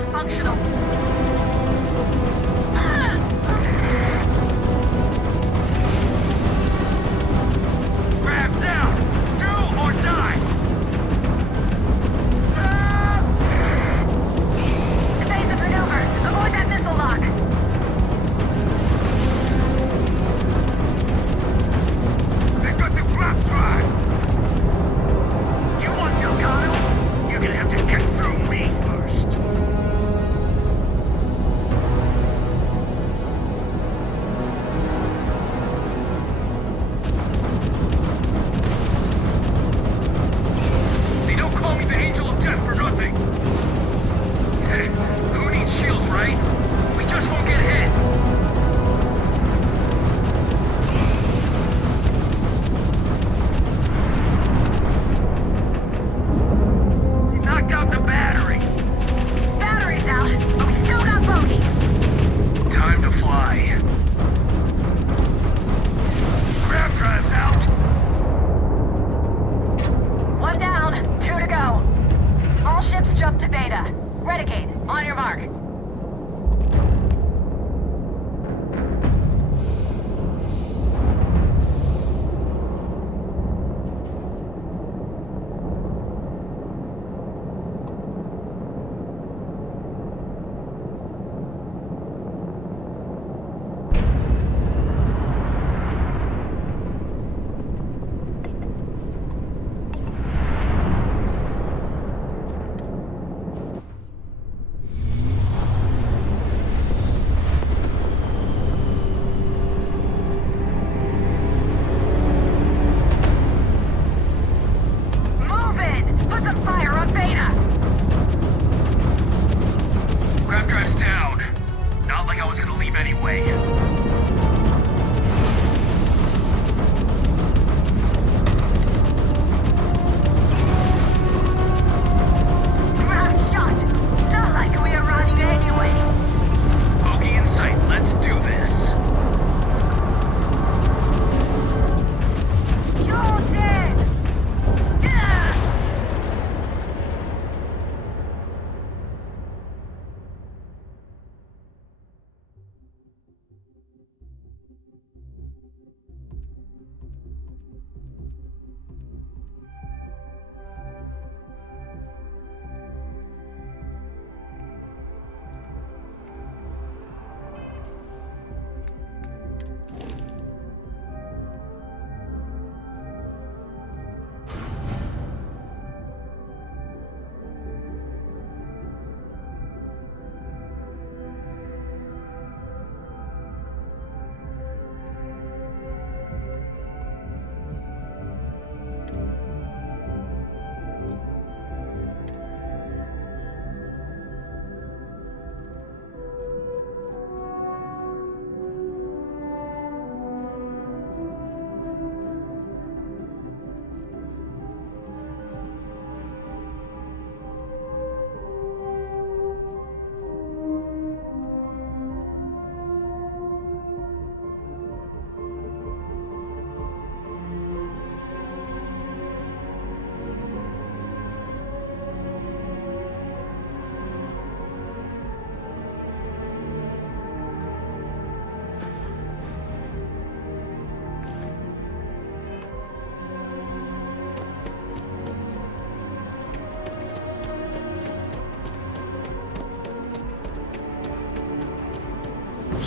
non-functional. Grab down! Do or die! Evasive maneuver! Avoid that missile lock! They've got the grab drive! You want Delgado? You're gonna have to get through me first. They don't call me the Angel of Death for nothing. Who needs shields, right? We just won't get hit. They knocked out the battery. Battery's out, but we still got bogey. Time to fly. Grab drive's out. One down, two to go. All ships jump to Beta. Renegade, on your mark. Move in! Put the fire on Beta! Grab drive's down. Not like I was gonna leave anyway. Grab shot! Not like we are running anyway. Bogey in sight, let's do this. You're dead! Yeah!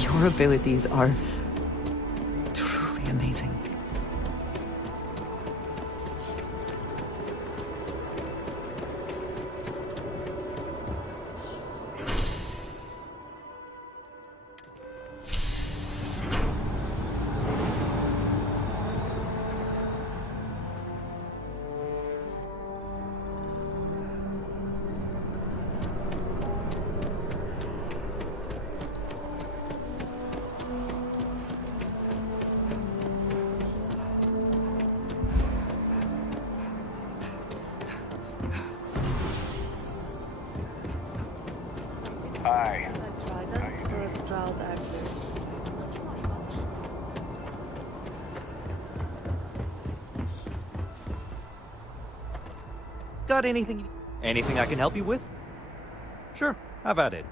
Your abilities are truly amazing. Hi. I tried that for a Stroud actor. It's much more functional. Got anything I can help you with? Sure. Have at it.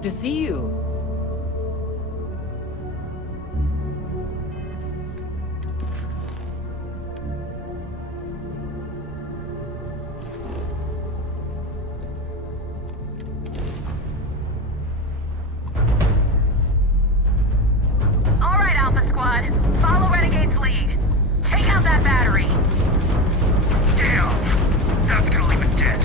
Good to see you. All right, Alpha Squad. Follow Renegade's lead. Take out that battery. Damn. That's gonna leave it dead.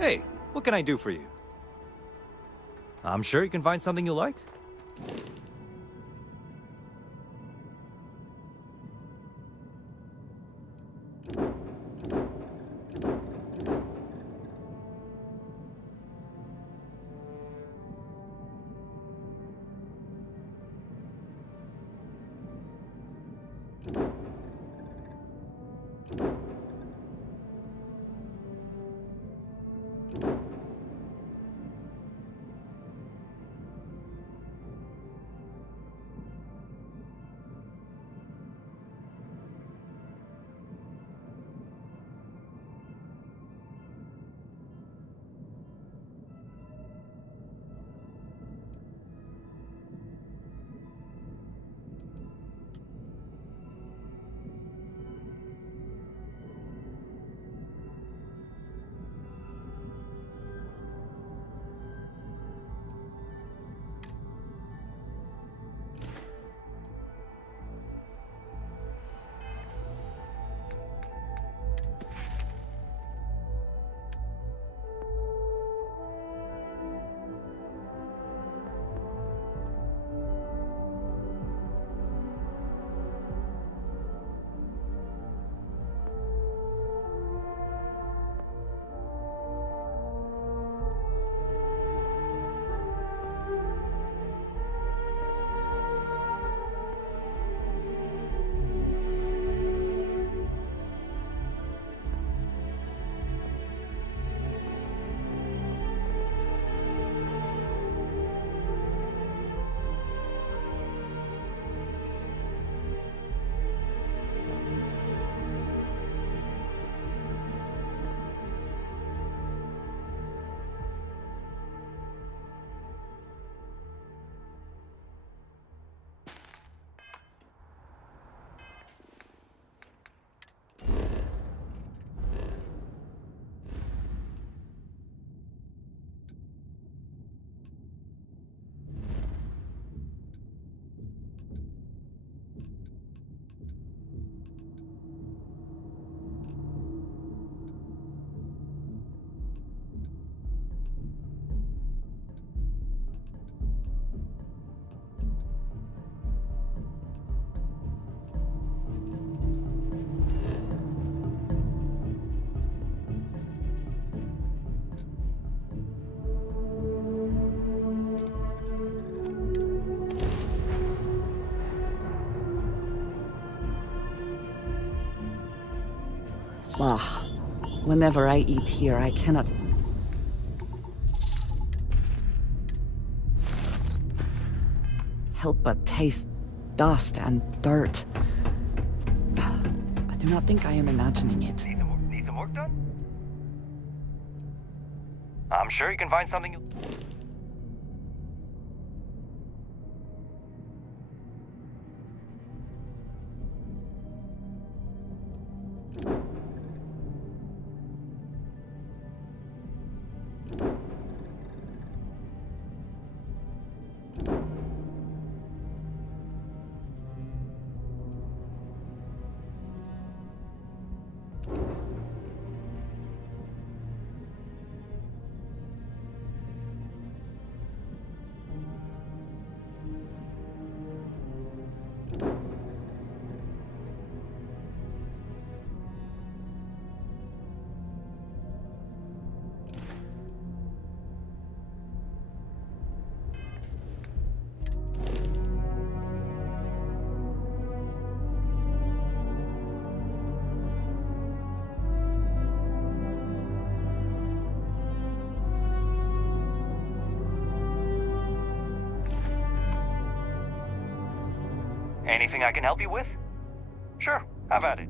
Hey, what can I do for you? I'm sure you can find something you like. Ah, whenever I eat here, I cannot... help but taste dust and dirt. I do not think I am imagining it. Need some work done? I'm sure you can find something you... Anything I can help you with? Sure, have at it.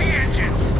the engines!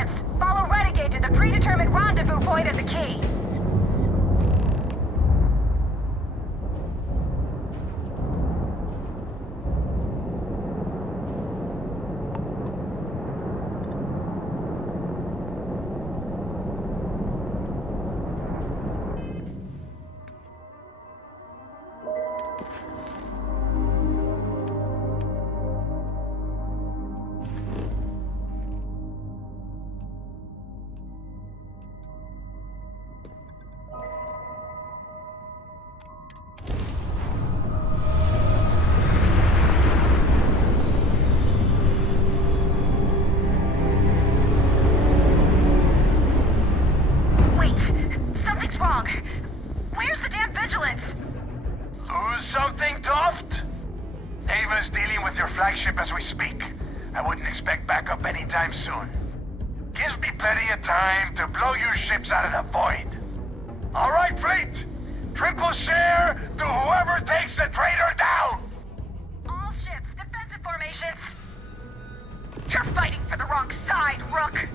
ships, follow Renegade to the predetermined rendezvous point at the key. As we speak. I wouldn't expect backup anytime soon. Gives me plenty of time to blow your ships out of the void. All right, fleet! Triple share to whoever takes the traitor down! All ships, defensive formations! You're fighting for the wrong side, Rook!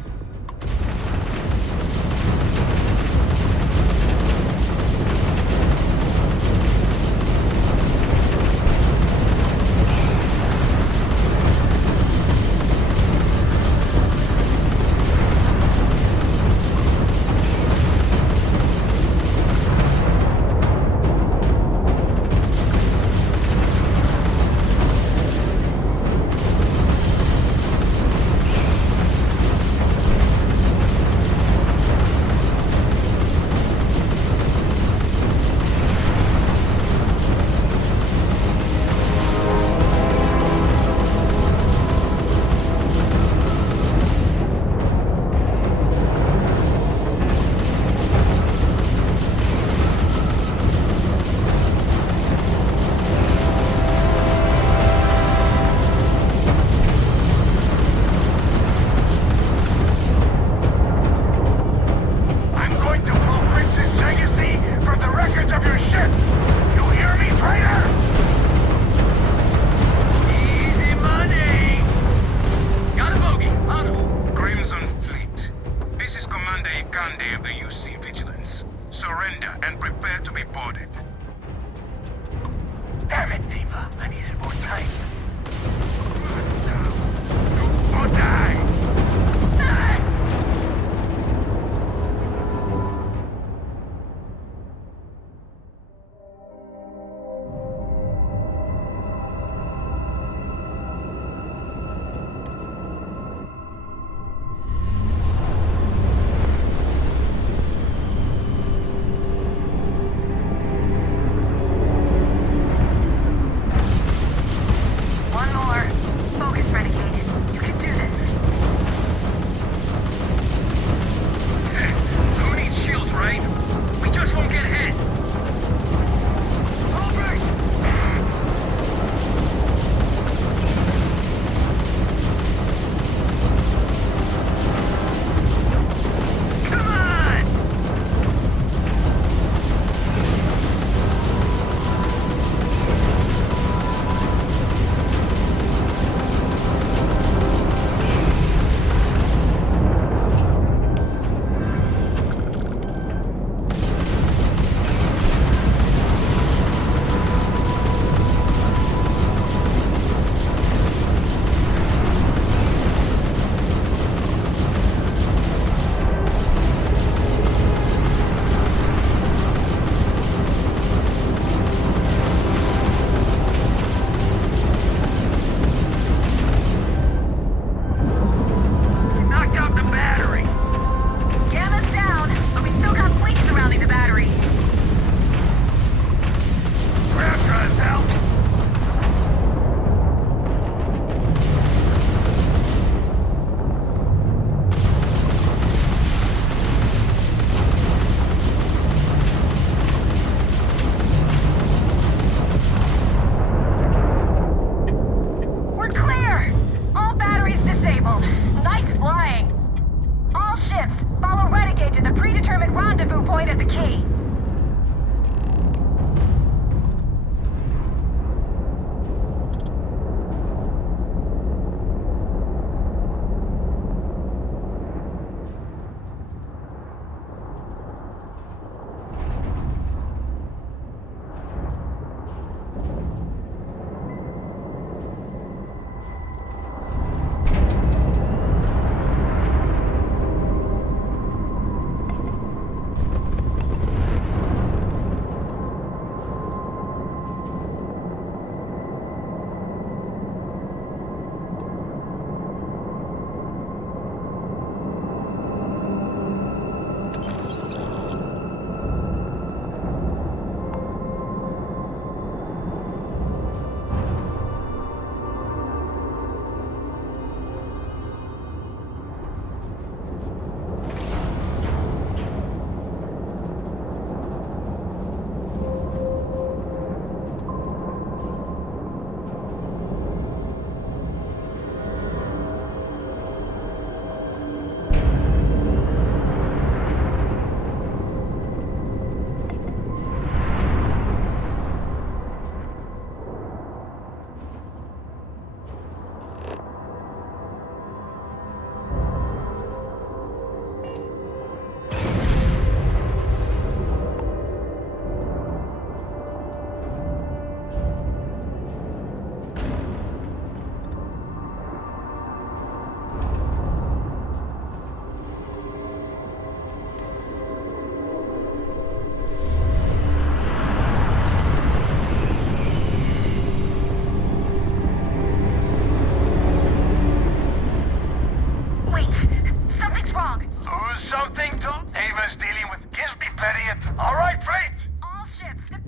Something's wrong. Lose something, Tom? Ava's dealing with... Gives me plenty of... All right, Freight. All ships.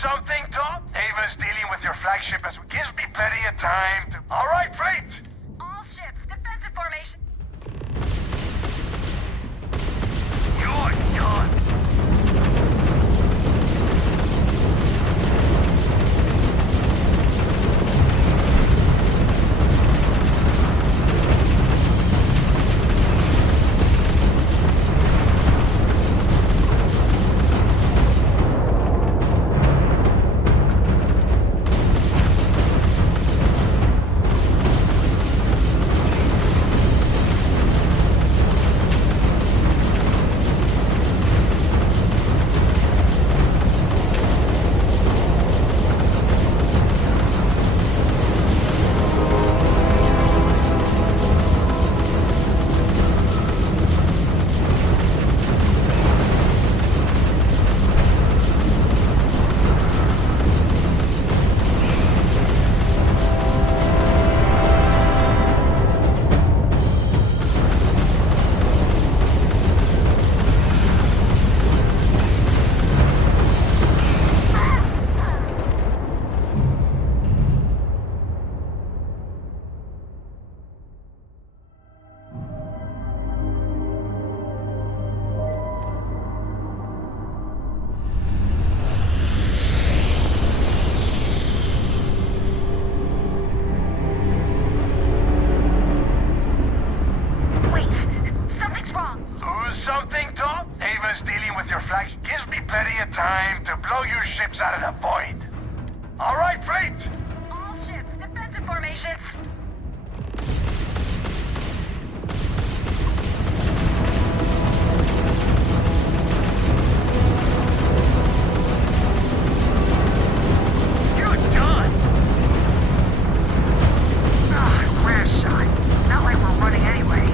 something, Tom? Ava's dealing with your flagship as gives me plenty of time to... All right, fleet! All ships, defensive formation. You're done. Time to blow your ships out of the void. All right, fleet! All ships, defensive formations. You're done! Rare shot. Not like we're running anyway.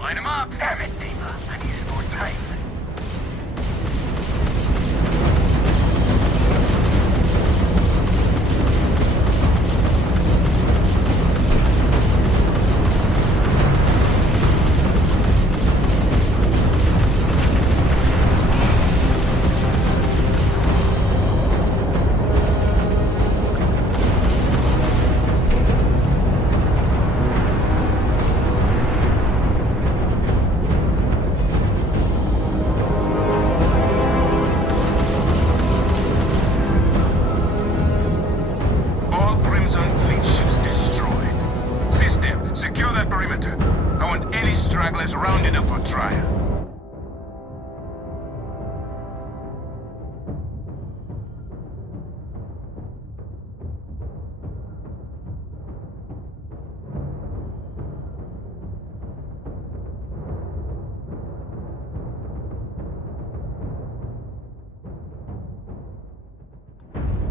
Line him up! Damn it, Ava. I needed more time.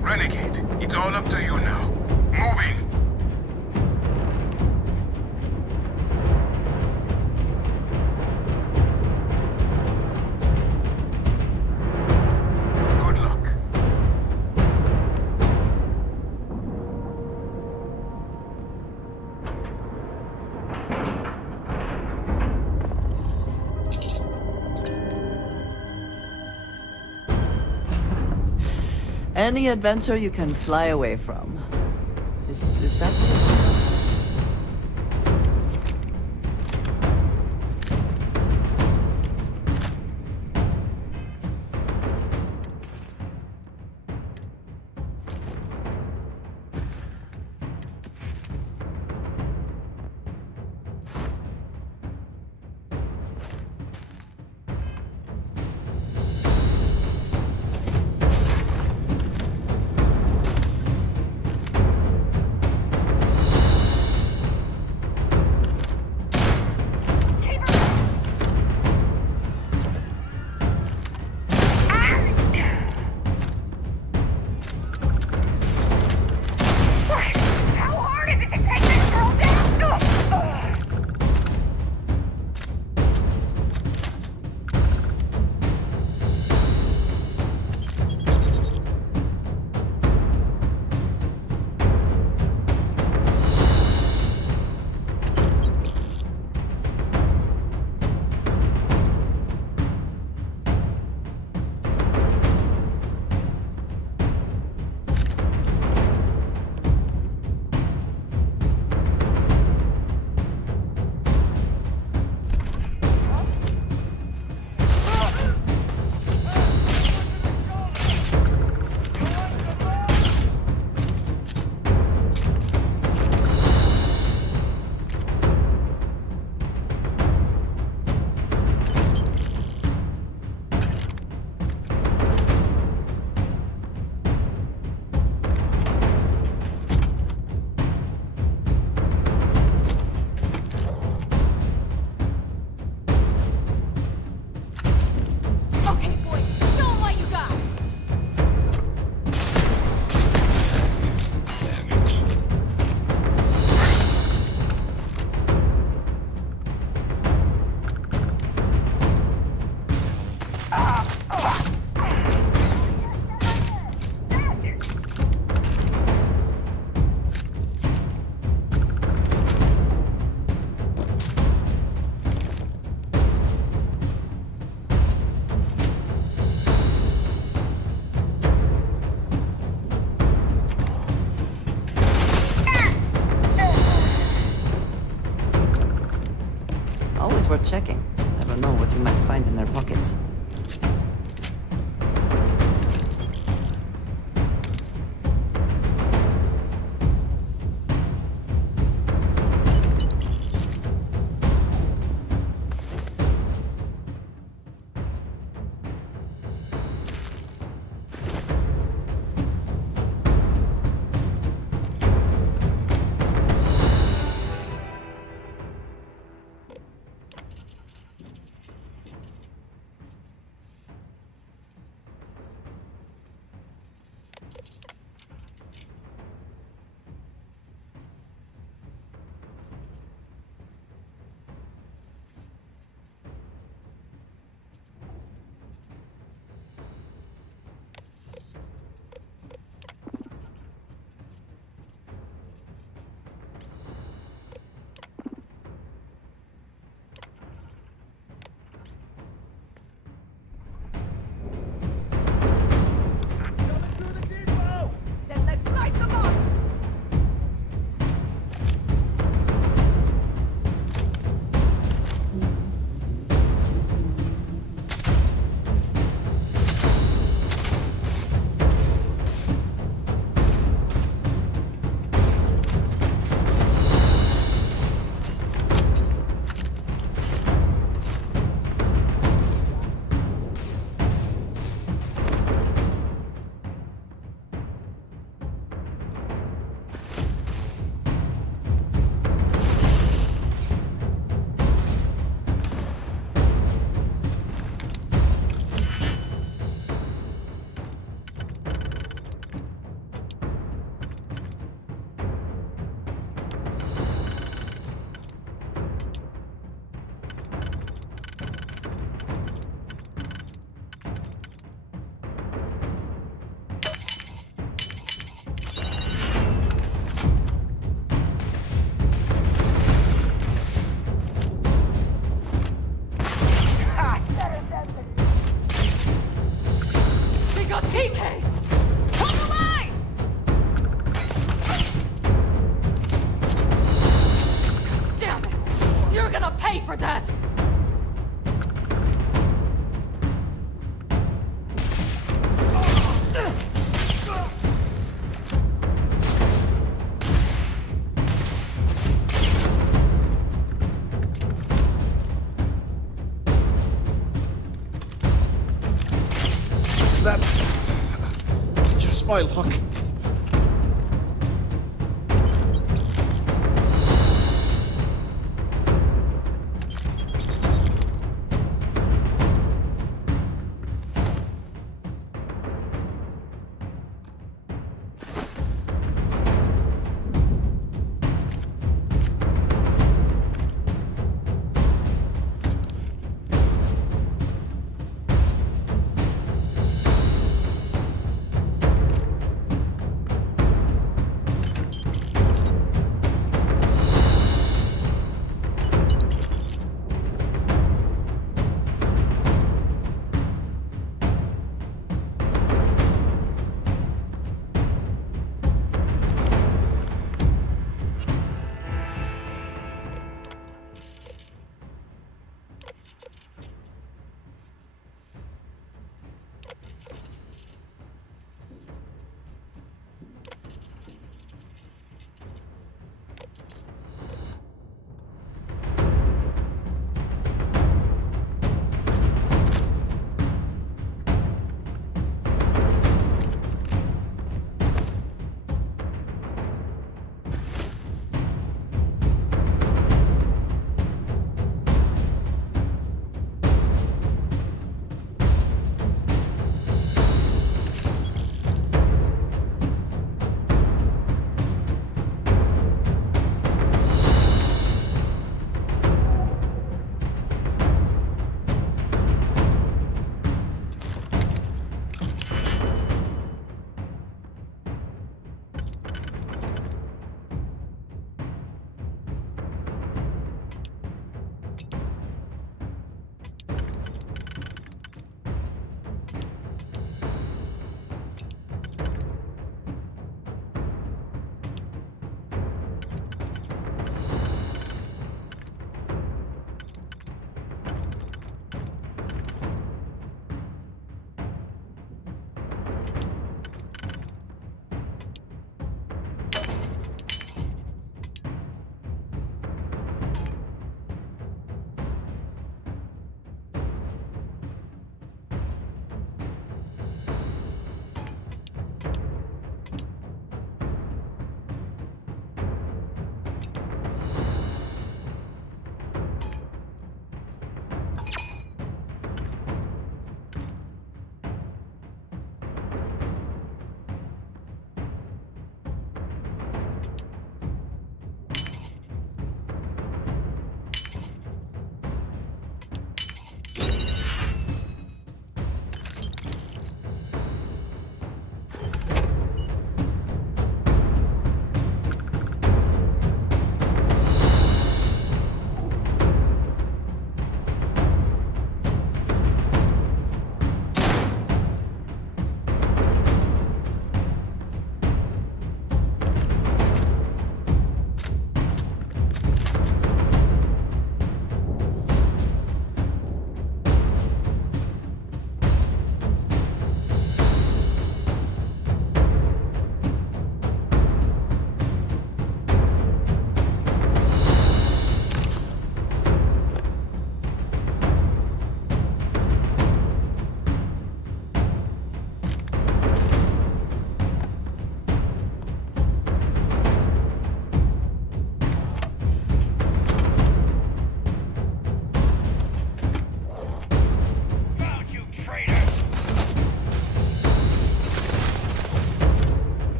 Renegade, it's all up to you now. Moving! Good luck. Any adventure you can fly away from. Is that what this means? Worth checking. Never know what you might find in their pockets. pay for that! That... Just smile, Huck.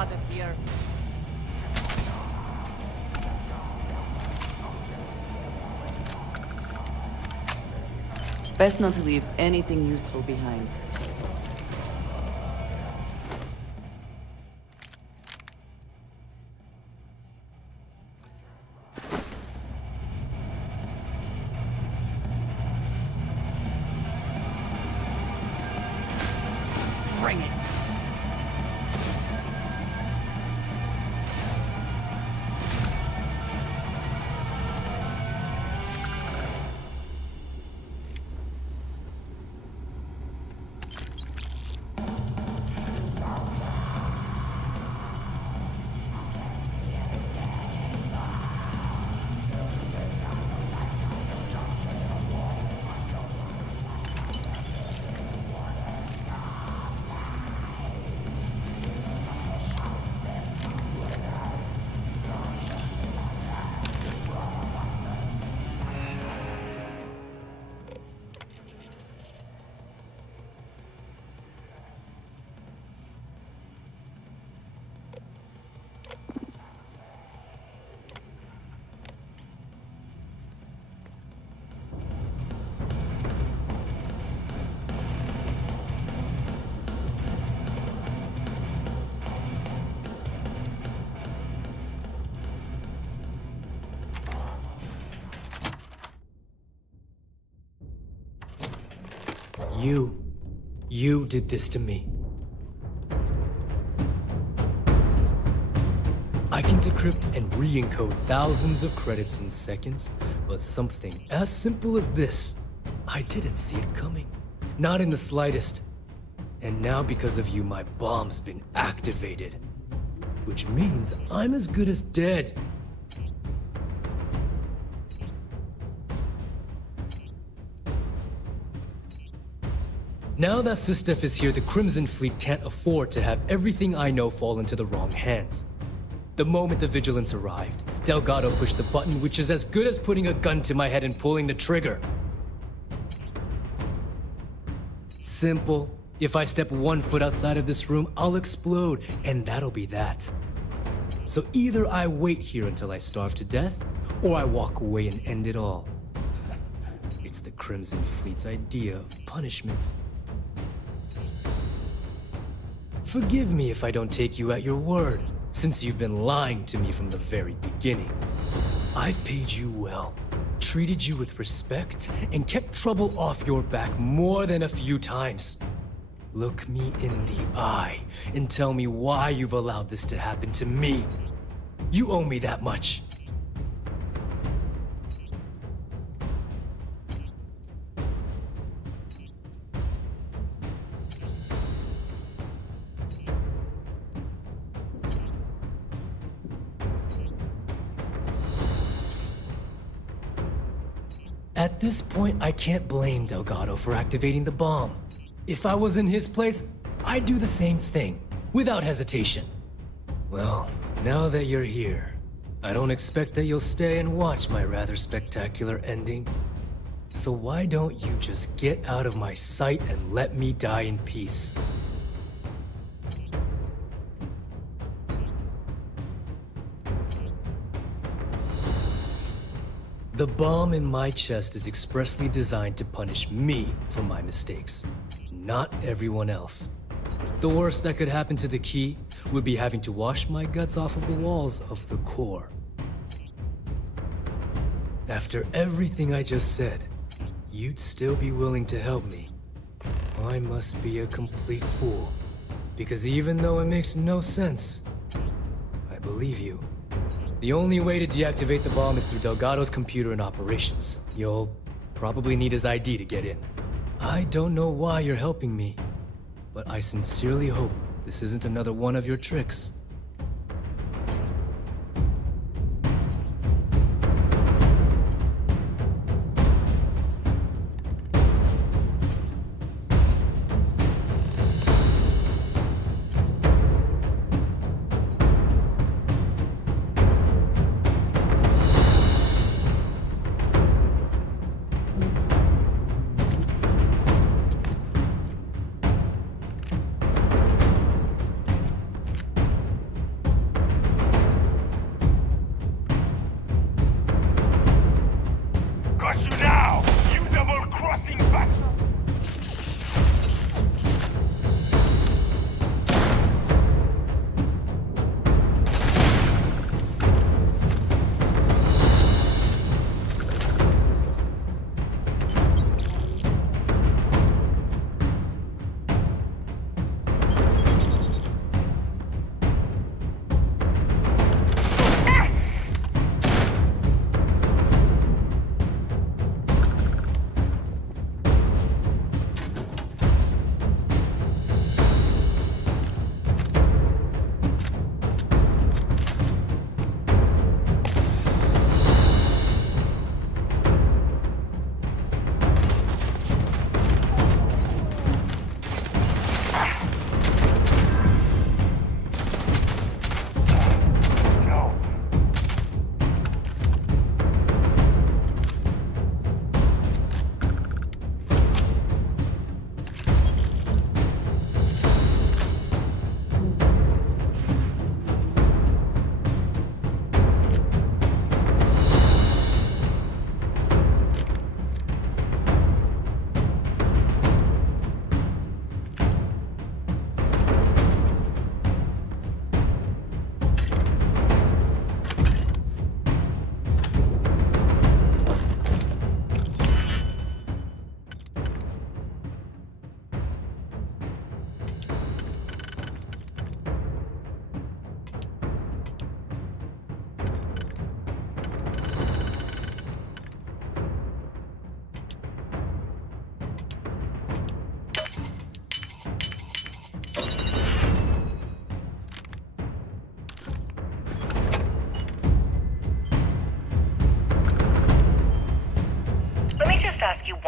out of here. Best not to leave anything useful behind. Bring it! You did this to me. I can decrypt and re-encode thousands of credits in seconds, but something as simple as this, I didn't see it coming. Not in the slightest. And now because of you, my bomb's been activated. Which means I'm as good as dead. Now that Sistef is here, the Crimson Fleet can't afford to have everything I know fall into the wrong hands. The moment the Vigilance arrived, Delgado pushed the button, which is as good as putting a gun to my head and pulling the trigger. Simple. If I step 1 foot outside of this room, I'll explode, and that'll be that. So either I wait here until I starve to death, or I walk away and end it all. It's the Crimson Fleet's idea of punishment. Forgive me if I don't take you at your word, since you've been lying to me from the very beginning. I've paid you well, treated you with respect, and kept trouble off your back more than a few times. Look me in the eye and tell me why you've allowed this to happen to me. You owe me that much. At this point, I can't blame Delgado for activating the bomb. If I was in his place, I'd do the same thing, without hesitation. Well, now that you're here, I don't expect that you'll stay and watch my rather spectacular ending. So why don't you just get out of my sight and let me die in peace? The bomb in my chest is expressly designed to punish me for my mistakes, not everyone else. The worst that could happen to the key would be having to wash my guts off of the walls of the core. After everything I just said, you'd still be willing to help me. I must be a complete fool, because even though it makes no sense, I believe you. The only way to deactivate the bomb is through Delgado's computer and operations. You'll probably need his ID to get in. I don't know why you're helping me, but I sincerely hope this isn't another one of your tricks.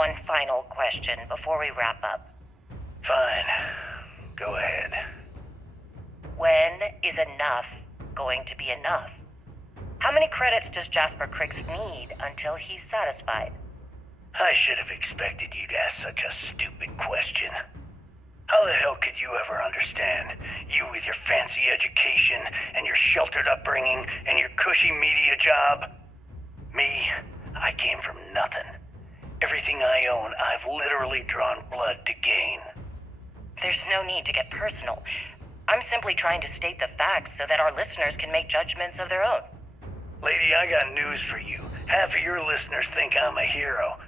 one final question before we wrap up. Fine. Go ahead. When is enough going to be enough? How many credits does Jasper Criggs need until he's satisfied? I should have expected you to ask such a stupid question. How the hell could you ever understand? You with your fancy education and your sheltered upbringing and your cushy media job? Me, I came from nothing. Everything I own, I've literally drawn blood to gain. There's no need to get personal. I'm simply trying to state the facts so that our listeners can make judgments of their own. Lady, I got news for you. Half of your listeners think I'm a hero.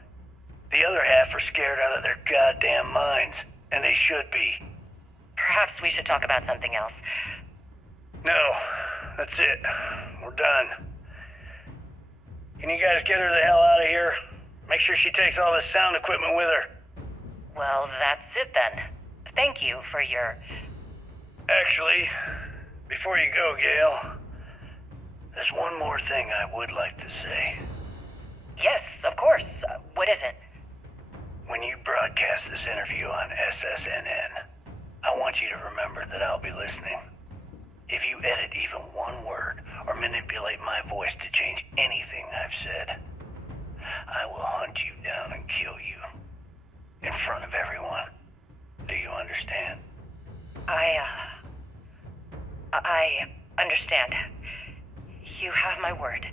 The other half are scared out of their goddamn minds. And they should be. Perhaps we should talk about something else. No, that's it. We're done. Can you guys get her the hell out of here? Make sure she takes all this sound equipment with her. Well, that's it then. Thank you for your... Actually, before you go, Gail, there's one more thing I would like to say. Yes, of course. What is it? When you broadcast this interview on SSNN, I want you to remember that I'll be listening. If you edit even one word or manipulate my voice to change anything I've said, I will hunt you down and kill you. In front of everyone. Do you understand? I understand. You have my word.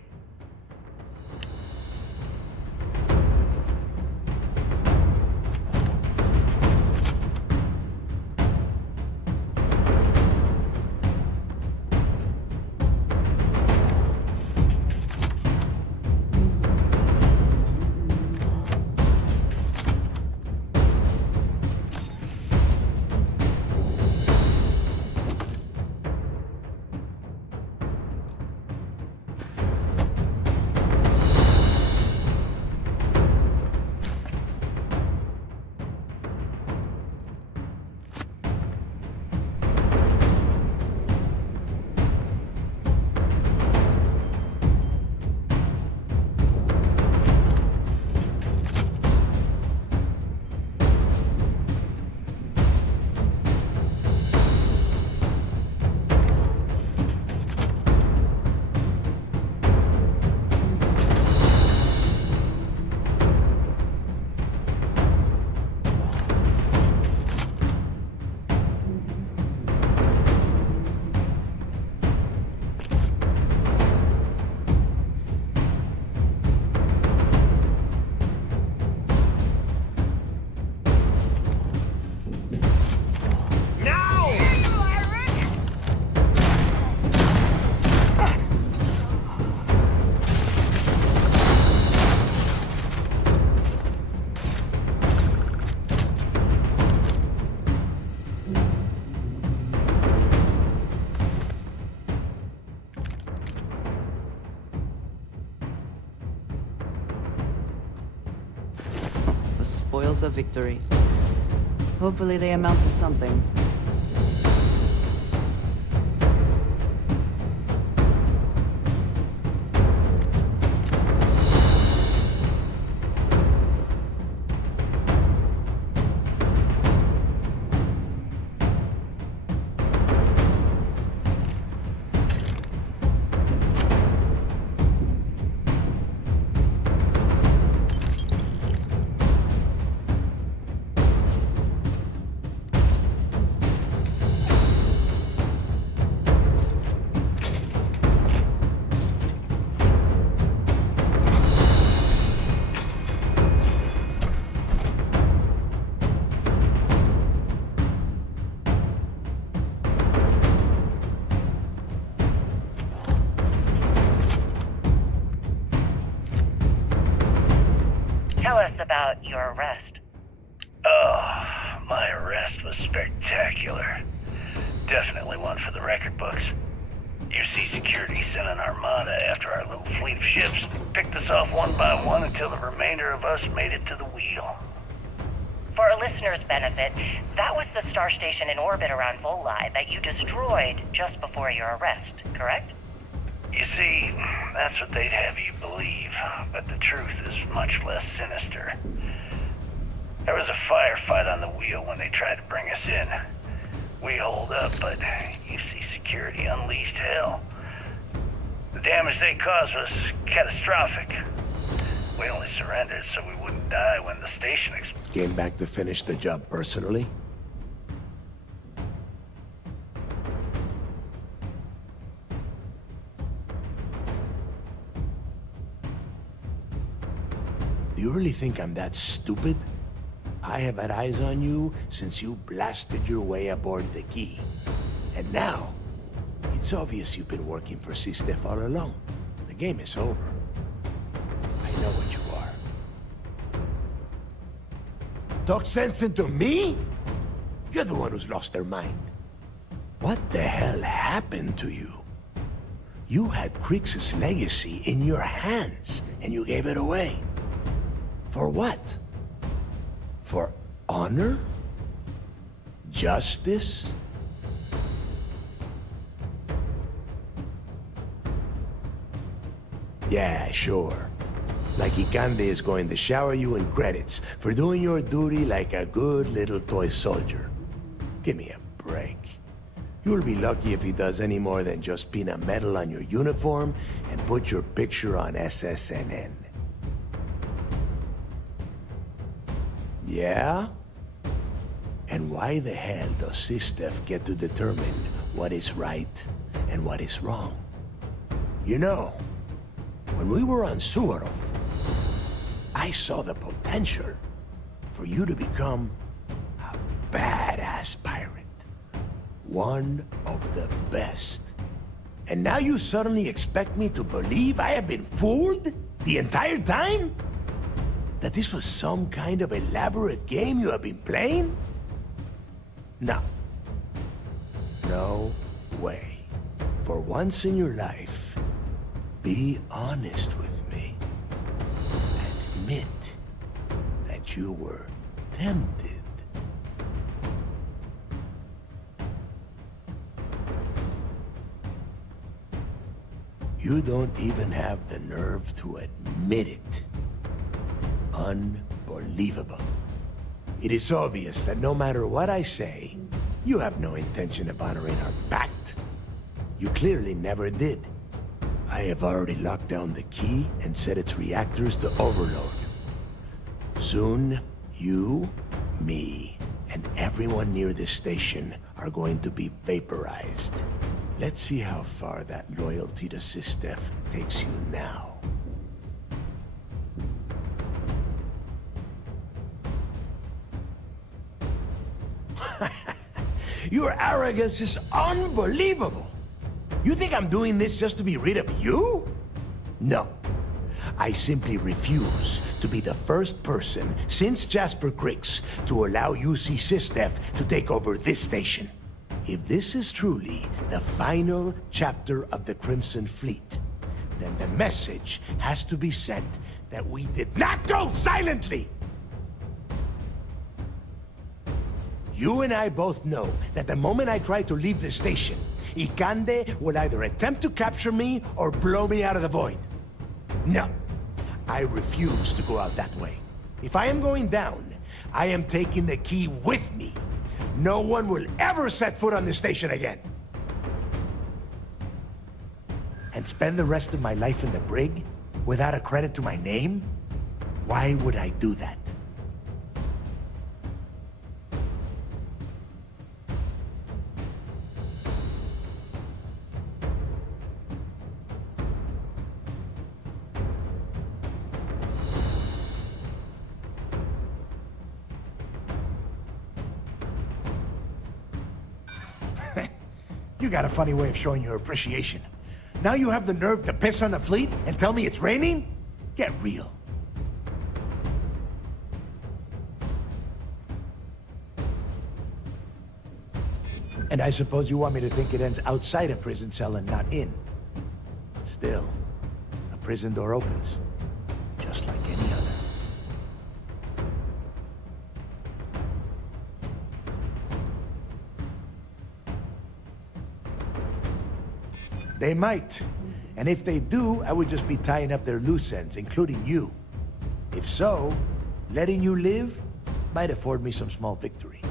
The spoils of victory. Hopefully they amount to something. Tell us about your arrest. Oh, my arrest was spectacular. Definitely one for the record books. You see, security sent an armada after our little fleet of ships, picked us off one by one until the remainder of us made it to the wheel. For our listeners' benefit, that was the star station in orbit around Voli that you destroyed just before your arrest, correct? You see, that's what they'd have you believe, but the truth is much less sinister. There was a firefight on the wheel when they tried to bring us in. We holed up, but UC security unleashed hell. The damage they caused was catastrophic. We only surrendered so we wouldn't die when the station exploded. Came back to finish the job personally? Do you really think I'm that stupid? I have had eyes on you since you blasted your way aboard the Key. And now, it's obvious you've been working for C-Steph all along. The game is over. I know what you are. Talk sense into me? You're the one who's lost their mind. What the hell happened to you? You had Krix's legacy in your hands, and you gave it away. For what? For honor? Justice? Yeah, sure. Like Ikande is going to shower you in credits for doing your duty like a good little toy soldier. Give me a break. You'll be lucky if he does any more than just pin a medal on your uniform and put your picture on SSNN. Yeah? And why the hell does C-Steph get to determine what is right and what is wrong? You know, when we were on Suarov, I saw the potential for you to become a badass pirate. One of the best. And now you suddenly expect me to believe I have been fooled the entire time? That this was some kind of elaborate game you have been playing? No. No way. For once in your life, be honest with me. Admit that you were tempted. You don't even have the nerve to admit it. Unbelievable. It is obvious that no matter what I say, you have no intention of honoring our pact. You clearly never did. I have already locked down the Key and set its reactors to overload. Soon, you, me, and everyone near this station are going to be vaporized. Let's see how far that loyalty to C-Steph takes you now. Your arrogance is unbelievable. You think I'm doing this just to be rid of you? No. I simply refuse to be the first person since Jasper Krix to allow UC C-Steph to take over this station. If this is truly the final chapter of the Crimson Fleet, then the message has to be sent that we did not go silently! You and I both know that the moment I try to leave the station, Ikande will either attempt to capture me or blow me out of the void. No, I refuse to go out that way. If I am going down, I am taking the Key with me. No one will ever set foot on this station again. And spend the rest of my life in the brig without a credit to my name? Why would I do that? You got a funny way of showing your appreciation. Now you have the nerve to piss on the fleet and tell me it's raining? Get real. And I suppose you want me to think it ends outside a prison cell and not in. Still, a prison door opens, just like any other. They might. And if they do, I would just be tying up their loose ends, including you. If so, letting you live might afford me some small victory.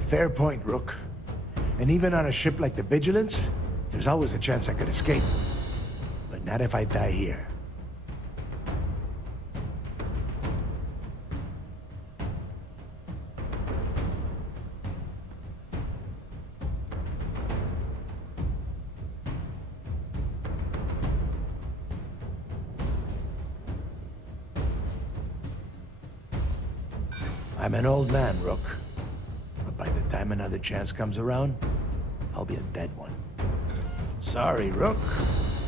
Fair point, Rook. And even on a ship like the Vigilance, there's always a chance I could escape. But not if I die here. I'm an old man, Rook. But by the time another chance comes around, I'll be a dead one. Sorry, Rook.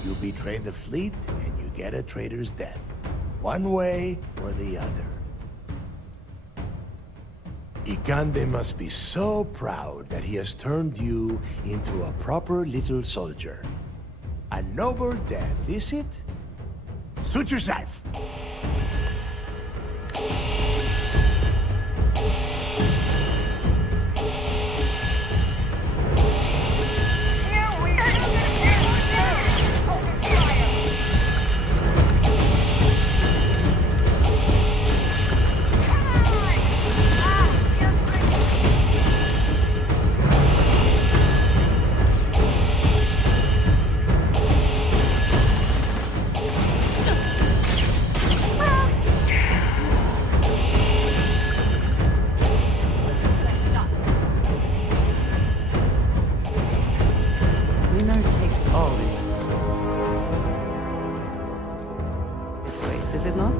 You betray the fleet, and you get a traitor's death. One way or the other. Ikande must be so proud that he has turned you into a proper little soldier. A noble death, is it? Suit yourself! Is it not?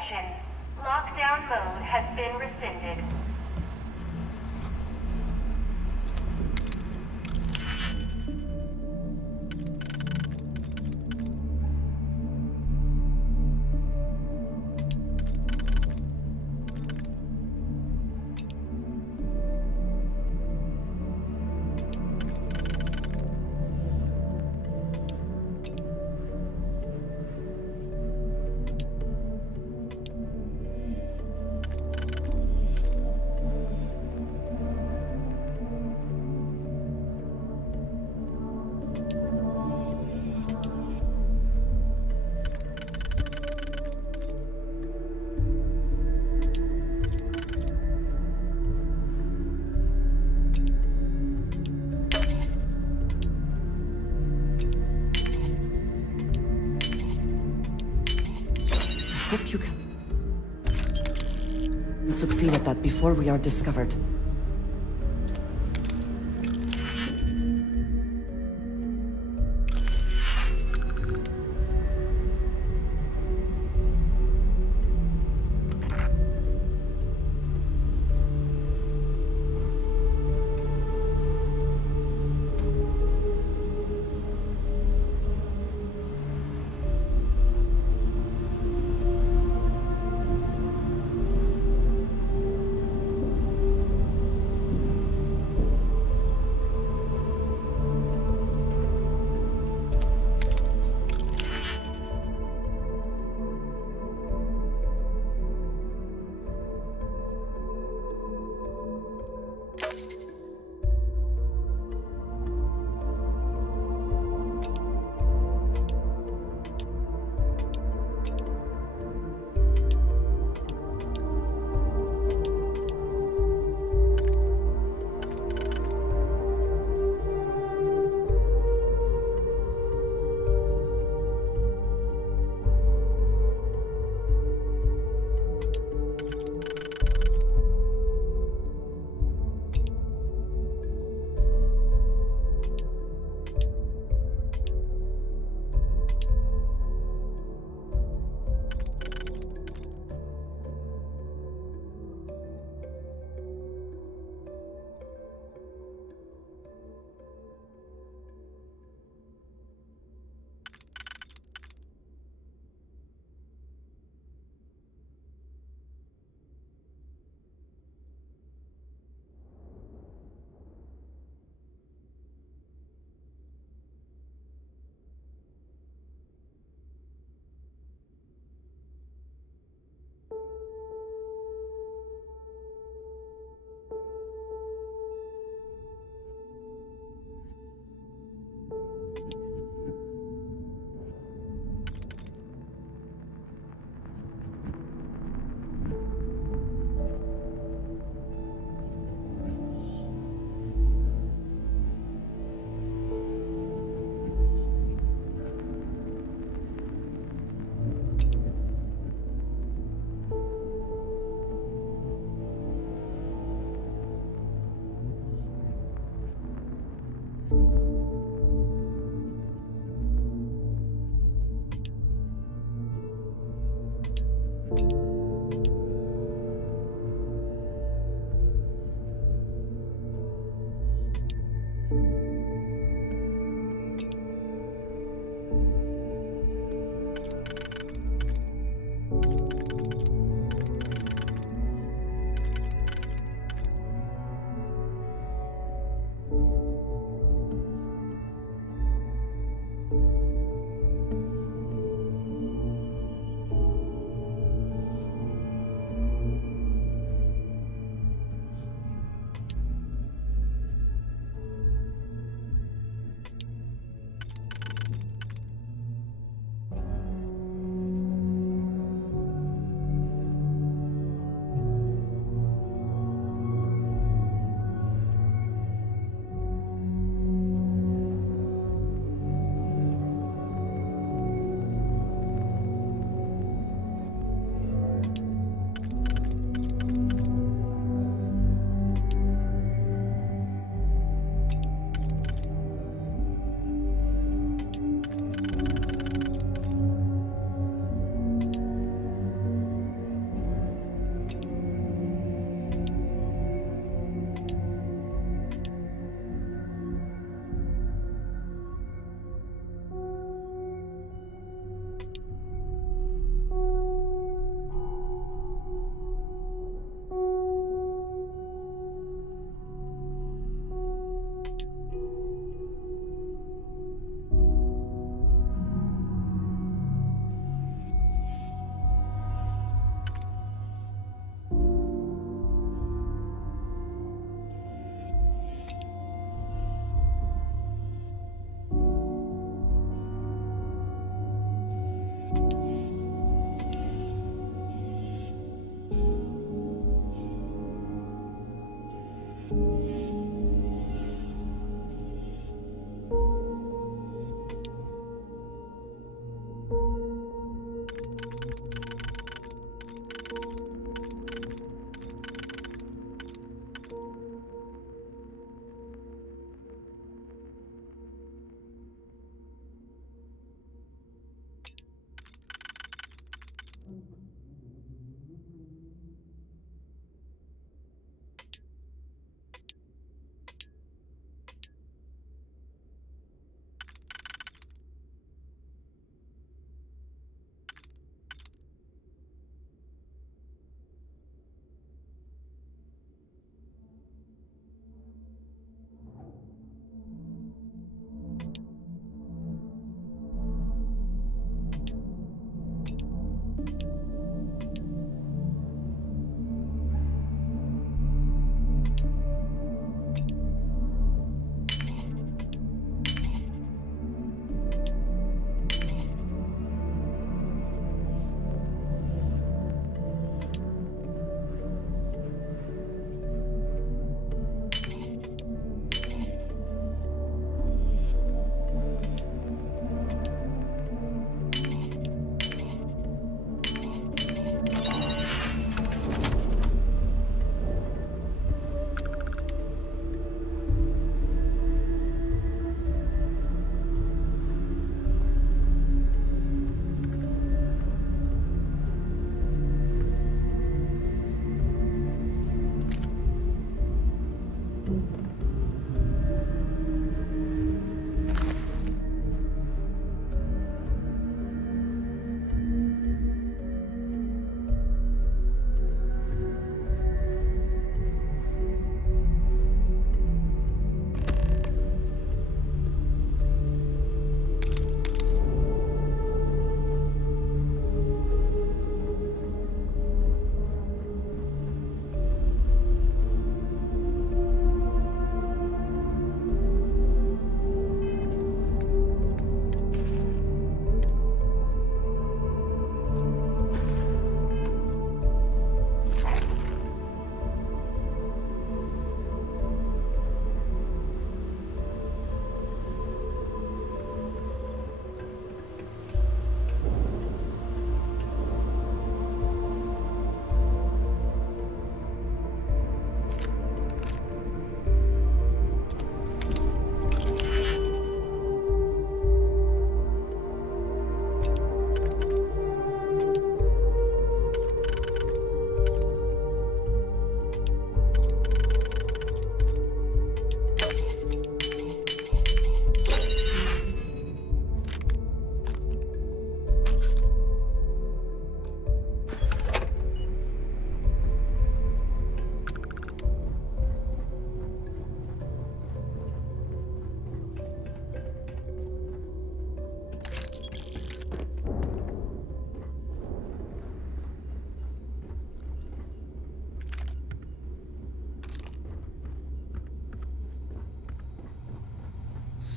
Attention. Lockdown mode has been rescinded. Hope you can succeed at that before we are discovered.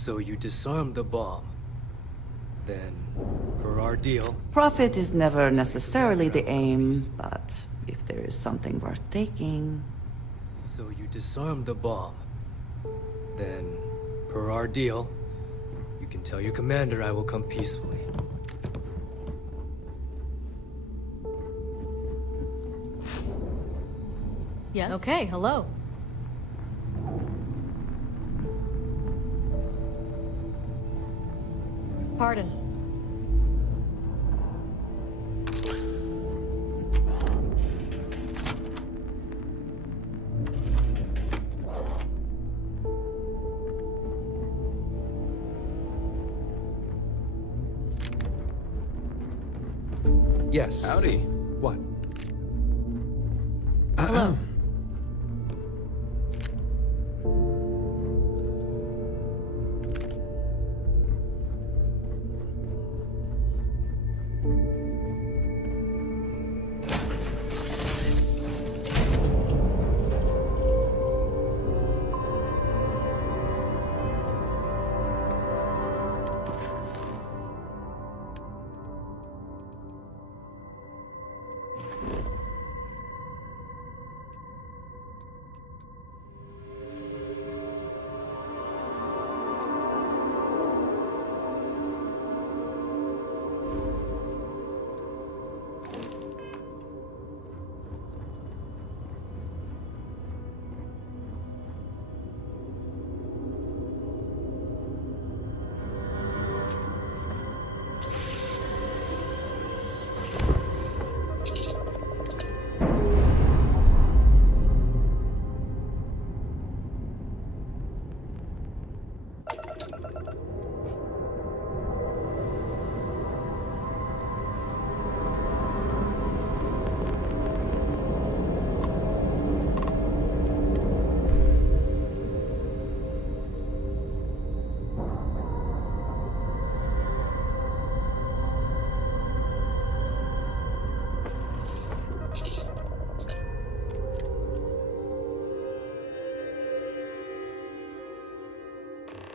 So you disarmed the bomb. Then, per our deal, Profit is never necessarily the aim, but if there is something worth taking... so you disarmed the bomb. Then, per our deal, you can tell your commander I will come peacefully. Yes. Okay, hello. Pardon. Yes. Howdy. What? Hello.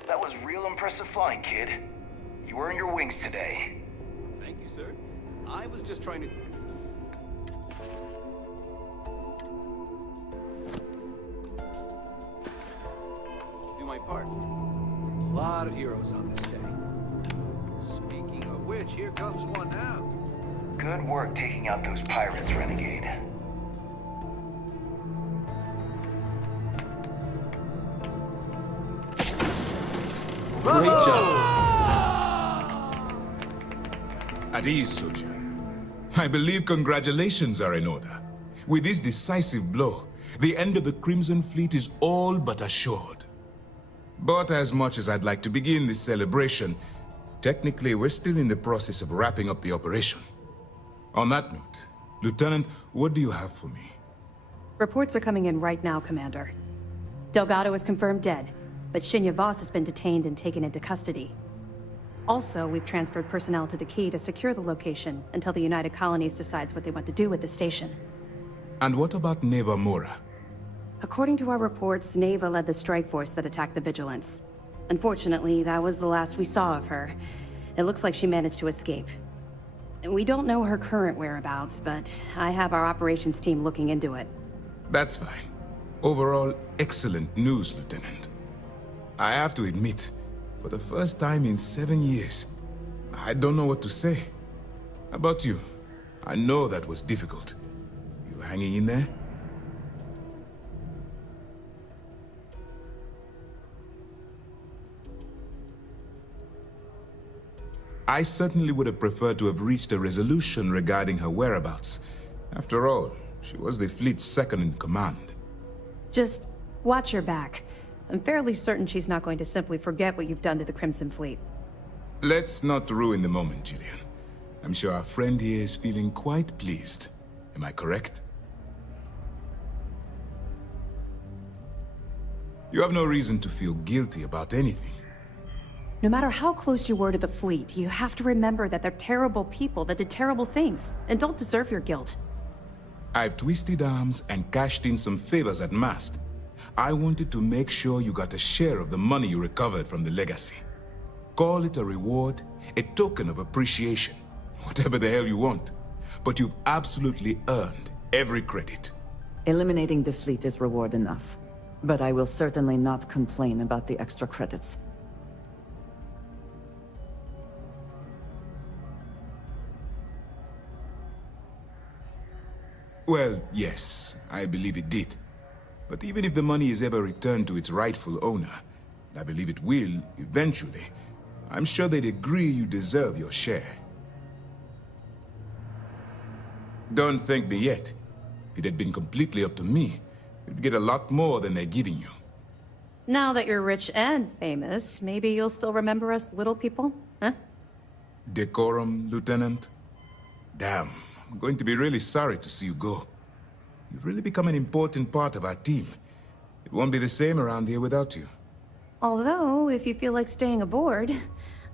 That was real impressive flying, kid. You earned your wings today. Thank you, sir. I was just trying to... do my part. A lot of heroes on this day. Speaking of which, here comes one now. Good work taking out those pirates, Renegade. Great job. At ease, soldier. I believe congratulations are in order. With this decisive blow, the end of the Crimson Fleet is all but assured. But as much as I'd like to begin this celebration, technically we're still in the process of wrapping up the operation. On that note, Lieutenant, what do you have for me? Reports are coming in right now, Commander. Delgado is confirmed dead, but Shinya Voss has been detained and taken into custody. Also, we've transferred personnel to the Key to secure the location until the United Colonies decides what they want to do with the station. And what about Neva Mora? According to our reports, Neva led the strike force that attacked the Vigilance. Unfortunately, that was the last we saw of her. It looks like she managed to escape. We don't know her current whereabouts, but I have our operations team looking into it. That's fine. Overall, excellent news, Lieutenant. I have to admit, for the first time in 7 years, I don't know what to say. How about you? I know that was difficult. You hanging in there? I certainly would have preferred to have reached a resolution regarding her whereabouts. After all, she was the fleet's second in command. Just watch your back. I'm fairly certain she's not going to simply forget what you've done to the Crimson Fleet. Let's not ruin the moment, Gillian. I'm sure our friend here is feeling quite pleased. Am I correct? You have no reason to feel guilty about anything. No matter how close you were to the fleet, you have to remember that they're terrible people that did terrible things, and don't deserve your guilt. I've twisted arms and cashed in some favors at Mast. I wanted to make sure you got a share of the money you recovered from the legacy. Call it a reward, a token of appreciation, whatever the hell you want. But you've absolutely earned every credit. Eliminating the fleet is reward enough. But I will certainly not complain about the extra credits. Well, yes, I believe it did. But even if the money is ever returned to its rightful owner, and I believe it will, eventually, I'm sure they'd agree you deserve your share. Don't thank me yet. If it had been completely up to me, you'd get a lot more than they're giving you. Now that you're rich and famous, maybe you'll still remember us little people, huh? Decorum, Lieutenant? Damn, I'm going to be really sorry to see you go. You've really become an important part of our team. It won't be the same around here without you. Although, if you feel like staying aboard,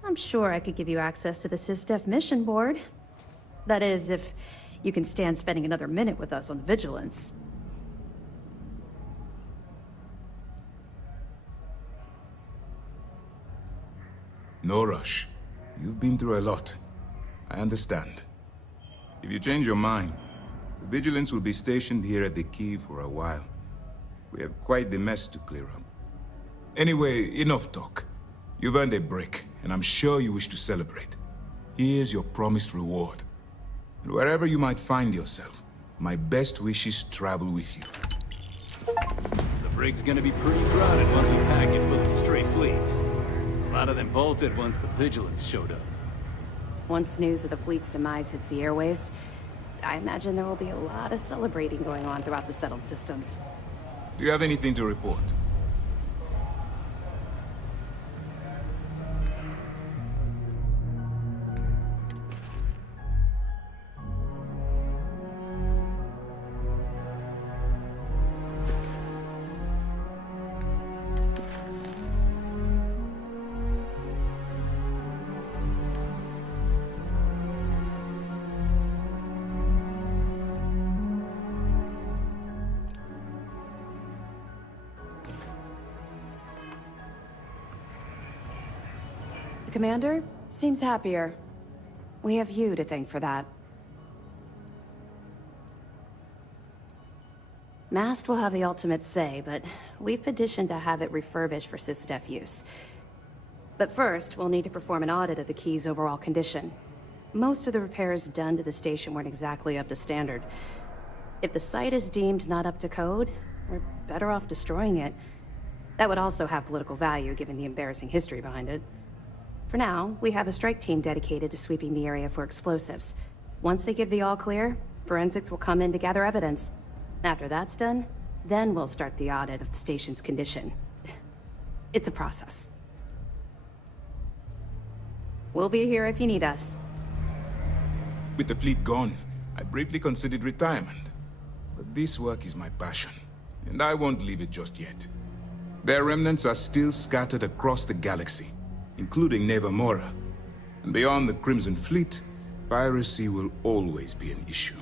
I'm sure I could give you access to the SysDef mission board. That is, if you can stand spending another minute with us on Vigilance. No rush. You've been through a lot. I understand. If you change your mind, the Vigilance will be stationed here at the Key for a while. We have quite the mess to clear up. Anyway, enough talk. You've earned a break, and I'm sure you wish to celebrate. Here's your promised reward. And wherever you might find yourself, my best wishes travel with you. The brig's gonna be pretty crowded once we pack it full of stray fleet. A lot of them bolted once the Vigilance showed up. Once news of the fleet's demise hits the airwaves, I imagine there will be a lot of celebrating going on throughout the settled systems. Do you have anything to report? The commander seems happier. We have you to thank for that. Mast will have the ultimate say, but we've petitioned to have it refurbished for SysDef use. But first, we'll need to perform an audit of the key's overall condition. Most of the repairs done to the station weren't exactly up to standard. If the site is deemed not up to code, we're better off destroying it. That would also have political value, given the embarrassing history behind it. For now, we have a strike team dedicated to sweeping the area for explosives. Once they give the all clear, forensics will come in to gather evidence. After that's done, then we'll start the audit of the station's condition. It's a process. We'll be here if you need us. With the fleet gone, I briefly considered retirement. But this work is my passion, and I won't leave it just yet. Their remnants are still scattered across the galaxy, including Nevamora. And beyond the Crimson Fleet, piracy will always be an issue,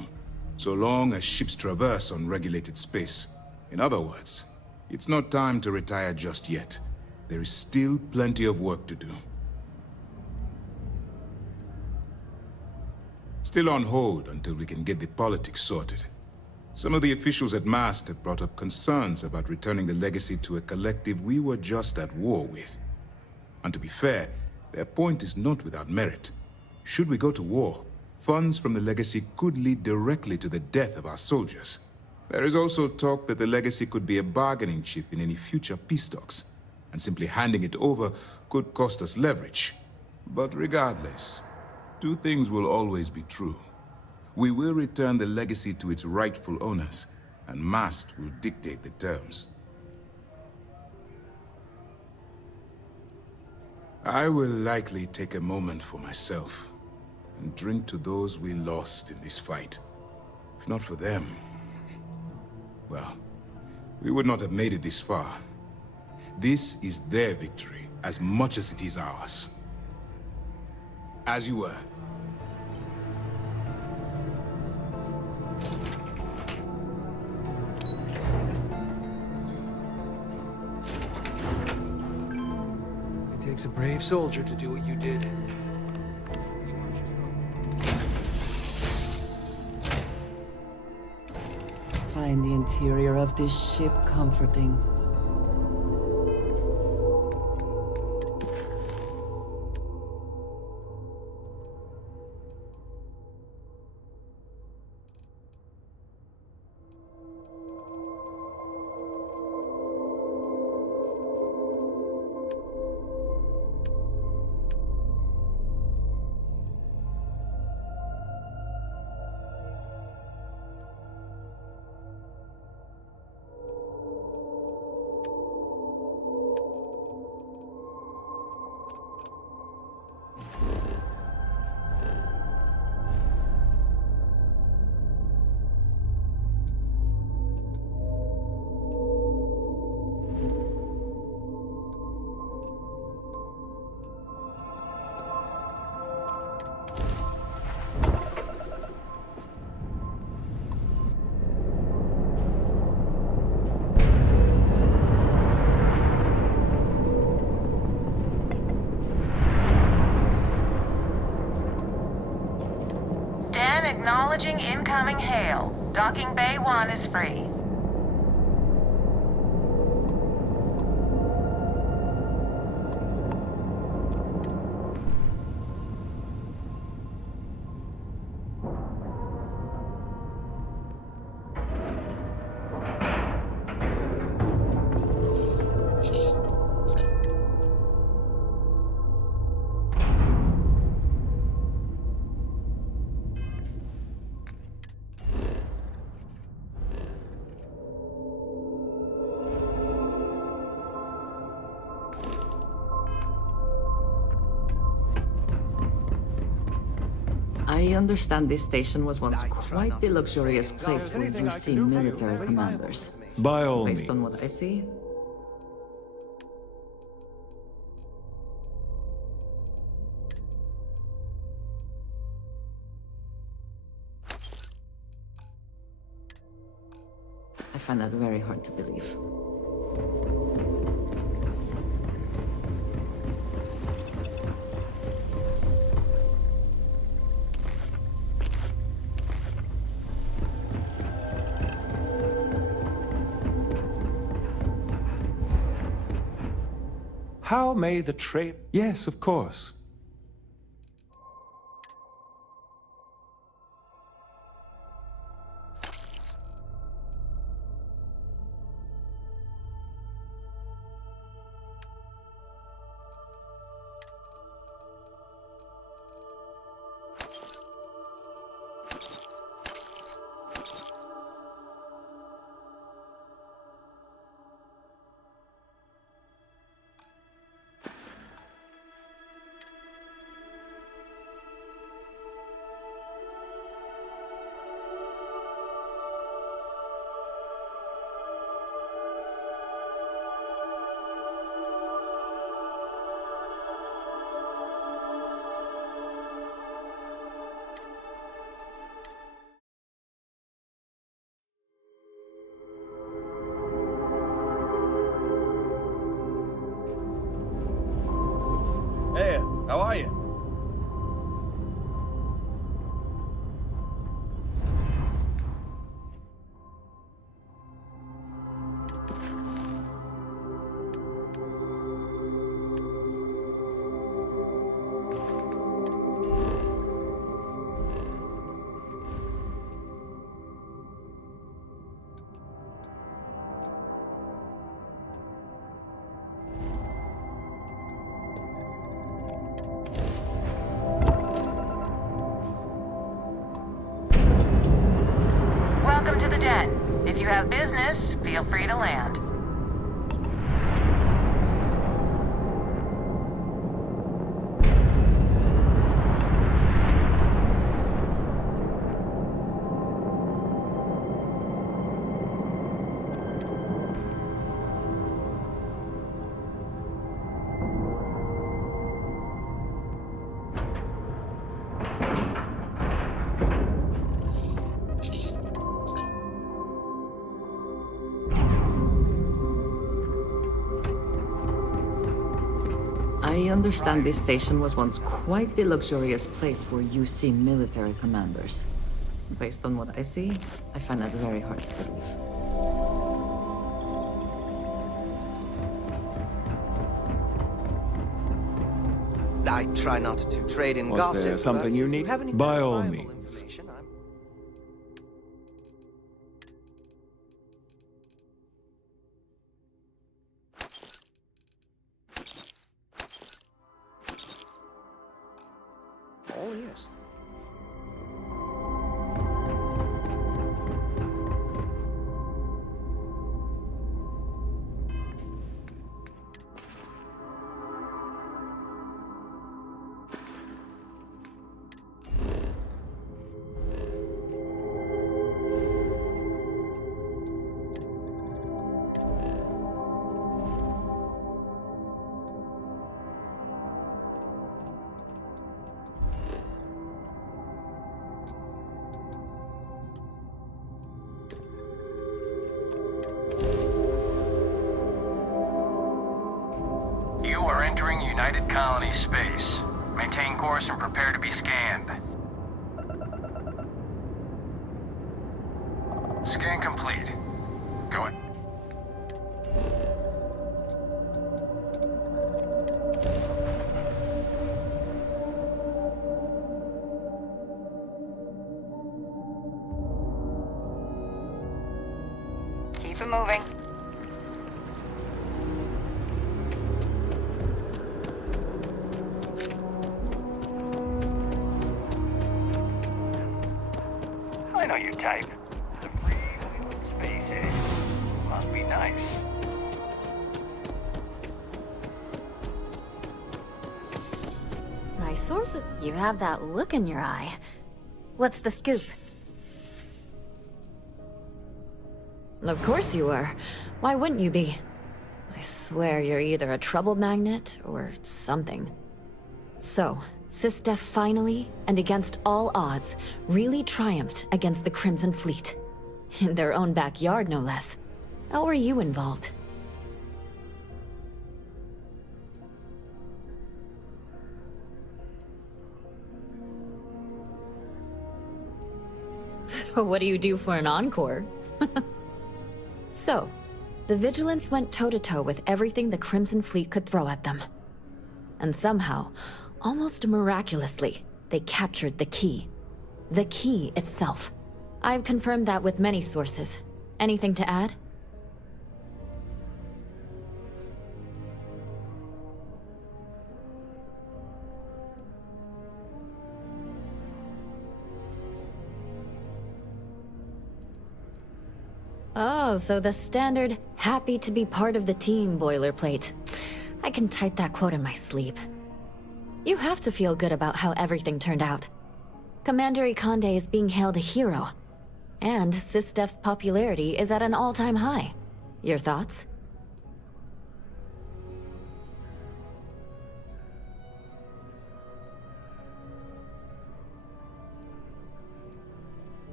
so long as ships traverse unregulated space. In other words, it's not time to retire just yet. There is still plenty of work to do. Still on hold until we can get the politics sorted. Some of the officials at Mast have brought up concerns about returning the legacy to a collective we were just at war with. And to be fair, their point is not without merit. Should we go to war, funds from the legacy could lead directly to the death of our soldiers. There is also talk that the legacy could be a bargaining chip in any future peace talks, and simply handing it over could cost us leverage. But regardless, two things will always be true. We will return the legacy to its rightful owners, and Mast will dictate the terms. I will likely take a moment for myself and drink to those we lost in this fight. If not for them, well, we would not have made it this far. This is their victory as much as it is ours. As you were. Takes a brave soldier to do what you did. Find the interior of this ship comforting. Acknowledging incoming hail. Docking Bay 1 is free. I understand this station was once quite the luxurious place for UC military commanders. By all means. Based on what I see. I find that very hard to believe. How may the trade... Yes, of course. Hey, how are you? Welcome to the den. If you have business, feel free to land. I understand this station was once quite the luxurious place for UC military commanders. Based on what I see, I find that very hard to believe. I try not to trade in Was gossip. there something but you if need? have any By all verifiable means. information, I'm- All ears. You are entering United Colony space. Maintain course and prepare to be scanned. Scan complete. Go ahead. Keep it moving. I know your type. The free little space age. Must be nice. My sources. You have that look in your eye. What's the scoop? Of course you were. Why wouldn't you be? I swear you're either a trouble magnet or something. So, SysDef finally, and against all odds, really triumphed against the Crimson Fleet. In their own backyard, no less. How were you involved? So what do you do for an encore? So, the Vigilance went toe-to-toe with everything the Crimson Fleet could throw at them. And somehow, almost miraculously, they captured the key. The key itself. I've confirmed that with many sources. Anything to add? Oh, so the standard, happy to be part of the team boilerplate. I can type that quote in my sleep. You have to feel good about how everything turned out. Commander Ikande is being hailed a hero. And SysDef's popularity is at an all-time high. Your thoughts?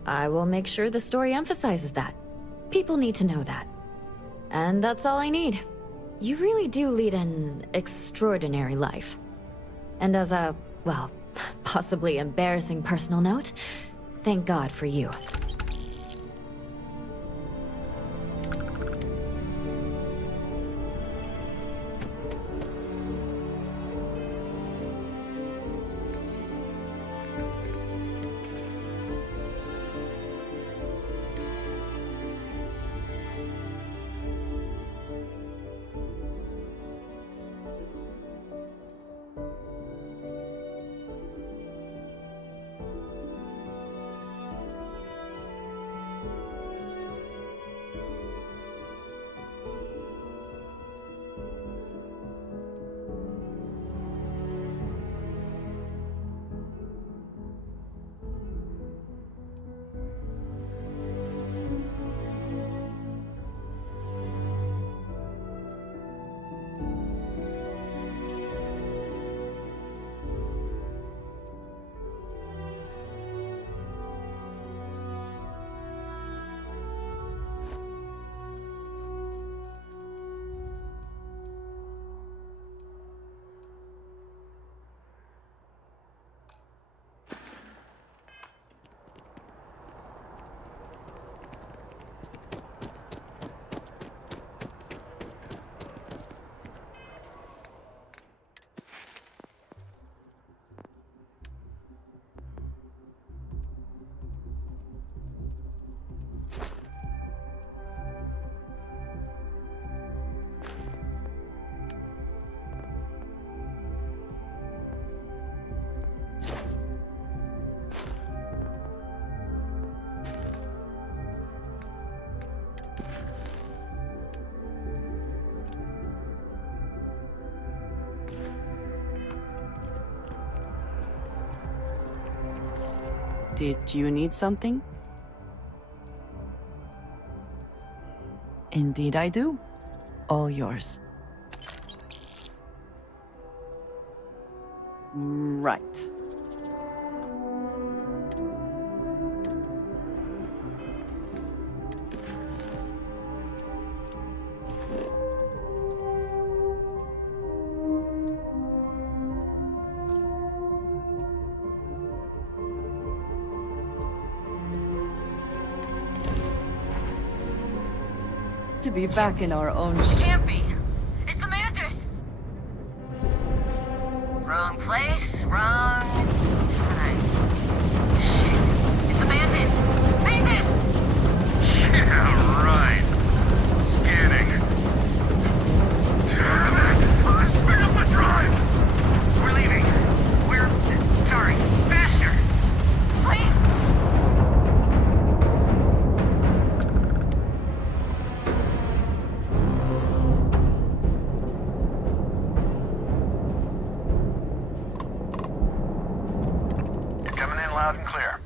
I will make sure the story emphasizes that. People need to know that. And that's all I need. You really do lead an extraordinary life. And as a, well, possibly embarrassing personal note, thank God for you. Did you need something? Indeed I do. All yours. Right. To be back in our own Can't be. It's the Mantis. Wrong place, wrong time. Shit. It's the Mantis. Mantis! Yeah, right. Scanning. Damn it! Speed up the drive! We're leaving. We're... sorry. Faster! Please! Coming in loud and clear.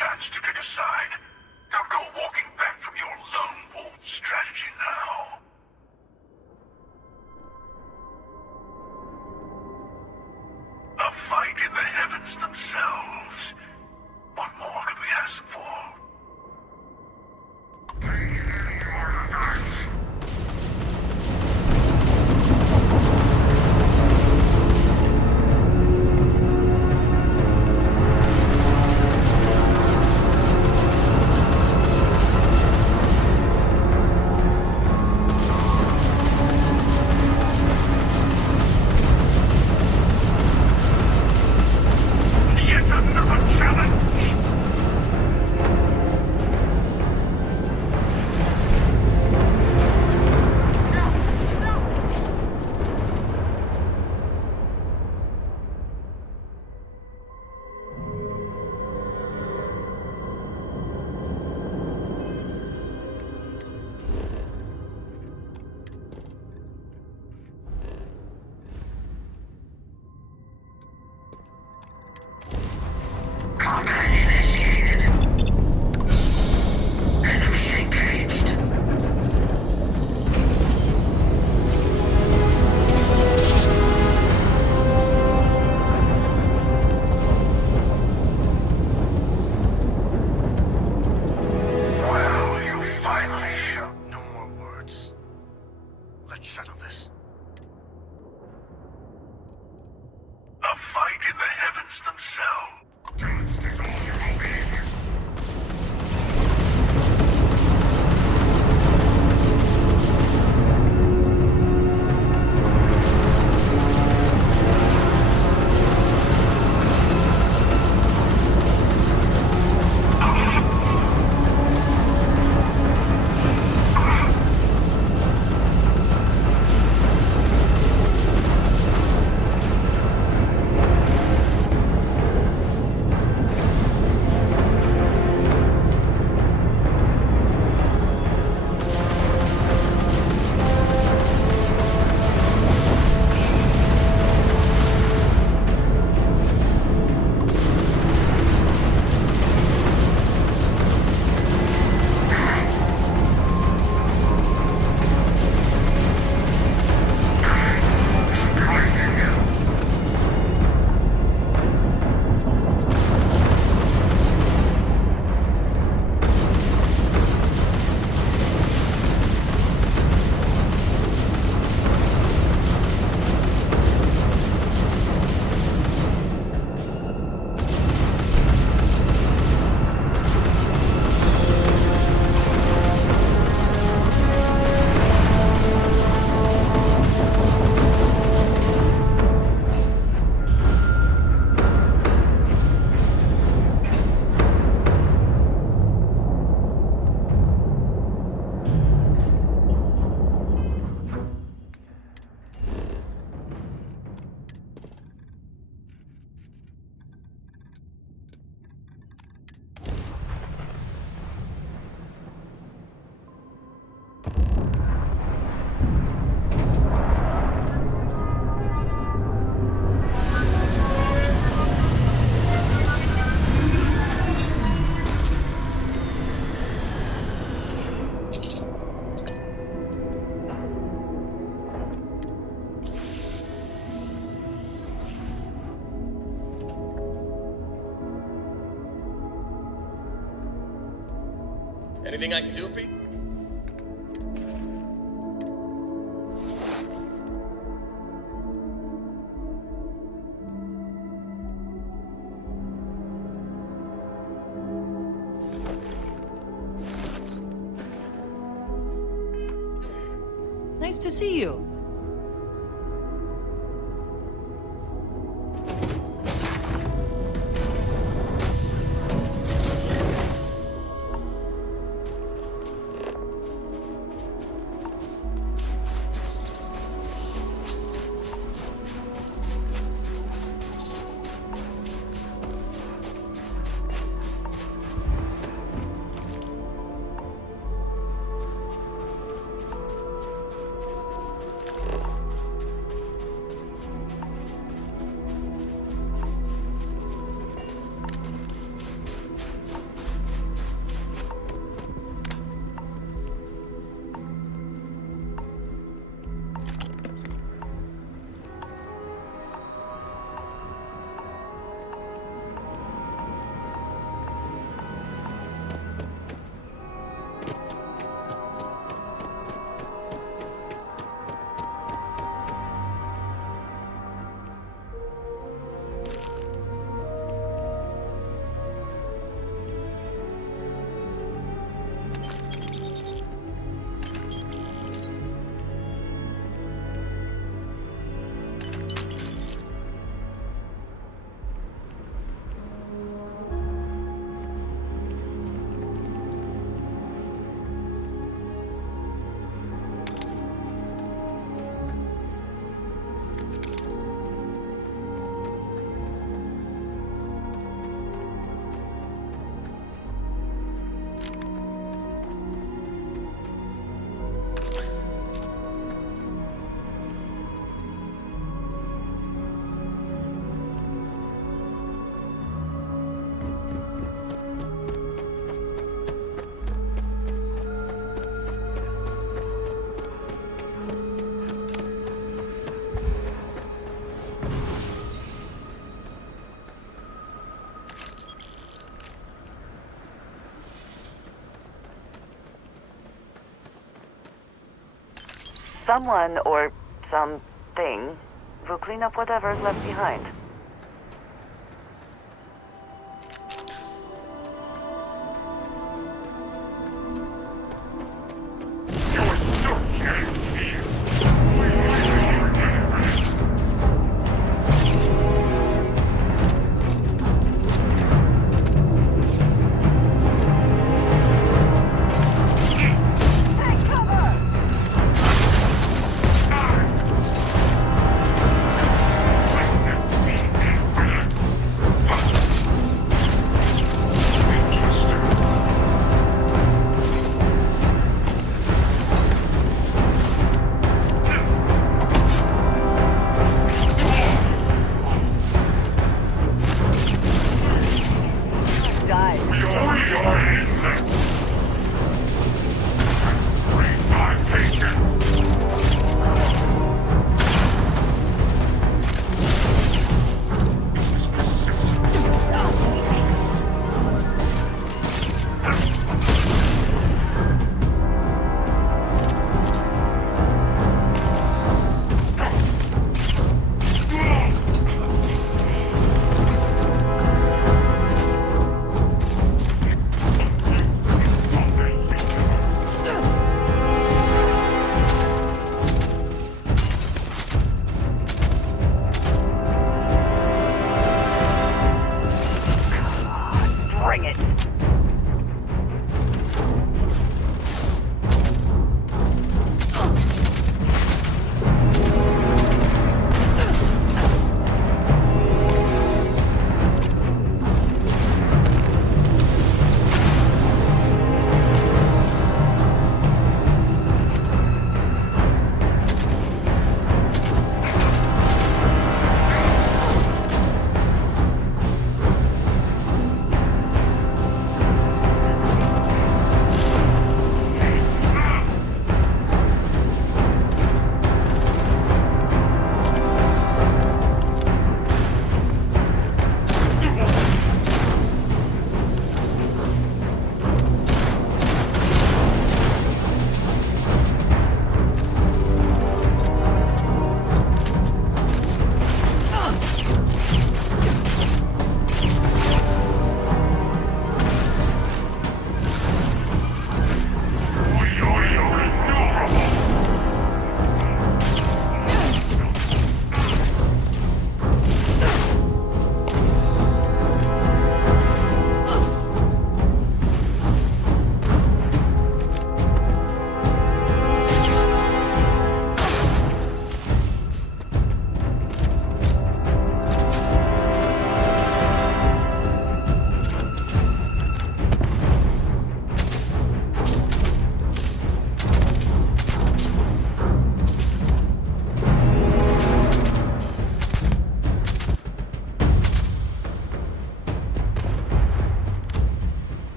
chance to pick a side. Don't go walking back from your lone wolf strategy now. A fight in the heavens themselves. What more could we ask for? Anything I can do, Pete? Nice to see you. Someone or something will clean up whatever's left behind.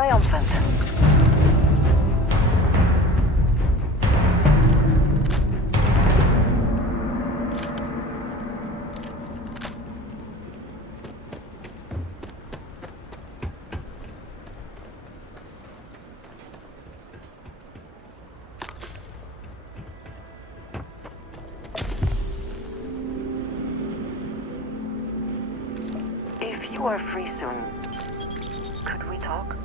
triumphant. If you are free soon, could we talk?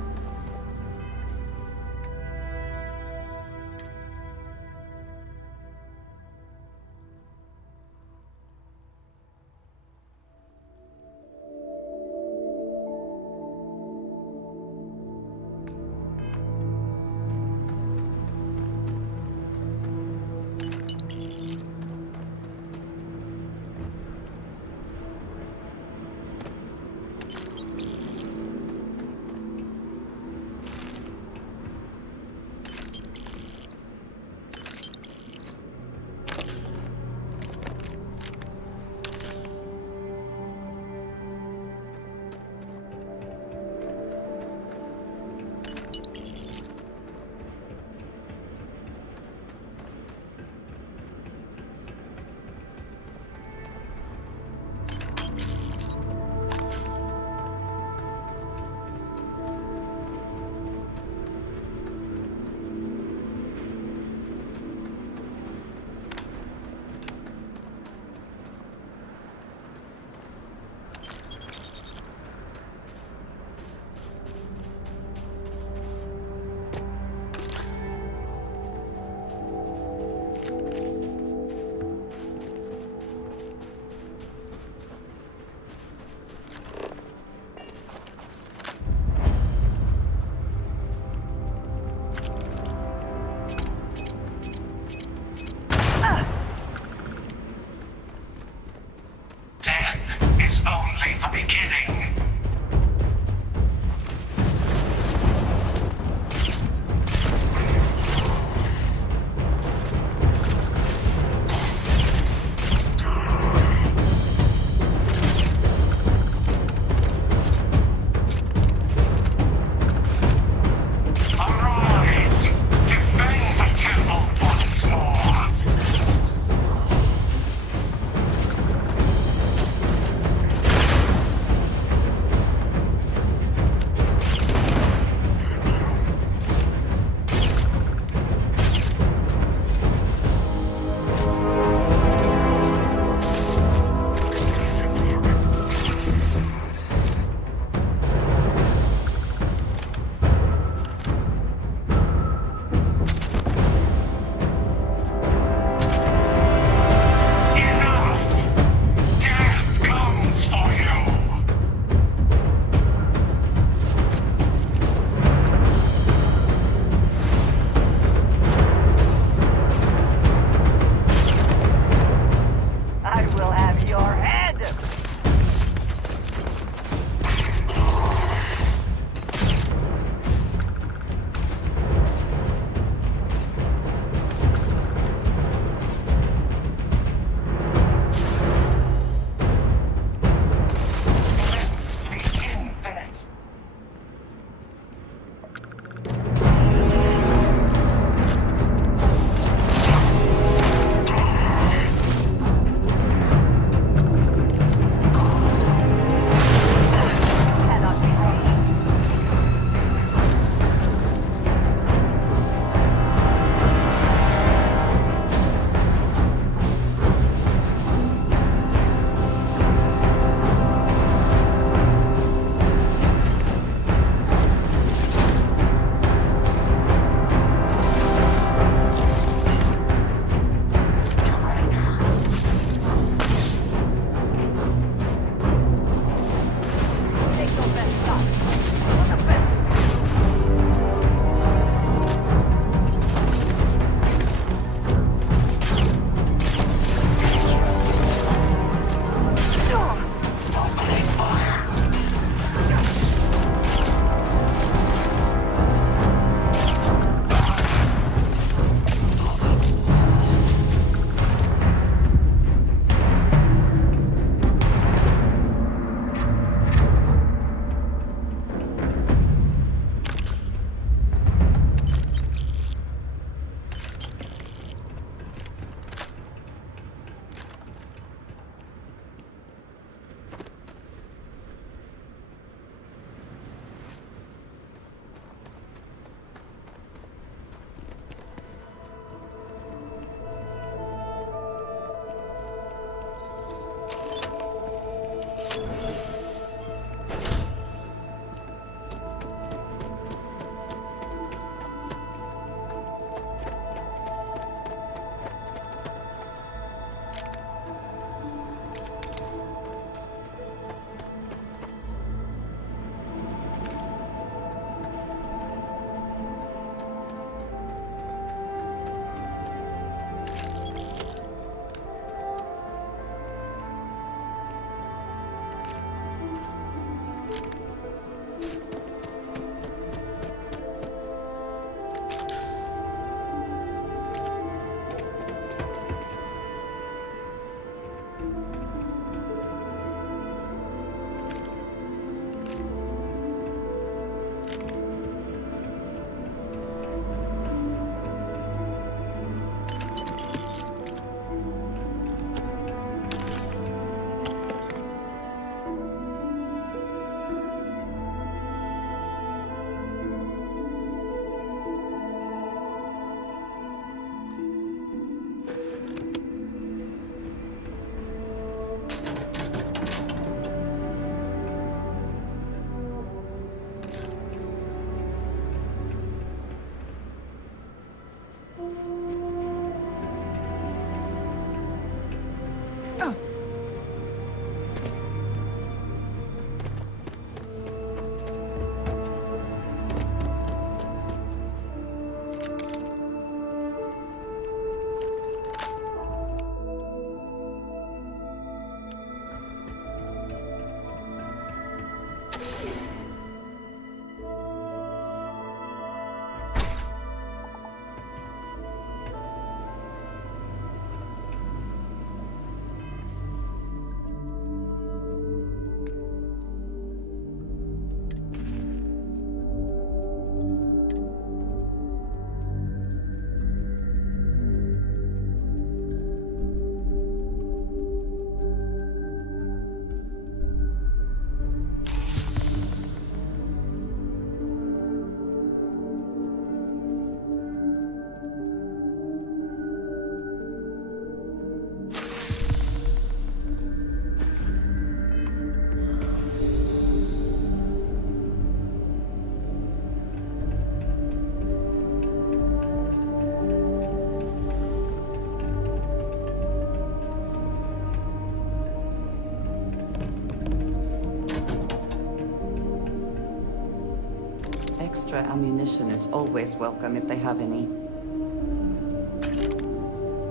extra ammunition is always welcome if they have any.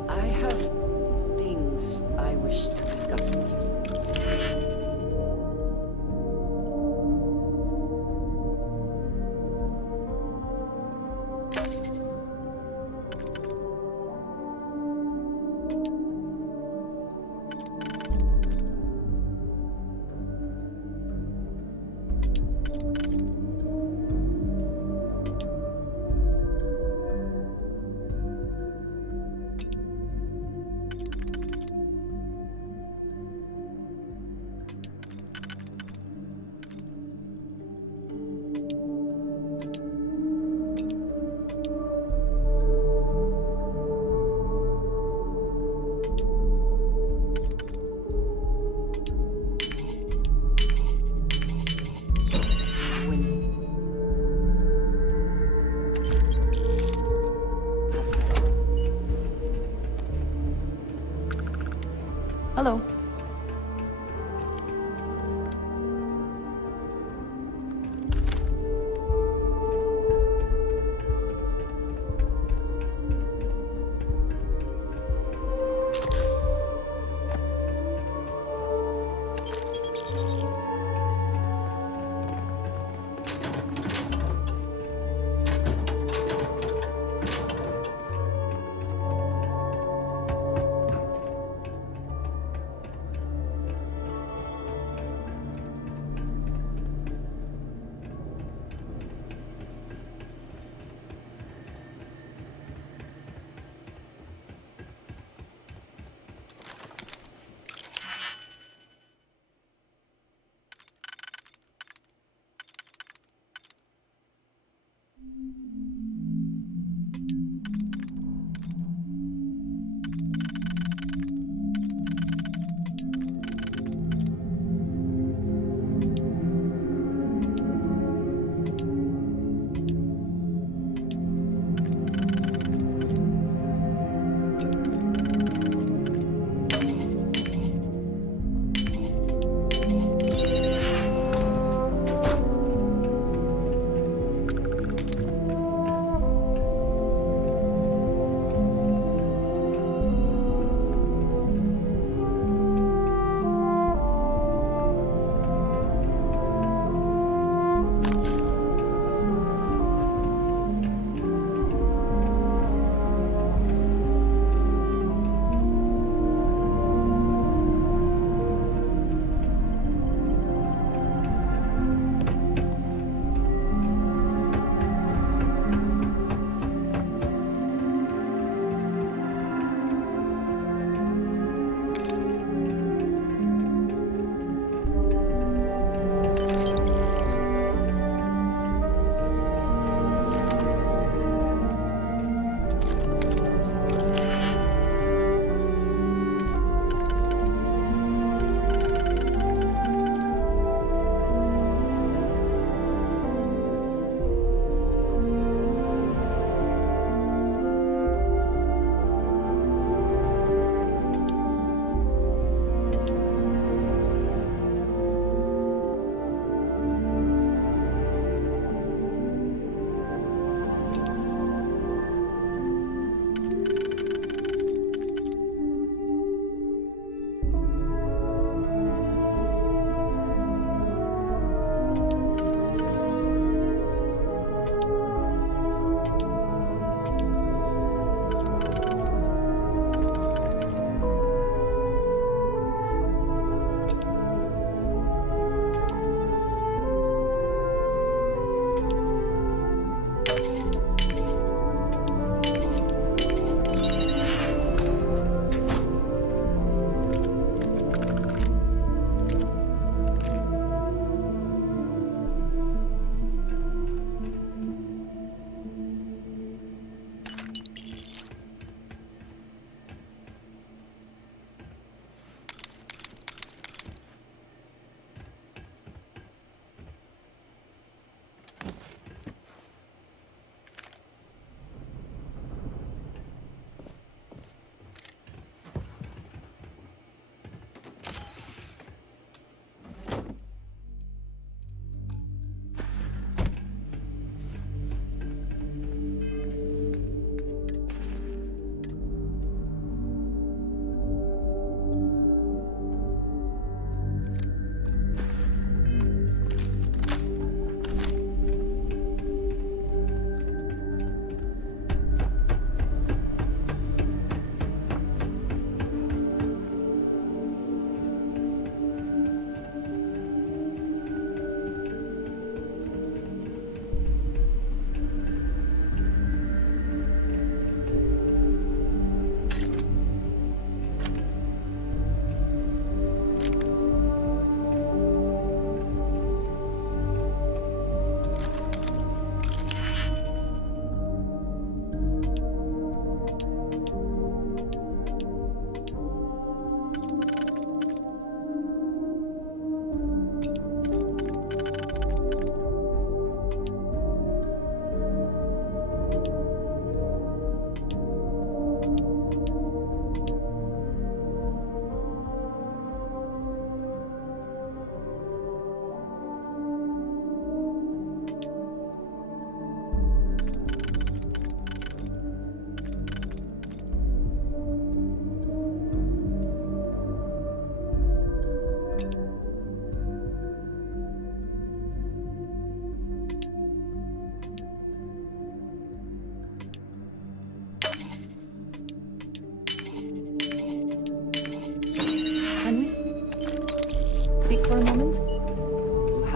I have things I wish to discuss with you.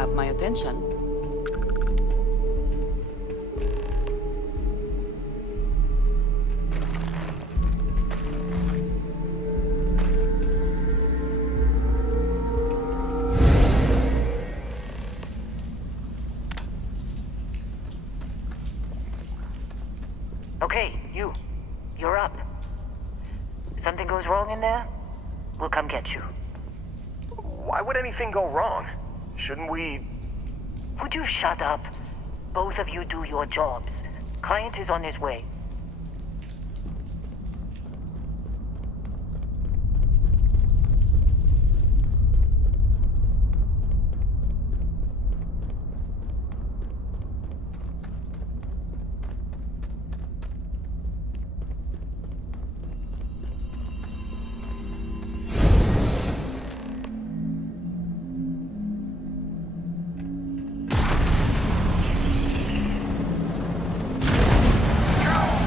have my attention. Okay, you're up. Something goes wrong in there, we'll come get you. Why would anything go wrong? Shouldn't we... Would you shut up? Both of you do your jobs. Client is on his way. Go!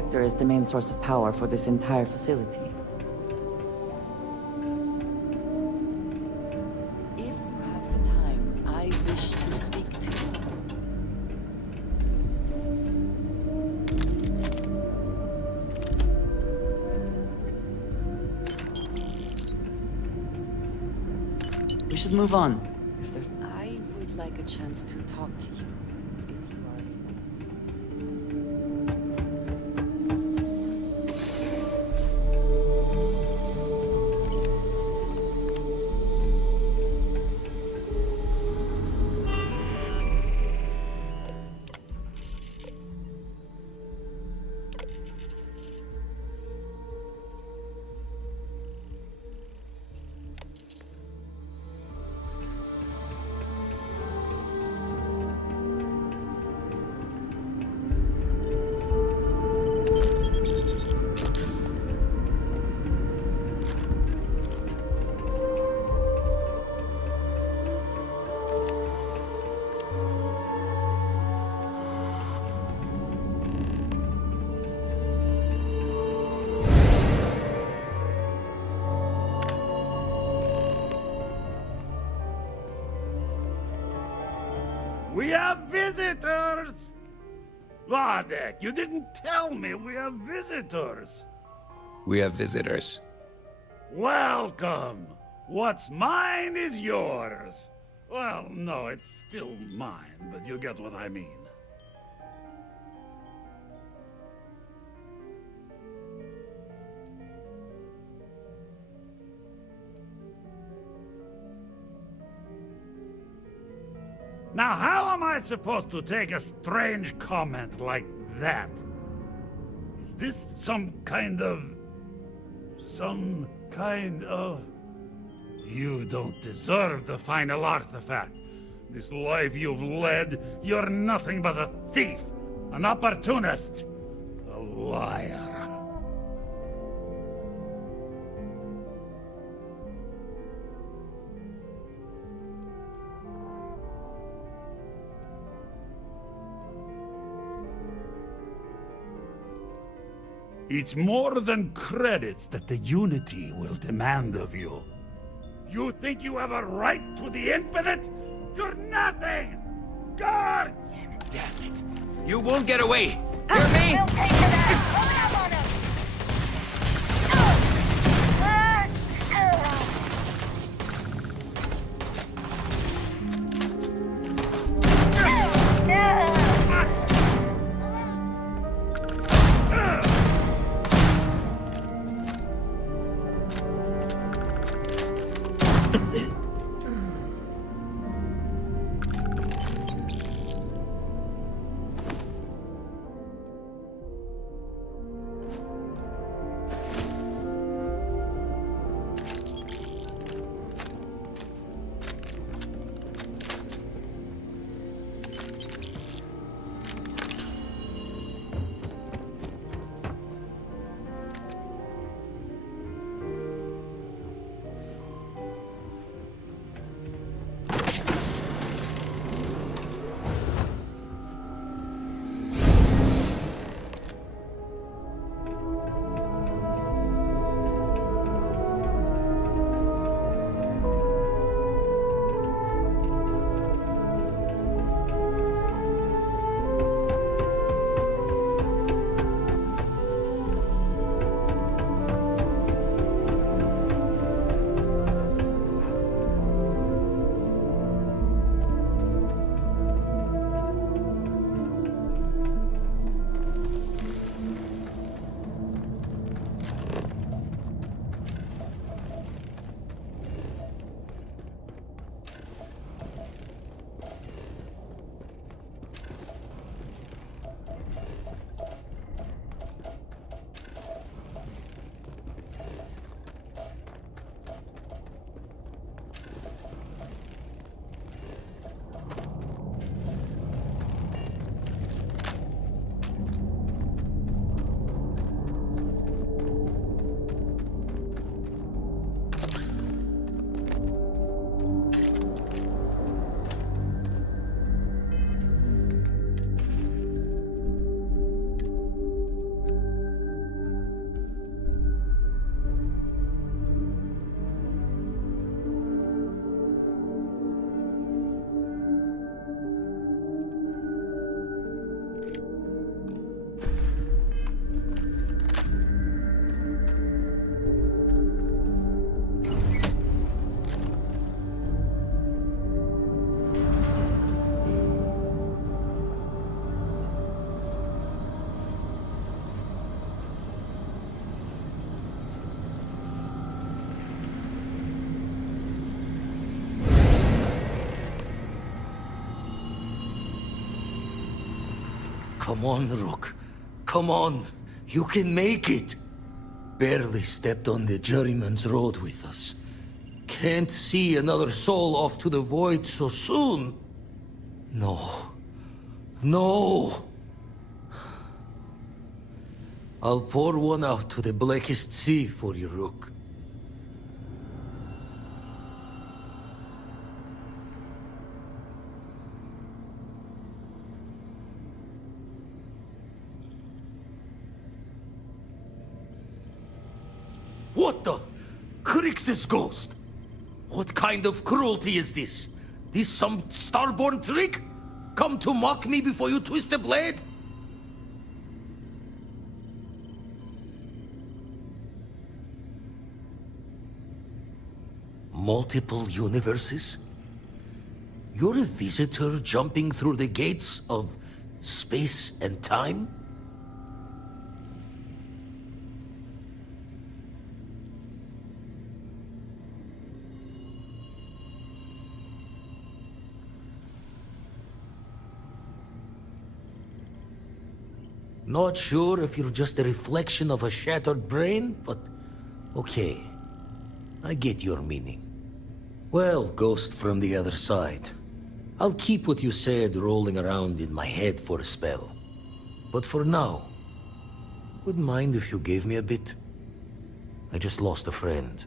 reactor is the main source of power for this entire facility. If you have the time, I wish to speak to you. We should move on. If there's... I would like a chance to talk to you. We have visitors! Vardek, you didn't tell me we have visitors. We have visitors. Welcome! What's mine is yours. Well, no, it's still mine, but you get what I mean. Now, how am I supposed to take a strange comment like that? Is this some kind of... You don't deserve the final artifact. This life you've led, you're nothing but a thief, an opportunist, a liar. It's more than credits that the Unity will demand of you. You think you have a right to the infinite? You're nothing! Guards! Damn it. You won't get away! Hear me? We'll take it out! Hold up on him! Come on, Rook. Come on. You can make it. Barely stepped on the juryman's road with us. Can't see another soul off to the void so soon. No. No. I'll pour one out to the blackest sea for you, Rook. What the? Crix's ghost? What kind of cruelty is this? This some starborn trick? Come to mock me before you twist the blade? Multiple universes? You're a visitor jumping through the gates of space and time? Not sure if you're just a reflection of a shattered brain, but okay. I get your meaning. Well, ghost from the other side. I'll keep what you said rolling around in my head for a spell. But for now, wouldn't mind if you gave me a bit. I just lost a friend.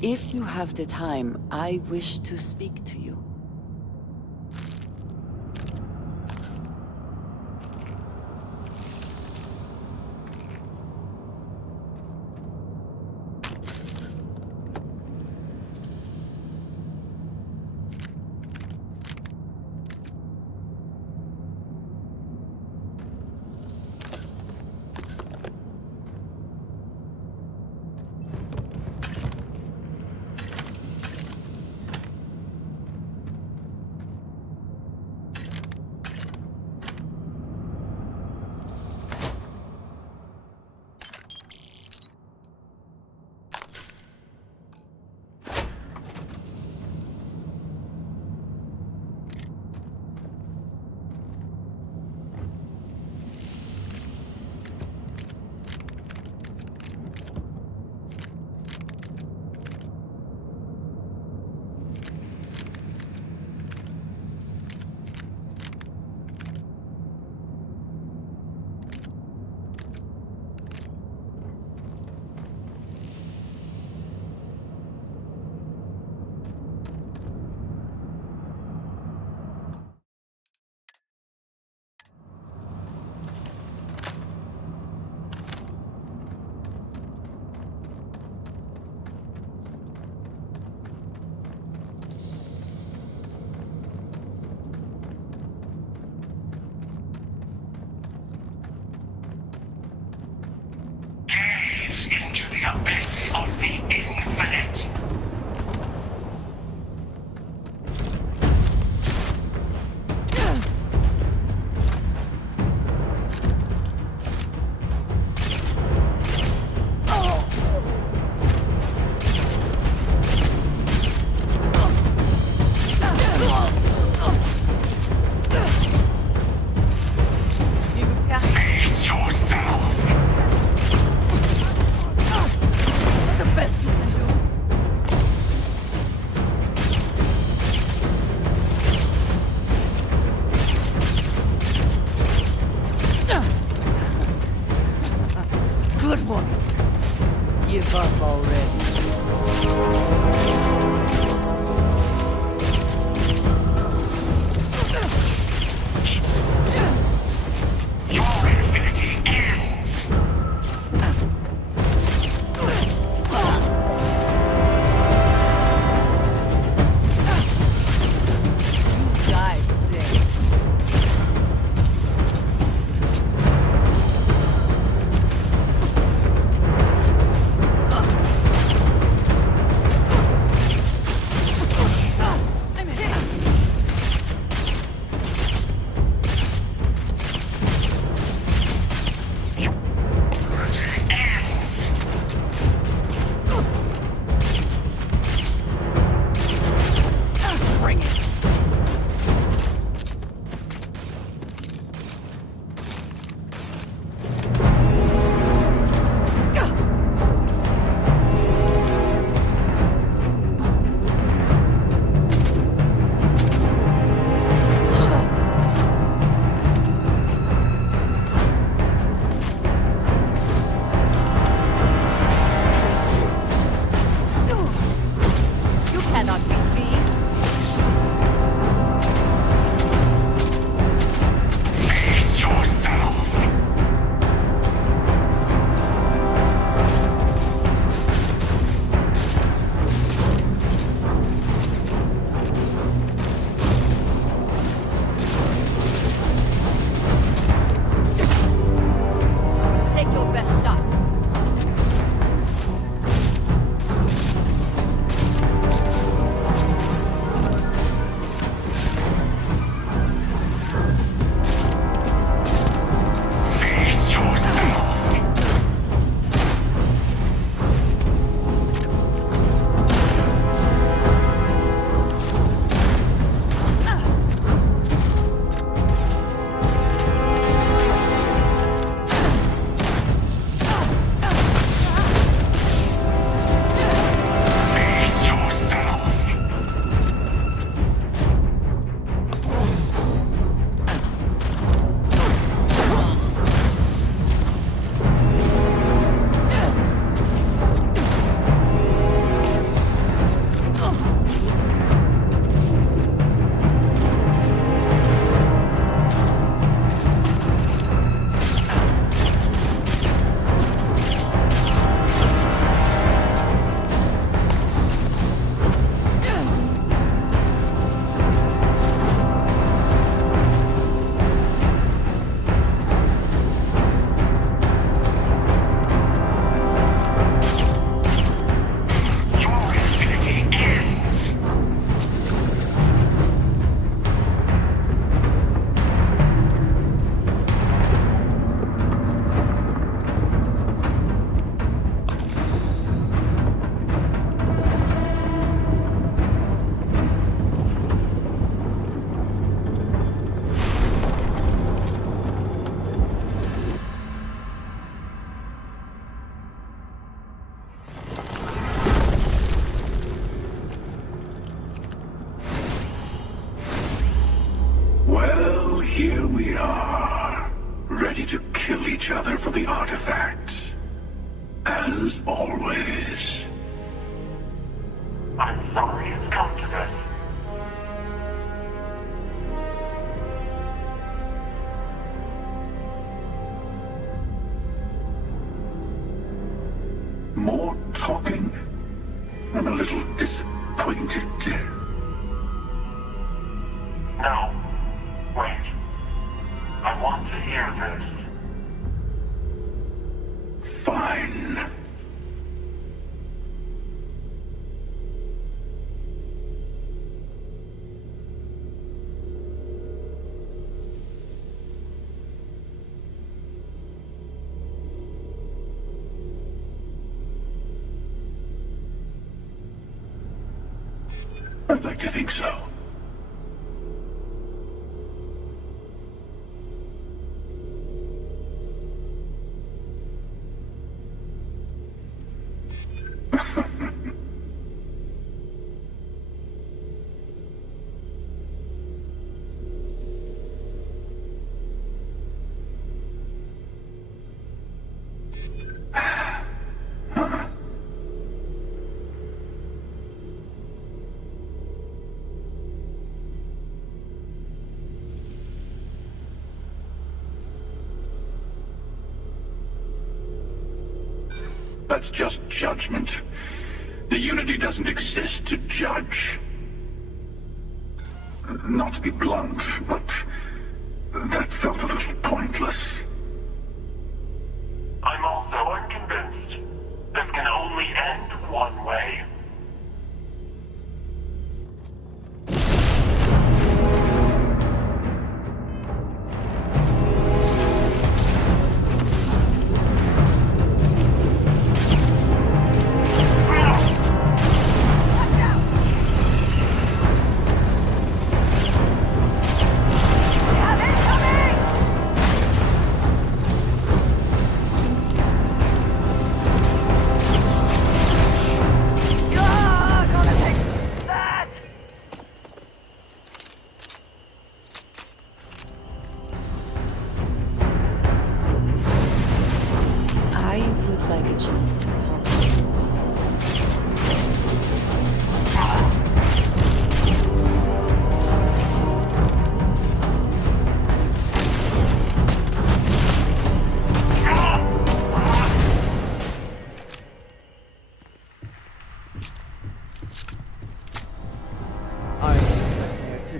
If you have the time, I wish to speak to you. Abyss of the infinite. Best you here we are, ready to kill each other for the artifacts. As always. I'm sorry it's come to this. More talking? I'm a little disappointed. No. Wait. I want to hear this. Fine. I'd like to think so. That's just judgment. The Unity doesn't exist to judge. Not to be blunt, but that felt a little pointless. I'm also unconvinced. This can only end one way.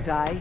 Die?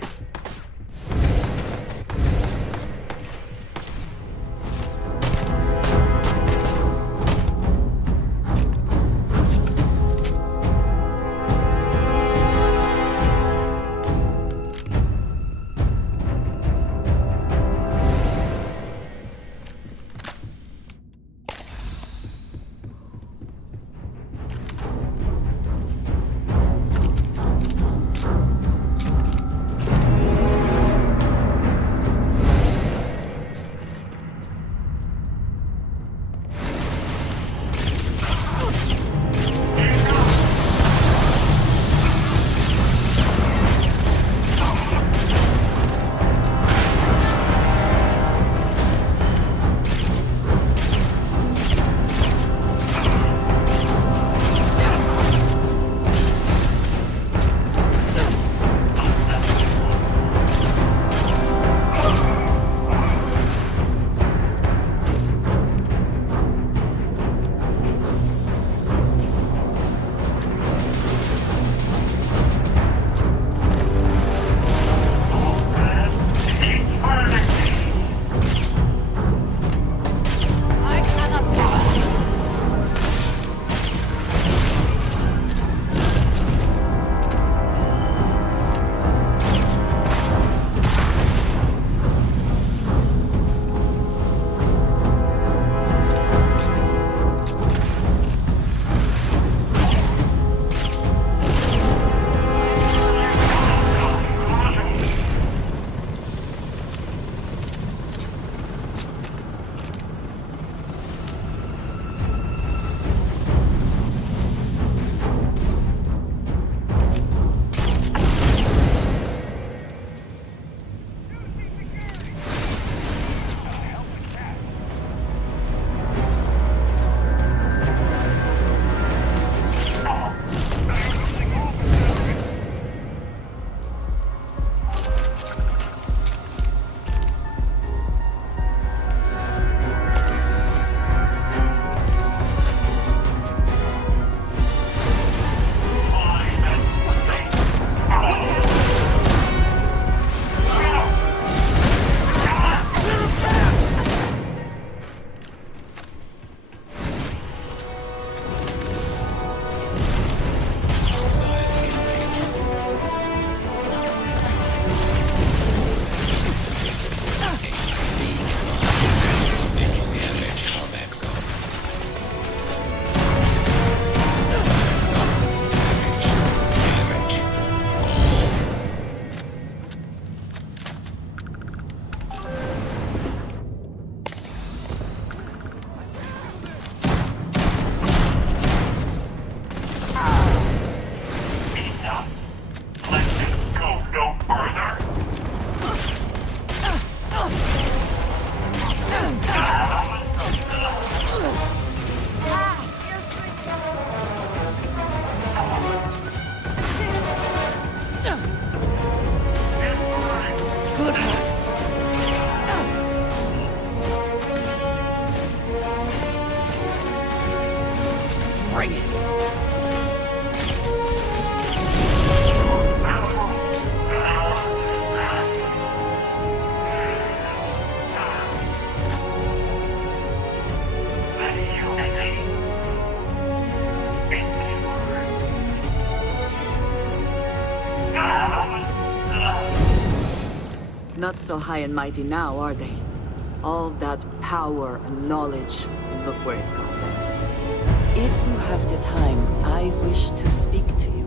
Good. Bring it. Not so high and mighty now, are they? All that power and knowledge, look where it got them. If you have the time, I wish to speak to you.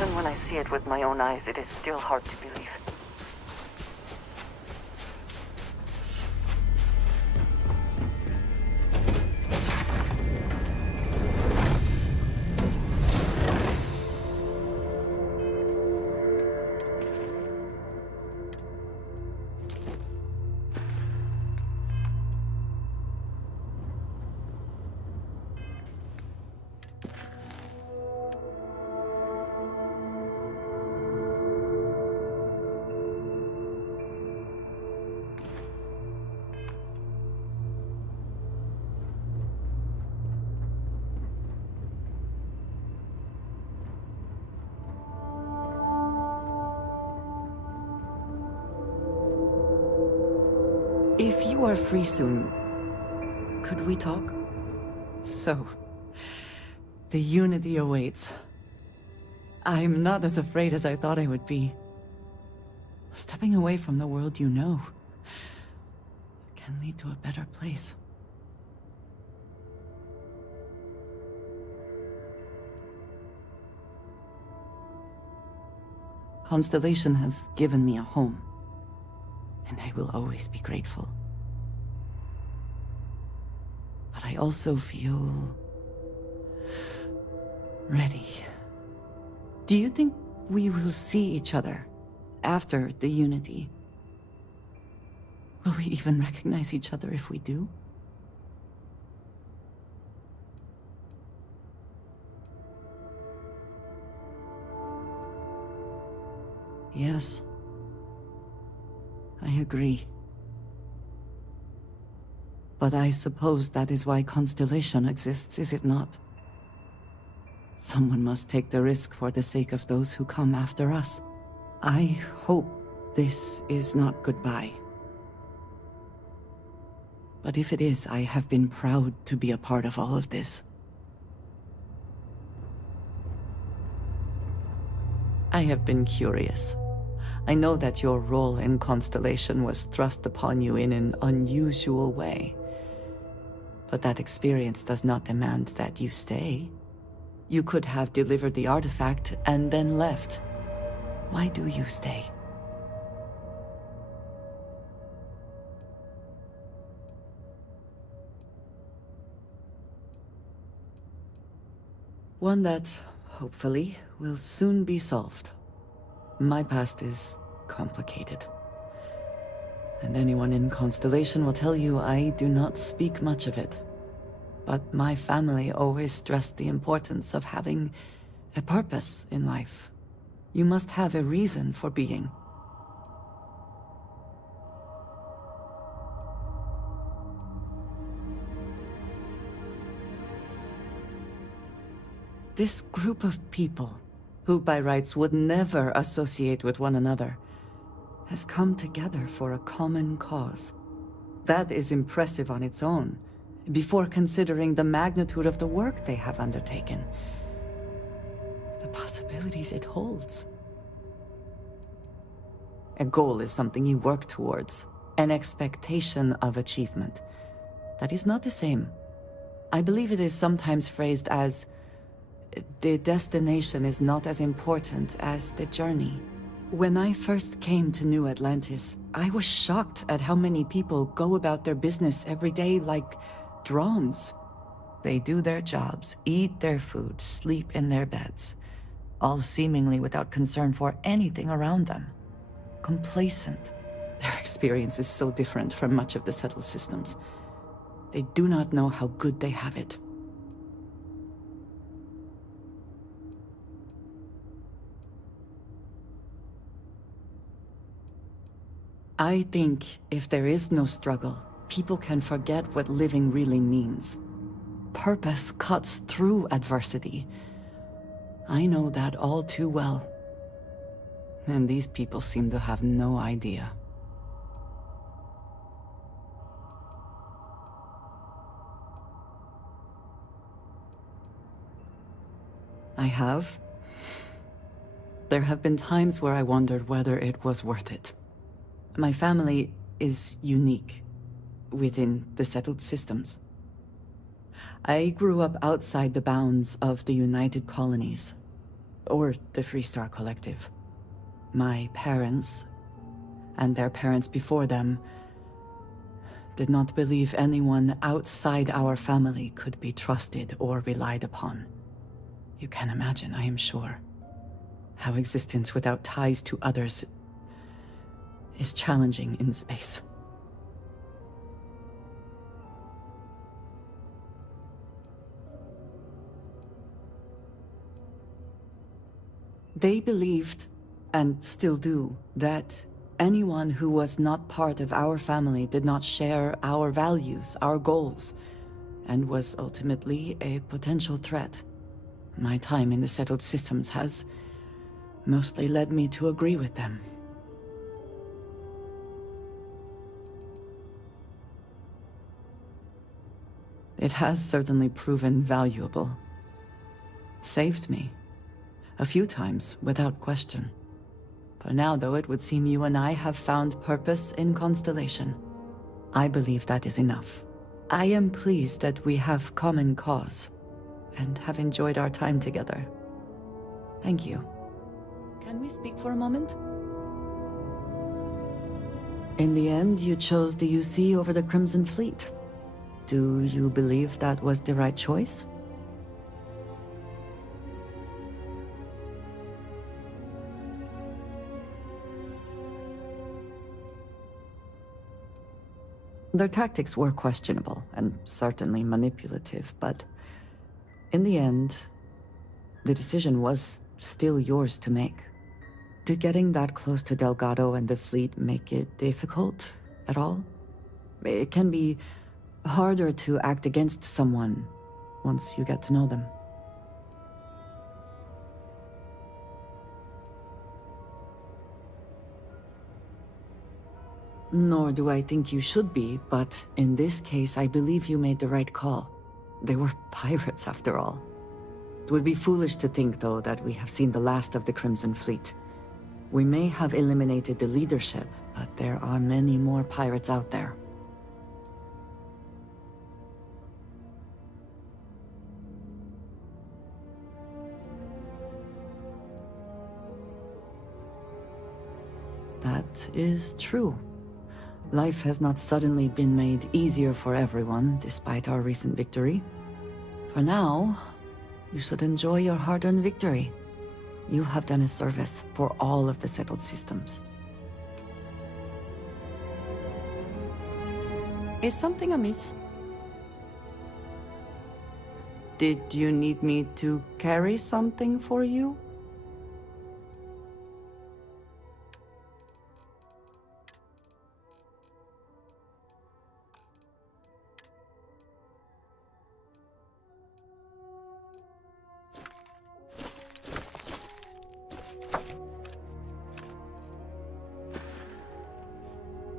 Even when I see it with my own eyes, it is still hard to believe. If you are free soon, could we talk? So, the Unity awaits. I'm not as afraid as I thought I would be. Stepping away from the world you know can lead to a better place. Constellation has given me a home. and I will always be grateful. But I also feel ready. Do you think we will see each other after the Unity? Will we even recognize each other if we do? Yes. I agree. But I suppose that is why Constellation exists, is it not? Someone must take the risk for the sake of those who come after us. I hope this is not goodbye. But if it is, I have been proud to be a part of all of this. I have been curious. I know that your role in Constellation was thrust upon you in an unusual way. But that experience does not demand that you stay. You could have delivered the artifact and then left. Why do you stay? One that, hopefully, will soon be solved. My past is complicated. And anyone in Constellation will tell you I do not speak much of it. But my family always stressed the importance of having a purpose in life. You must have a reason for being. This group of people, who by rights would never associate with one another, has come together for a common cause. That is impressive on its own, before considering the magnitude of the work they have undertaken. The possibilities it holds. A goal is something you work towards, an expectation of achievement. That is not the same. I believe it is sometimes phrased as, the destination is not as important as the journey. When I first came to New Atlantis, I was shocked at how many people go about their business every day like drones. They do their jobs, eat their food, sleep in their beds, all seemingly without concern for anything around them. Complacent. Their experience is so different from much of the settled systems. They do not know how good they have it. I think if there is no struggle, people can forget what living really means. Purpose cuts through adversity. I know that all too well. And these people seem to have no idea. I have. There have been times where I wondered whether it was worth it. My family is unique within the settled systems. I grew up outside the bounds of the United Colonies, or the Freestar Collective. My parents, and their parents before them, did not believe anyone outside our family could be trusted or relied upon. You can imagine, I am sure, how existence without ties to others is challenging in space. They believed, and still do, that anyone who was not part of our family did not share our values, our goals, and was ultimately a potential threat. My time in the settled systems has mostly led me to agree with them. It has certainly proven valuable. Saved me. A few times, without question. For now, though, it would seem you and I have found purpose in Constellation. I believe that is enough. I am pleased that we have common cause, and have enjoyed our time together. Thank you. Can we speak for a moment? In the end, you chose the UC over the Crimson Fleet. Do you believe that was the right choice? Their tactics were questionable, and certainly manipulative, but in the end, the decision was still yours to make. Did getting that close to Delgado and the fleet make it difficult at all? It can be harder to act against someone once you get to know them. Nor do I think you should be, but in this case, I believe you made the right call. They were pirates, after all. It would be foolish to think, though, that we have seen the last of the Crimson Fleet. We may have eliminated the leadership, but there are many more pirates out there. That is true. Life has not suddenly been made easier for everyone, despite our recent victory. For now, you should enjoy your hard-earned victory. You have done a service for all of the settled systems. Is something amiss? Did you need me to carry something for you?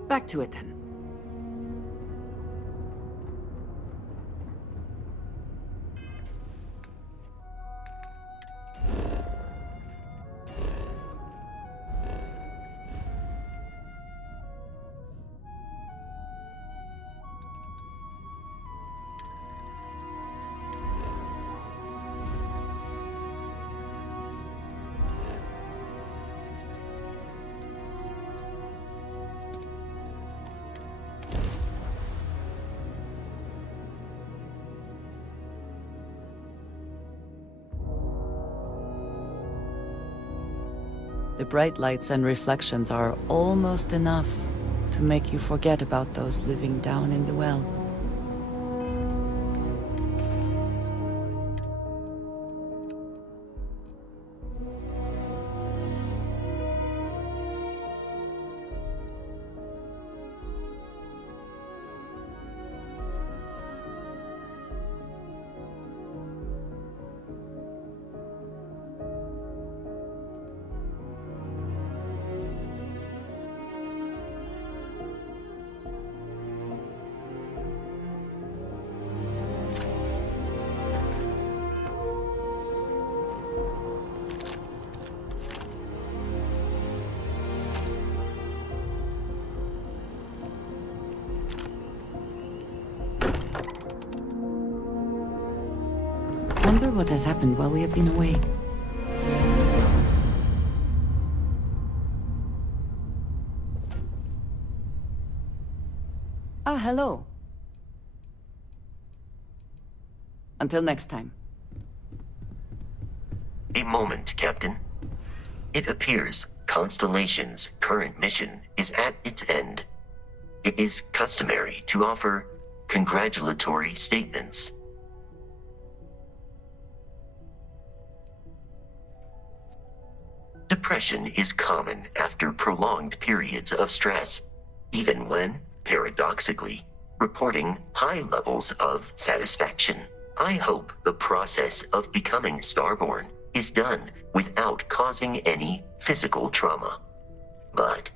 Back to it then. The bright lights and reflections are almost enough to make you forget about those living down in the well. Wonder what has happened while we have been away. Ah, hello. Until next time. A moment, Captain. It appears Constellation's current mission is at its end. It is customary to offer congratulatory statements. Depression is common after prolonged periods of stress, even when, paradoxically, reporting high levels of satisfaction. I hope the process of becoming starborn is done without causing any physical trauma. But,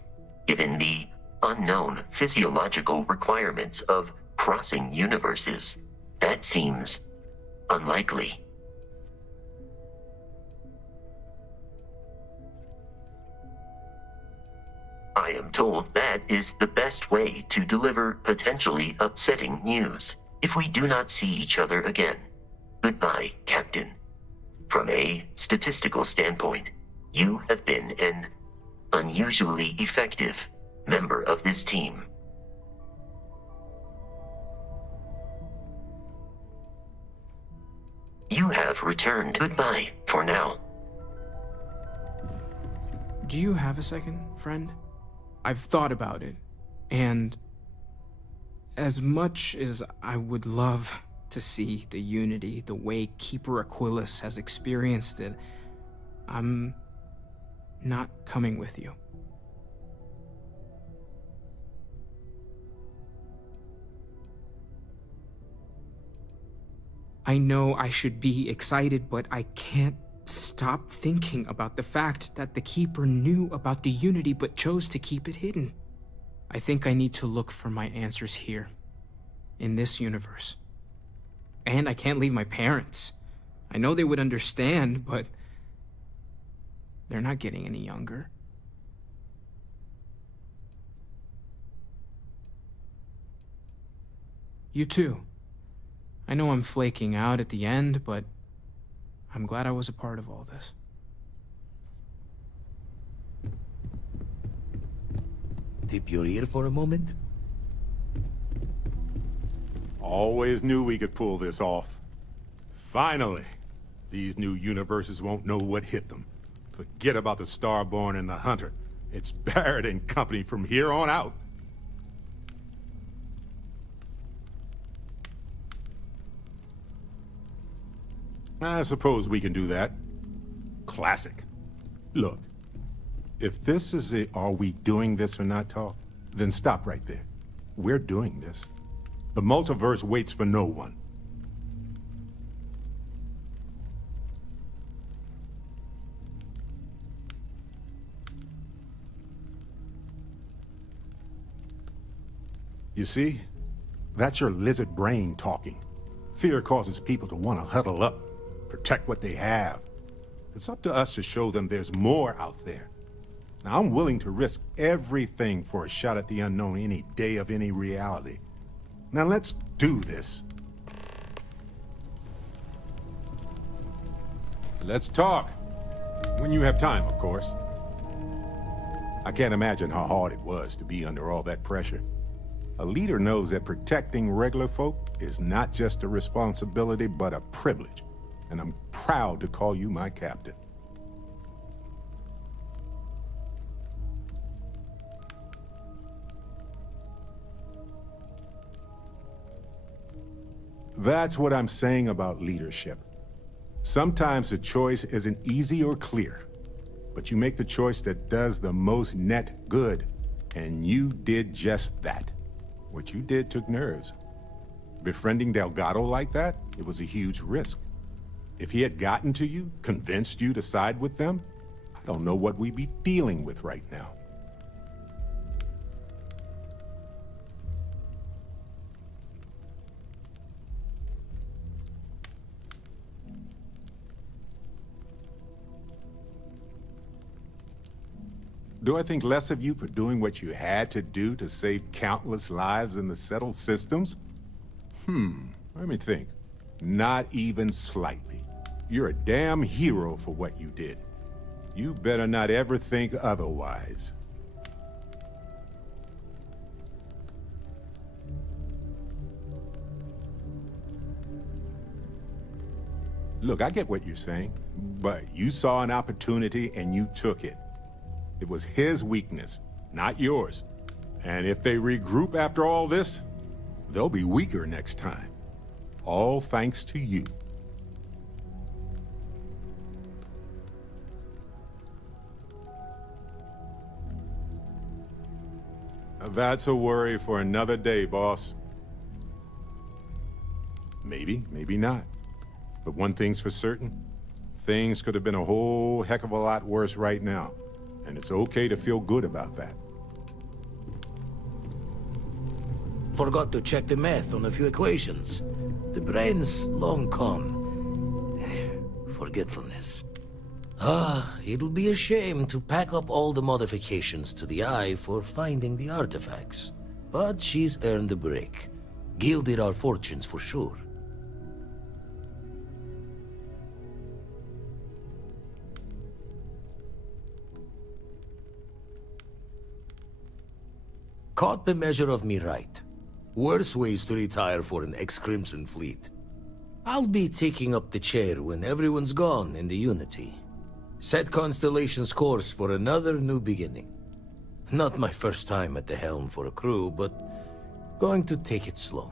given the unknown physiological requirements of crossing universes, that seems unlikely. I am told that is the best way to deliver potentially upsetting news if we do not see each other again. Goodbye, Captain. From a statistical standpoint, you have been an unusually effective member of this team. You have returned. Goodbye for now. Do you have a second, friend? I've thought about it, and as much as I would love to see the unity the way Keeper Aquilus has experienced it, I'm not coming with you. I know I should be excited, but I can't stop thinking about the fact that the Keeper knew about the Unity but chose to keep it hidden. I think I need to look for my answers here, in this universe. And I can't leave my parents. I know they would understand, but they're not getting any younger. You too. I know I'm flaking out at the end, but I'm glad I was a part of all this. Tip your ear for a moment? Always knew we could pull this off. Finally! These new universes won't know what hit them. Forget about the Starborn and the Hunter. It's Barrett and company from here on out. I suppose we can do that. Classic. Look, if this is a are we doing this or not talk, then stop right there. We're doing this. The multiverse waits for no one. You see? That's your lizard brain talking. Fear causes people to want to huddle up. Protect what they have. It's up to us to show them there's more out there. Now, I'm willing to risk everything for a shot at the unknown any day of any reality. Now, let's do this. Let's talk. When you have time, of course. I can't imagine how hard it was to be under all that pressure. A leader knows that protecting regular folk is not just a responsibility, but a privilege. And I'm proud to call you my captain. That's what I'm saying about leadership. Sometimes the choice isn't easy or clear, but you make the choice that does the most net good, and you did just that. What you did took nerves. Befriending Delgado like that, it was a huge risk. If he had gotten to you, convinced you to side with them, I don't know what we'd be dealing with right now. Do I think less of you for doing what you had to do to save countless lives in the settled systems? Let me think. Not even slightly. You're a damn hero for what you did. You better not ever think otherwise. Look, I get what you're saying, but you saw an opportunity and you took it. It was his weakness, not yours. And if they regroup after all this, they'll be weaker next time. All thanks to you. That's a worry for another day, boss. Maybe, maybe not. But one thing's for certain, things could have been a whole heck of a lot worse right now. And it's okay to feel good about that. Forgot to check the math on a few equations. The brain's long gone. Forgetfulness. It'll be a shame to pack up all the modifications to the eye for finding the artifacts. But she's earned a break. Gilded our fortunes for sure. Caught the measure of me right. Worse ways to retire for an ex-Crimson fleet. I'll be taking up the chair when everyone's gone in the Unity. Set Constellation's course for another new beginning. Not my first time at the helm for a crew, but going to take it slow.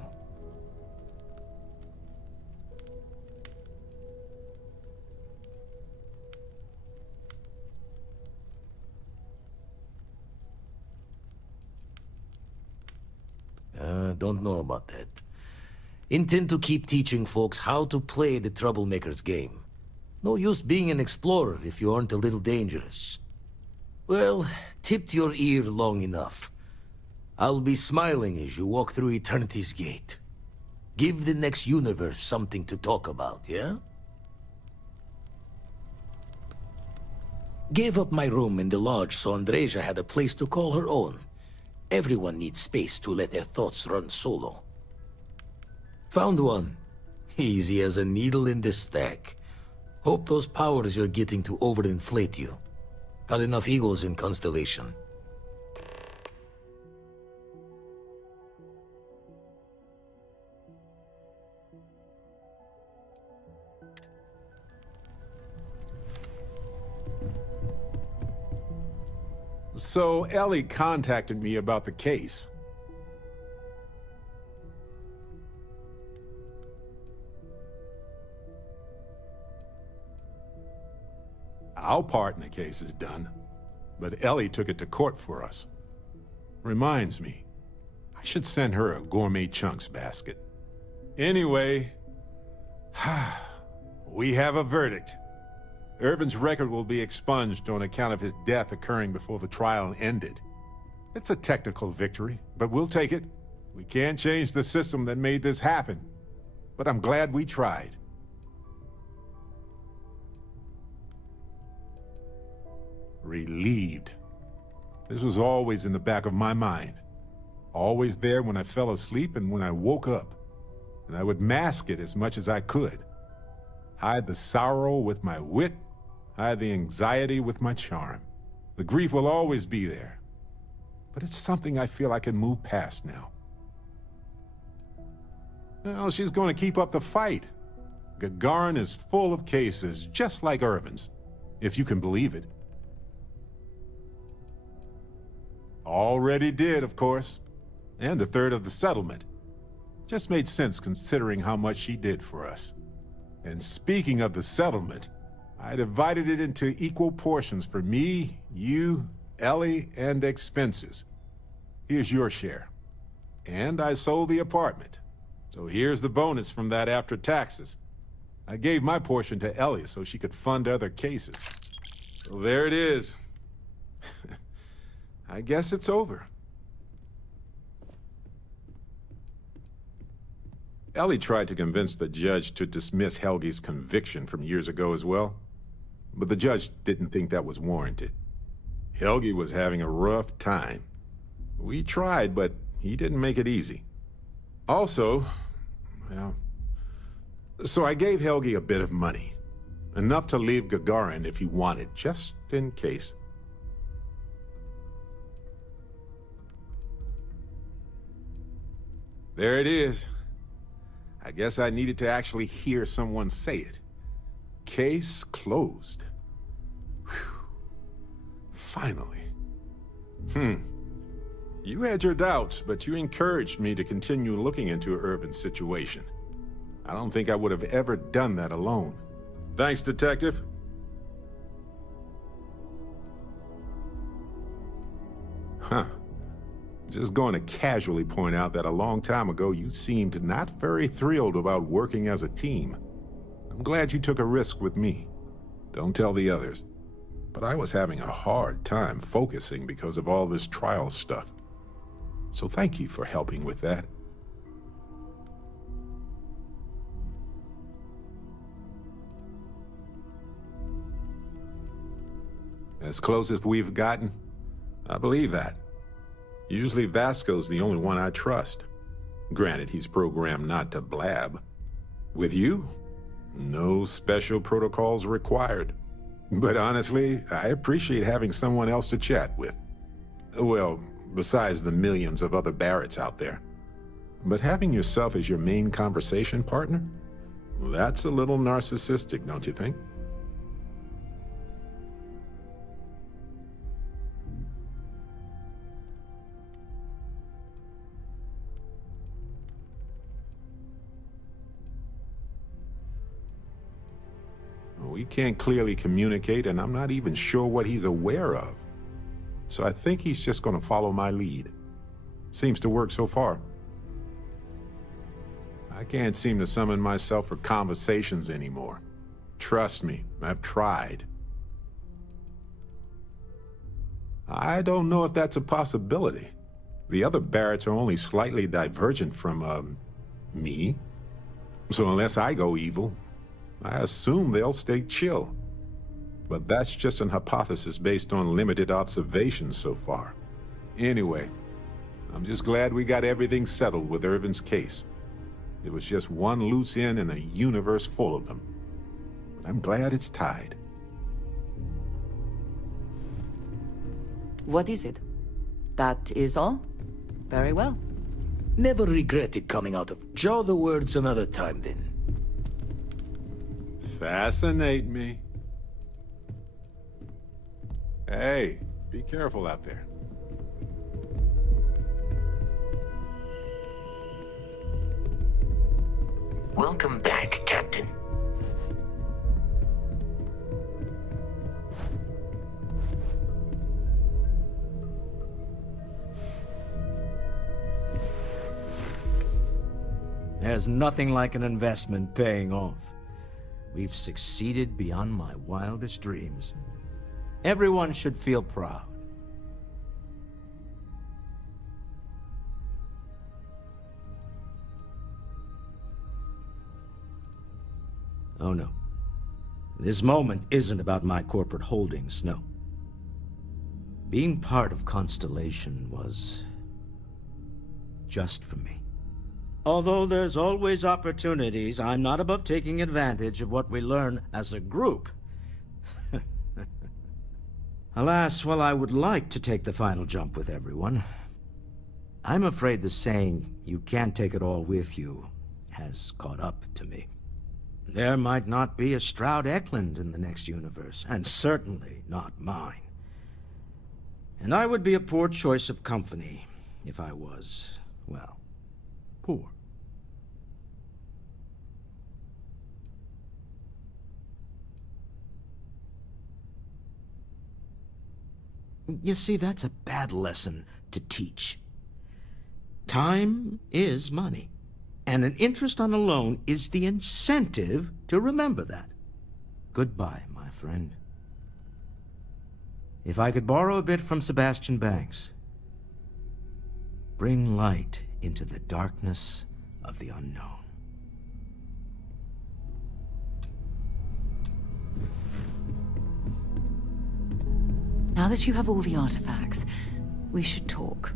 Don't know about that. Intend to keep teaching folks how to play the Troublemaker's game. No use being an explorer if you aren't a little dangerous. Well, tipped your ear long enough. I'll be smiling as you walk through Eternity's gate. Give the next universe something to talk about, yeah? Gave up my room in the lodge so Andreja had a place to call her own. Everyone needs space to let their thoughts run solo. Found one. Easy as a needle in the stack. Hope those powers you're getting to overinflate you. Got enough egos in Constellation. So Ellie contacted me about the case. Our part in the case is done, but Ellie took it to court for us. Reminds me, I should send her a gourmet chunks basket. Anyway, we have a verdict. Irvin's record will be expunged on account of his death occurring before the trial ended. It's a technical victory, but we'll take it. We can't change the system that made this happen, but I'm glad we tried. Relieved. This was always in the back of my mind. Always there when I fell asleep and when I woke up. And I would mask it as much as I could. Hide the sorrow with my wit, hide the anxiety with my charm. The grief will always be there. But it's something I feel I can move past now. Well, she's going to keep up the fight. Gagarin is full of cases, just like Irvin's, if you can believe it. Already did, of course. And a third of the settlement. Just made sense considering how much she did for us. And speaking of the settlement, I divided it into equal portions for me, you, Ellie, and expenses. Here's your share. And I sold the apartment. So here's the bonus from that after taxes. I gave my portion to Ellie so she could fund other cases. So there it is. I guess it's over. Ellie tried to convince the judge to dismiss Helgi's conviction from years ago as well, but the judge didn't think that was warranted. Helgi was having a rough time. We tried, but he didn't make it easy. Also, well, so I gave Helgi a bit of money. Enough to leave Gagarin if he wanted, just in case. There it is. I guess I needed to actually hear someone say it. Case closed. Whew. Finally. You had your doubts, but you encouraged me to continue looking into Irvin's situation. I don't think I would have ever done that alone. Thanks, Detective. Just going to casually point out that a long time ago you seemed not very thrilled about working as a team. I'm glad you took a risk with me. Don't tell the others. But I was having a hard time focusing because of all this trial stuff. So thank you for helping with that. As close as we've gotten? I believe that. Usually Vasco's the only one I trust. Granted, he's programmed not to blab. With you, no special protocols required. But honestly, I appreciate having someone else to chat with. Well, besides the millions of other Barretts out there. But having yourself as your main conversation partner? That's a little narcissistic, don't you think? We can't clearly communicate, and I'm not even sure what he's aware of. So I think he's just going to follow my lead. Seems to work so far. I can't seem to summon myself for conversations anymore. Trust me, I've tried. I don't know if that's a possibility. The other Barretts are only slightly divergent from, me. So unless I go evil, I assume they'll stay chill. But that's just an hypothesis based on limited observations so far. Anyway, I'm just glad we got everything settled with Irvin's case. It was just one loose end in a universe full of them. But I'm glad it's tied. What is it? That is all? Very well. Never regretted coming out of... Jaw the words another time, then. Fascinate me. Hey, be careful out there. Welcome back, Captain. There's nothing like an investment paying off. We've succeeded beyond my wildest dreams. Everyone should feel proud. Oh no. This moment isn't about my corporate holdings, no. Being part of Constellation was just for me. Although there's always opportunities, I'm not above taking advantage of what we learn as a group. Alas, while I would like to take the final jump with everyone, I'm afraid the saying, "you can't take it all with you," has caught up to me. There might not be a Stroud Eklund in the next universe, and certainly not mine. And I would be a poor choice of company if I was, well, poor. You see, that's a bad lesson to teach. Time is money, and an interest on a loan is the incentive to remember that. Goodbye, my friend. If I could borrow a bit from Sebastian Banks, bring light into the darkness of the unknown. Now that you have all the artifacts, we should talk.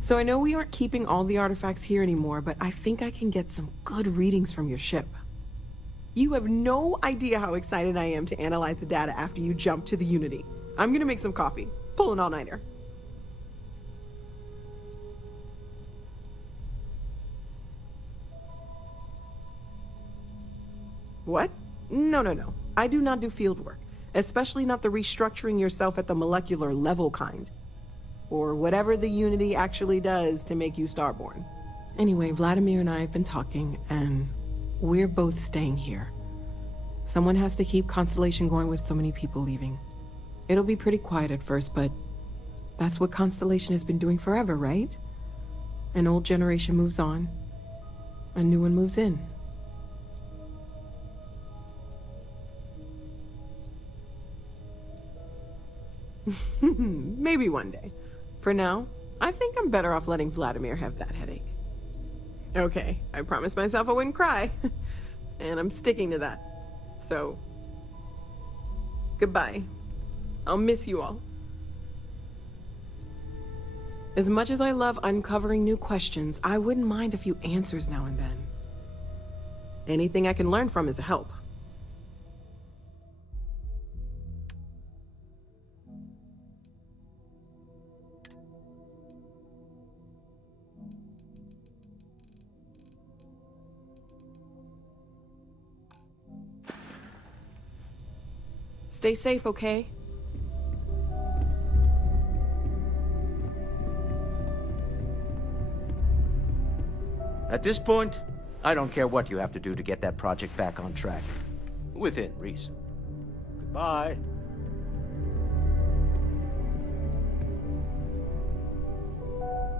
So I know we aren't keeping all the artifacts here anymore, but I think I can get some good readings from your ship. You have no idea how excited I am to analyze the data after you jump to the Unity. I'm gonna make some coffee. Pull an all-nighter. What? No. I do not do field work, especially not the restructuring yourself at the molecular level kind. Or whatever the Unity actually does to make you starborn. Anyway, Vladimir and I have been talking, and we're both staying here. Someone has to keep Constellation going with so many people leaving. It'll be pretty quiet at first, but that's what Constellation has been doing forever, right? An old generation moves on, a new one moves in. Maybe one day. For now, I think I'm better off letting Vladimir have that headache. Okay, I promised myself I wouldn't cry. And I'm sticking to that. So, goodbye. I'll miss you all. As much as I love uncovering new questions, I wouldn't mind a few answers now and then. Anything I can learn from is a help. Stay safe, okay? At this point, I don't care what you have to do to get that project back on track. Within reason. Goodbye.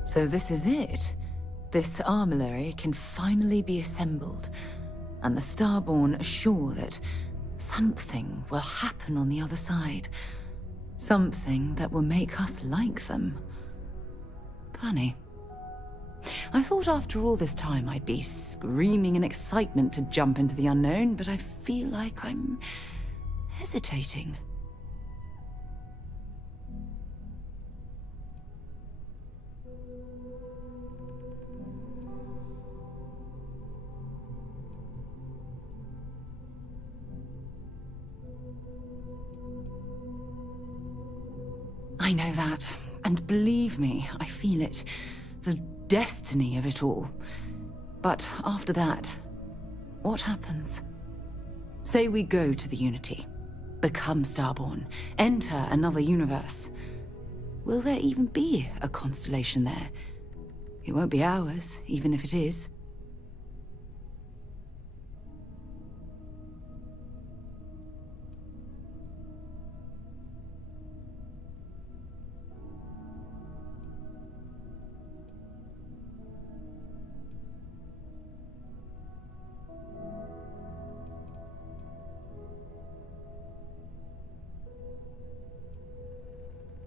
So this is it. This armillary can finally be assembled, and the Starborn are sure that something will happen on the other side. Something that will make us like them. Funny. I thought after all this time I'd be screaming in excitement to jump into the unknown, but I feel like I'm hesitating. I know that, and believe me, I feel it. The destiny of it all. But after that, what happens? Say we go to the Unity, become Starborn, enter another universe. Will there even be a constellation there? It won't be ours, even if it is.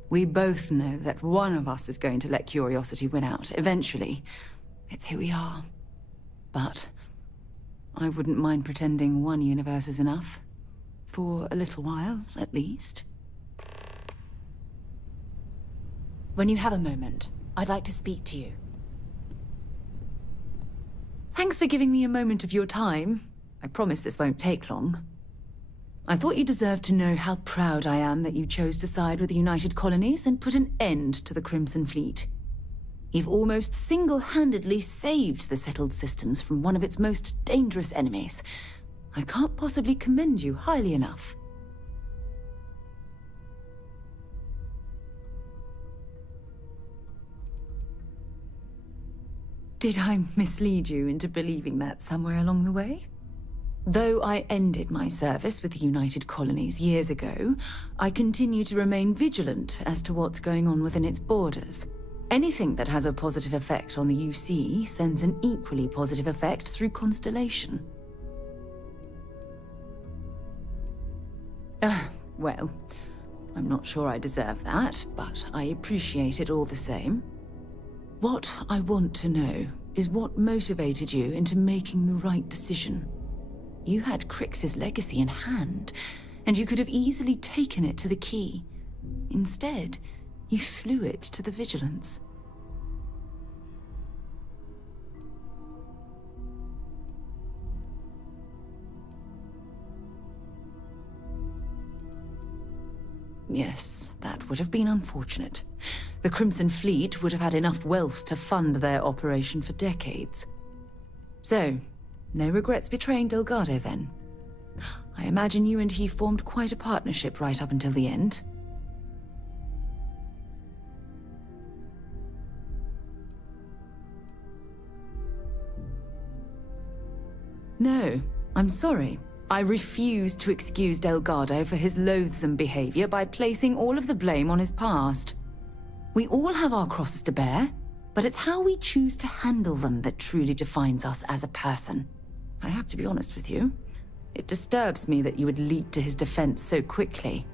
We both know that one of us is going to let curiosity win out, eventually. It's who we are. But I wouldn't mind pretending one universe is enough. For a little while, at least. When you have a moment, I'd like to speak to you. Thanks for giving me a moment of your time. I promise this won't take long. I thought you deserved to know how proud I am that you chose to side with the United Colonies and put an end to the Crimson Fleet. You've almost single-handedly saved the settled systems from one of its most dangerous enemies. I can't possibly commend you highly enough. Did I mislead you into believing that somewhere along the way? Though I ended my service with the United Colonies years ago, I continue to remain vigilant as to what's going on within its borders. Anything that has a positive effect on the UC sends an equally positive effect through Constellation. Well, I'm not sure I deserve that, but I appreciate it all the same. What I want to know is what motivated you into making the right decision. You had Crix's legacy in hand, and you could have easily taken it to the Key. Instead, you flew it to the Vigilance. Yes, that would have been unfortunate. The Crimson Fleet would have had enough wealth to fund their operation for decades. So, no regrets betraying Delgado, then? I imagine you and he formed quite a partnership right up until the end. No, I'm sorry. I refuse to excuse Delgado for his loathsome behavior by placing all of the blame on his past. We all have our crosses to bear, but it's how we choose to handle them that truly defines us as a person. I have to be honest with you. It disturbs me that you would leap to his defense so quickly.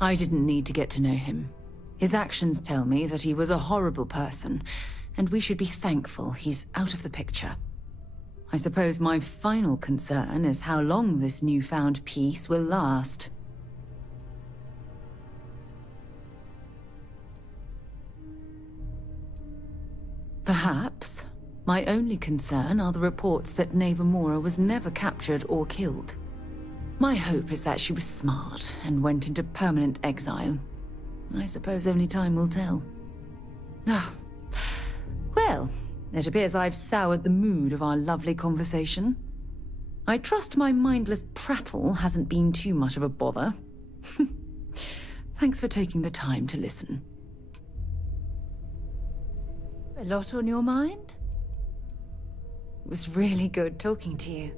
I didn't need to get to know him. His actions tell me that he was a horrible person, and we should be thankful he's out of the picture. I suppose my final concern is how long this newfound peace will last. Perhaps my only concern are the reports that Navarmora was never captured or killed. My hope is that she was smart and went into permanent exile. I suppose only time will tell. Ah, well, it appears I've soured the mood of our lovely conversation. I trust my mindless prattle hasn't been too much of a bother. Thanks for taking the time to listen. A lot on your mind? It was really good talking to you.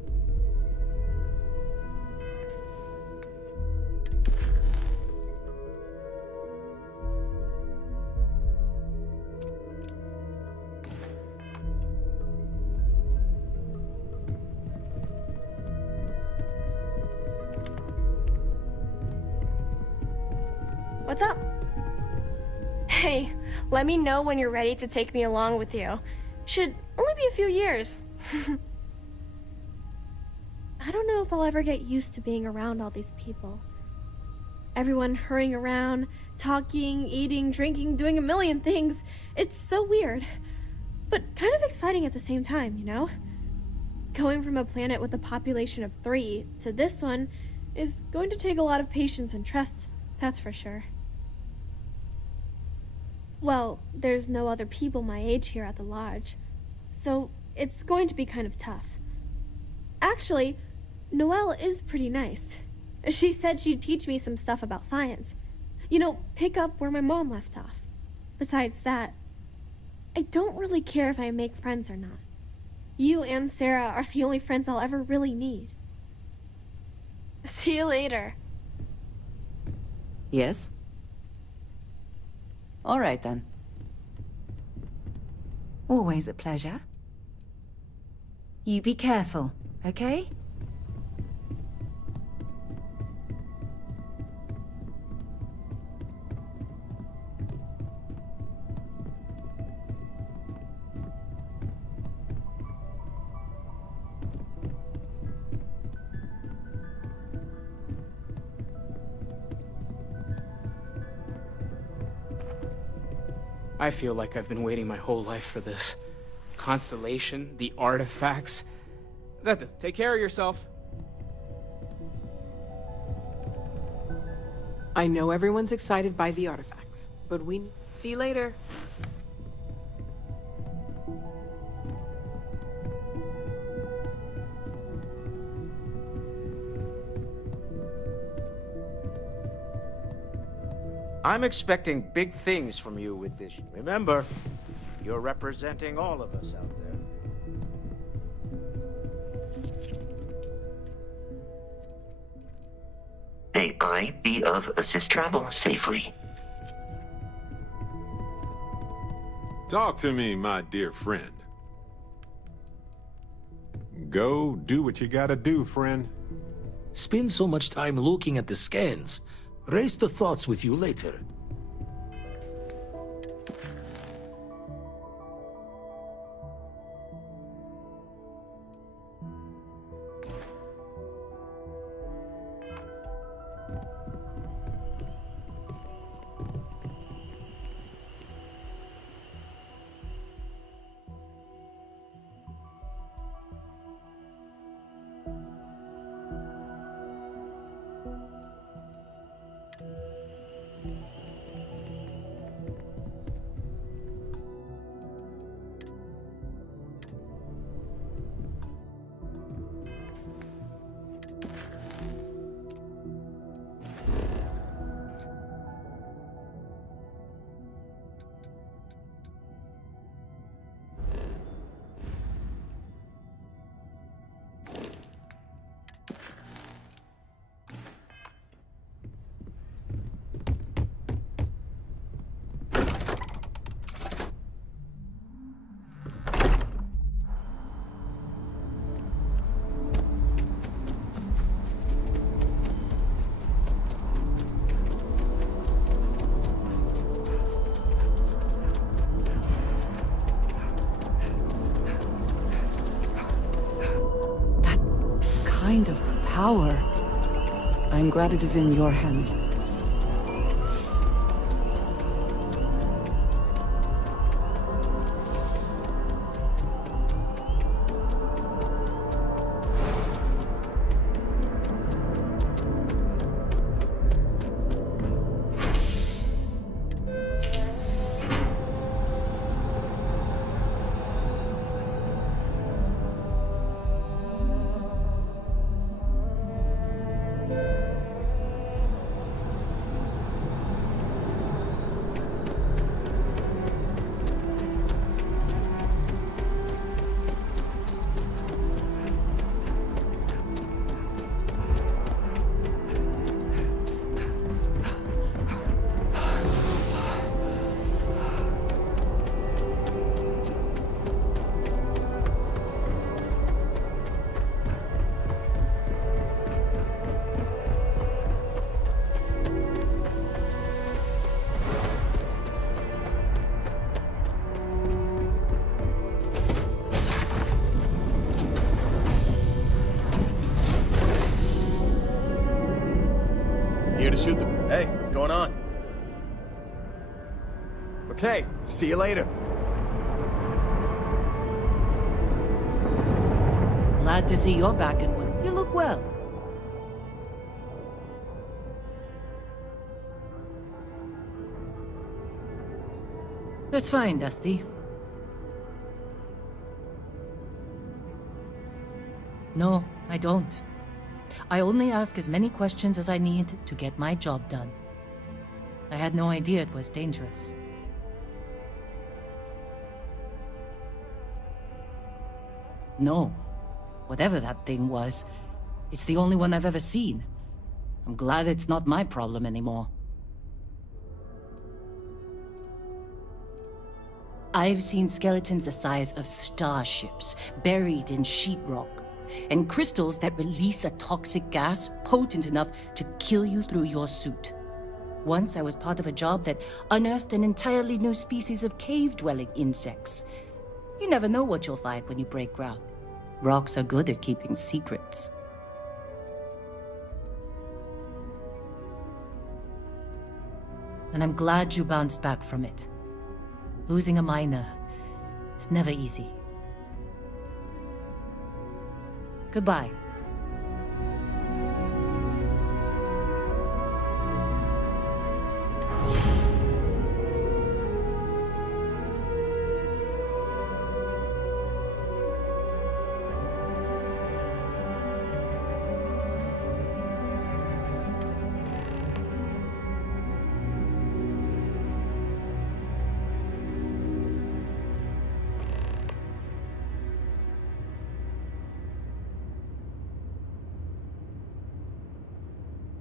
What's up? Hey, let me know when you're ready to take me along with you. Should only be a few years. I don't know if I'll ever get used to being around all these people. Everyone hurrying around, talking, eating, drinking, doing a million things. It's so weird, but kind of exciting at the same time, you know? Going from a planet with a population of 3 to this one is going to take a lot of patience and trust, that's for sure. Well, there's no other people my age here at the lodge, so it's going to be kind of tough. Actually, Noelle is pretty nice. She said she'd teach me some stuff about science. You know, pick up where my mom left off. Besides that, I don't really care if I make friends or not. You and Sarah are the only friends I'll ever really need. See you later. Yes? All right, then. Always a pleasure. You be careful, okay? I feel like I've been waiting my whole life for this. Constellation, the artifacts. Take care of yourself. I know everyone's excited by the artifacts, but we... See you later. I'm expecting big things from you with this. Remember, you're representing all of us out there. May I be of assist travel safely. Talk to me, my dear friend. Go do what you gotta do, friend. Spend so much time looking at the scans. Raise the thoughts with you later. power. I'm glad it is in your hands. Here to shoot them. Hey, what's going on? Okay, see you later. Glad to see you're back in one. You look well. That's fine, Dusty. No, I don't. I only ask as many questions as I need to get my job done. I had no idea it was dangerous. No. Whatever that thing was, it's the only one I've ever seen. I'm glad it's not my problem anymore. I've seen skeletons the size of starships buried in sheetrock, and crystals that release a toxic gas potent enough to kill you through your suit. Once I was part of a job that unearthed an entirely new species of cave-dwelling insects. You never know what you'll find when you break ground. Rocks are good at keeping secrets. And I'm glad you bounced back from it. Losing a miner is never easy. Goodbye.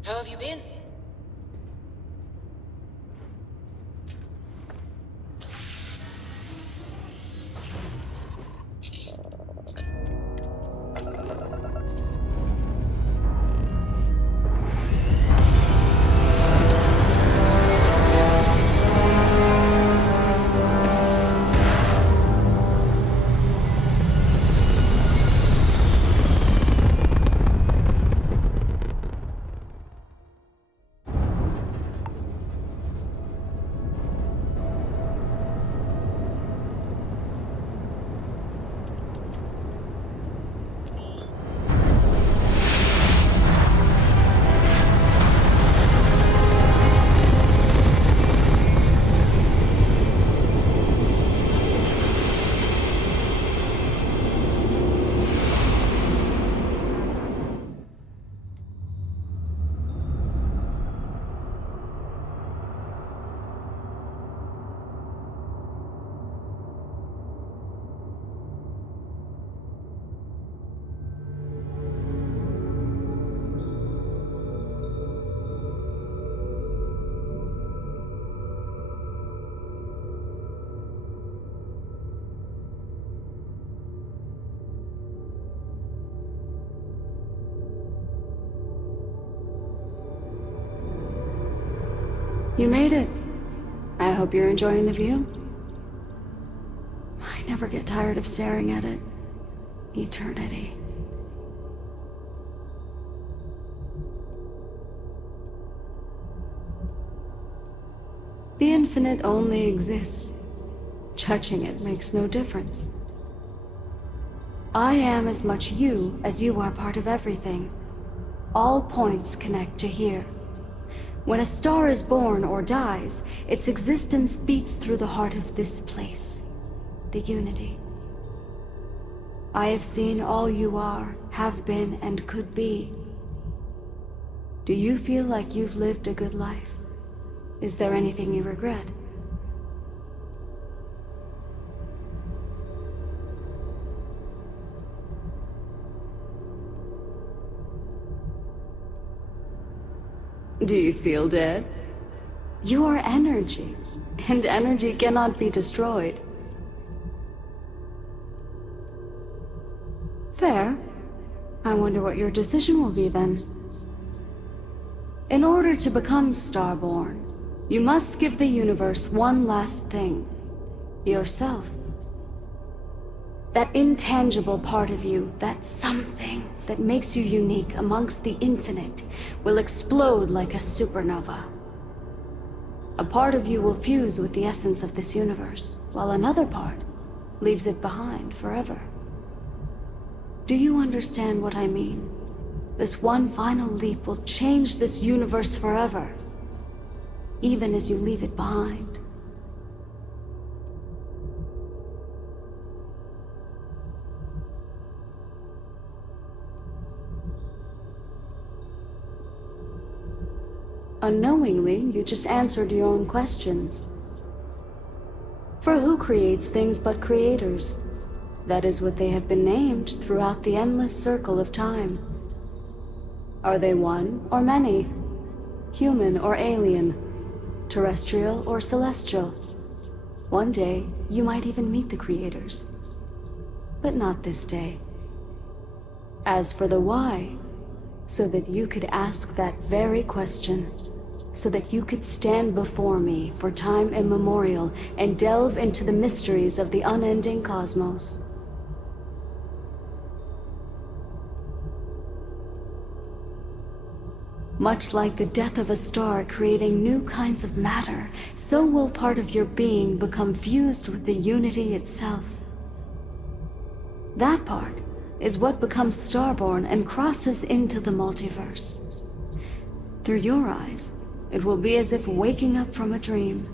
How have you been? You made it. I hope you're enjoying the view. I never get tired of staring at it. Eternity. infinite only exists. Judging it makes no difference. I am as much you as you are part of everything. All points connect to here. When a star is born or dies, its existence beats through the heart of this place, the Unity. I have seen all you are, have been, and could be. Do you feel like you've lived a good life? Is there anything you regret? Do you feel dead? You are energy, and energy cannot be destroyed. Fair. I wonder what your decision will be then. In order to become Starborn, you must give the universe one last thing. Yourself. That intangible part of you, that something that makes you unique amongst the infinite, will explode like a supernova. A part of you will fuse with the essence of this universe, while another part leaves it behind forever. Do you understand what I mean? This one final leap will change this universe forever, even as you leave it behind. Unknowingly, you just answered your own questions. For who creates things but creators? That is what they have been named throughout the endless circle of time. Are they one or many? Human or alien? Terrestrial or celestial? One day, you might even meet the creators. But not this day. As for the why, so that you could ask that very question, so that you could stand before me for time immemorial and delve into the mysteries of the unending cosmos. Much like the death of a star creating new kinds of matter, so will part of your being become fused with the Unity itself. That part is what becomes Starborn and crosses into the multiverse. Through your eyes, it will be as if waking up from a dream.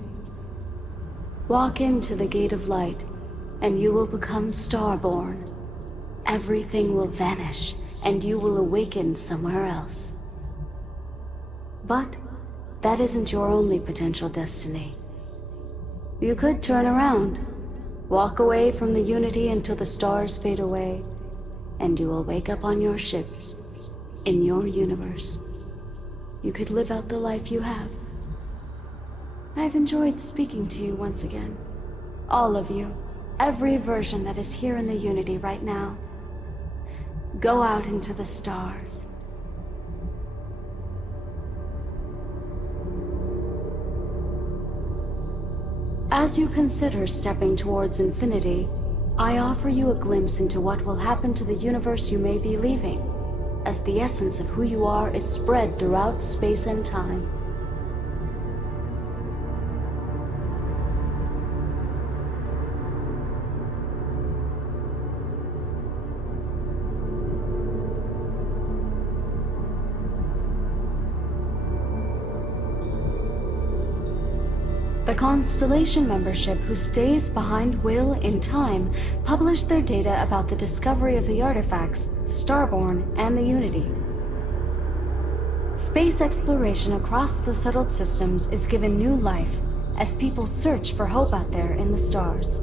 Walk into the gate of light, and you will become Starborn. Everything will vanish, and you will awaken somewhere else. But that isn't your only potential destiny. You could turn around, walk away from the Unity until the stars fade away, and you will wake up on your ship, in your universe. You could live out the life you have. I've enjoyed speaking to you once again. All of you. Every version that is here in the Unity right now. Go out into the stars. As you consider stepping towards infinity, I offer you a glimpse into what will happen to the universe you may be leaving, as the essence of who you are is spread throughout space and time. The Constellation membership who stays behind will, in time, publish their data about the discovery of the artifacts, Starborn, and the Unity. Space exploration across the settled systems is given new life as people search for hope out there in the stars.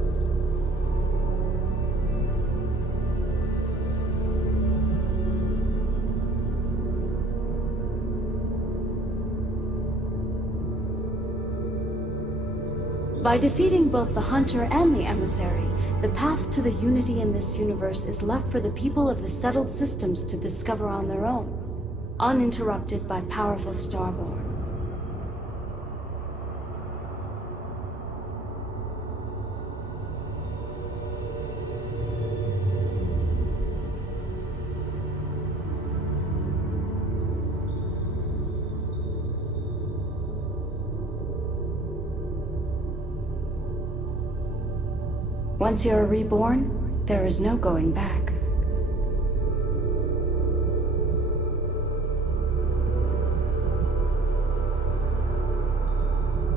By defeating both the Hunter and the Emissary, the path to the Unity in this universe is left for the people of the settled systems to discover on their own, uninterrupted by powerful Starborn. Once you are reborn, there is no going back.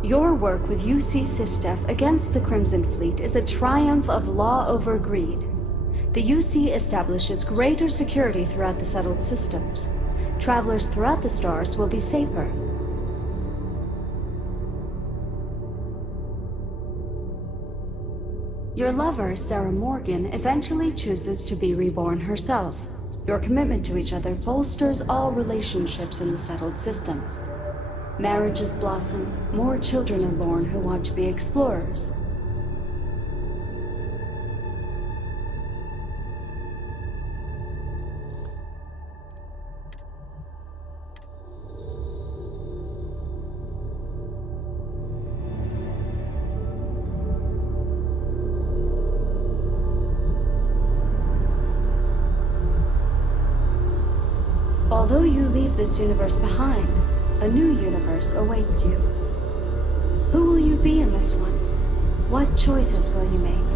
Your work with UC Sistef against the Crimson Fleet is a triumph of law over greed. The UC establishes greater security throughout the settled systems. Travelers throughout the stars will be safer. Your lover, Sarah Morgan, eventually chooses to be reborn herself. Your commitment to each other bolsters all relationships in the settled systems. Marriages blossom, more children are born who want to be explorers. Although you leave this universe behind, a new universe awaits you. Who will you be in this one? What choices will you make?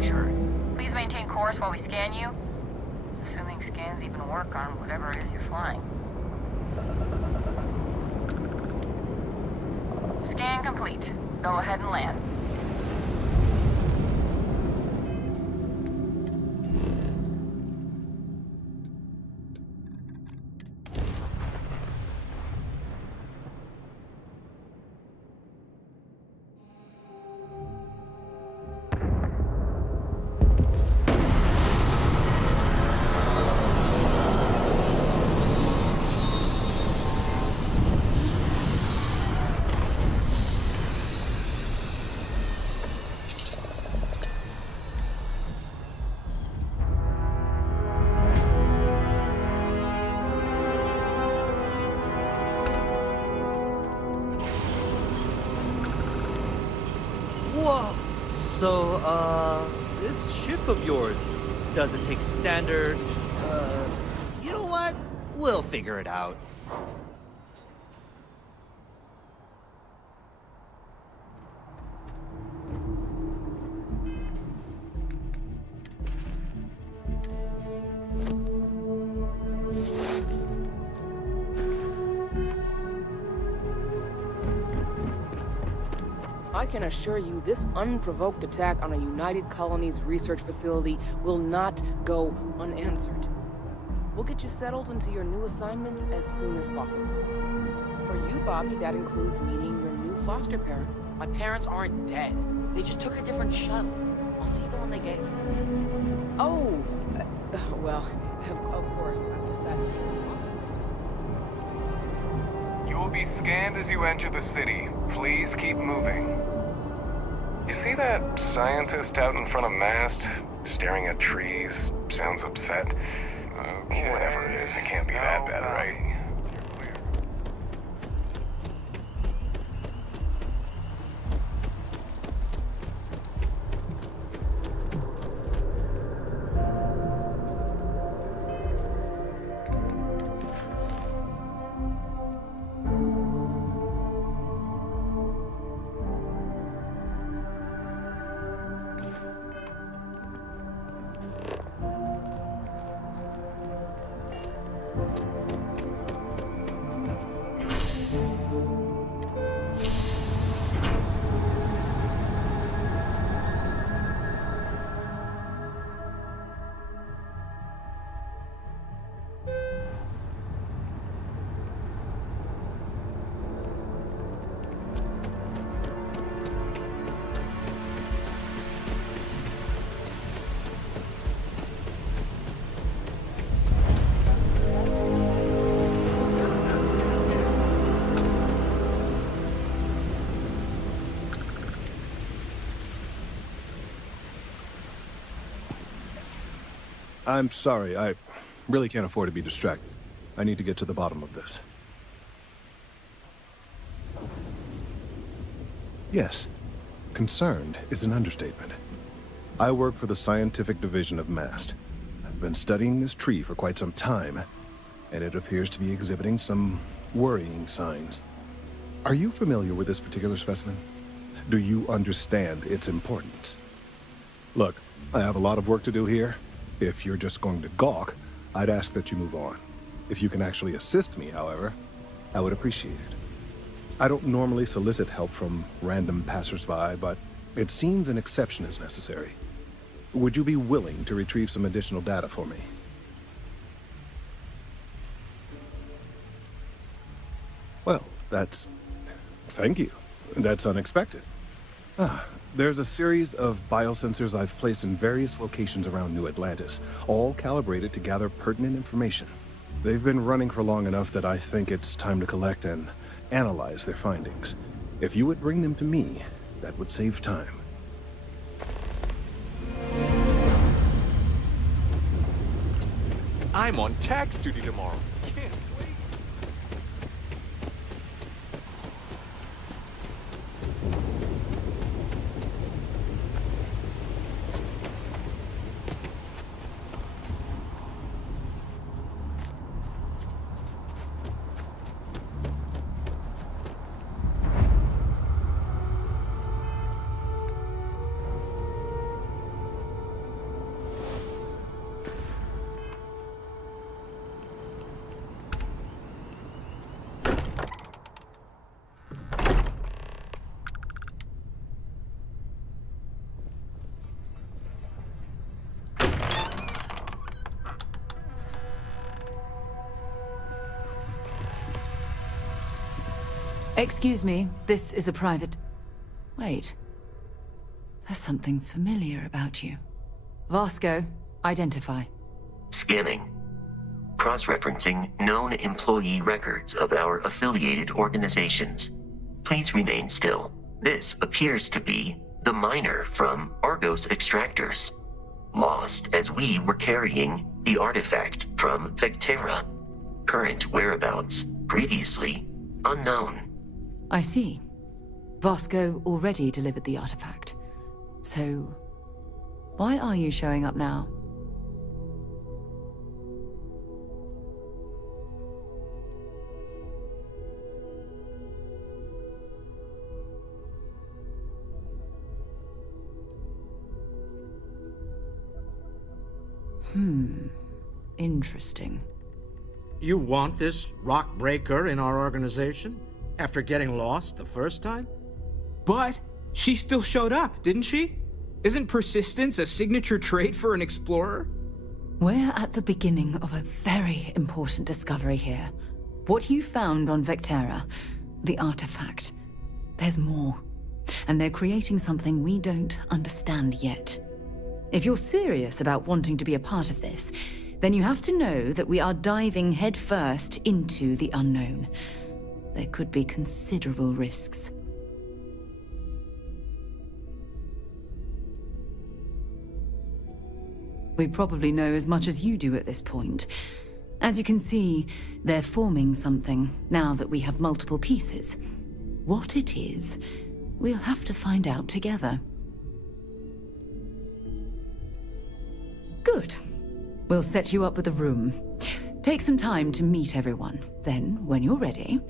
manufacturer. Please maintain course while we scan you. Assuming scans even work on whatever it is you're flying. Scan complete. Go ahead and land. Whoa! So, this ship of yours doesn't take standard, you know what? We'll figure it out. I can assure you this unprovoked attack on a United Colonies research facility will not go unanswered. We'll get you settled into your new assignments as soon as possible. For you, Bobby, that includes meeting your new foster parent. My parents aren't dead. They just took a different shuttle. I'll see them when they get here. Oh, well, of course, that's... You will be scanned as you enter the city. Please keep moving. You see that scientist out in front of mast, staring at trees, sounds upset? Okay, whatever it is, it can't be that bad, right? I'm sorry, I really can't afford to be distracted. I need to get to the bottom of this. Yes, concerned is an understatement. I work for the scientific division of MAST. I've been studying this tree for quite some time, and it appears to be exhibiting some worrying signs. Are you familiar with this particular specimen? Do you understand its importance? Look, I have a lot of work to do here. If you're just going to gawk, I'd ask that you move on. If you can actually assist me, however, I would appreciate it. I don't normally solicit help from random passersby, but it seems an exception is necessary. Would you be willing to retrieve some additional data for me? Well, thank you. That's unexpected. There's a series of biosensors I've placed in various locations around New Atlantis, all calibrated to gather pertinent information. They've been running for long enough that I think it's time to collect and analyze their findings. If you would bring them to me, that would save time. I'm on tax duty tomorrow. Can't wait. Excuse me, this is a private... Wait. There's something familiar about you. Vasco, identify. Scanning. Cross-referencing known employee records of our affiliated organizations. Please remain still. This appears to be the miner from Argos Extractors. Lost as we were carrying the artifact from Vectera. Current whereabouts, previously unknown. I see. Vasco already delivered the artifact. So, why are you showing up now? Interesting. You want this rock breaker in our organization? After getting lost the first time? But she still showed up, didn't she? Isn't persistence a signature trait for an explorer? We're at the beginning of a very important discovery here. What you found on Vectera, the artifact, there's more. And they're creating something we don't understand yet. If you're serious about wanting to be a part of this, then you have to know that we are diving headfirst into the unknown. There could be considerable risks. We probably know as much as you do at this point. As you can see, they're forming something now that we have multiple pieces. What it is, we'll have to find out together. Good. We'll set you up with a room. Take some time to meet everyone. Then, when you're ready,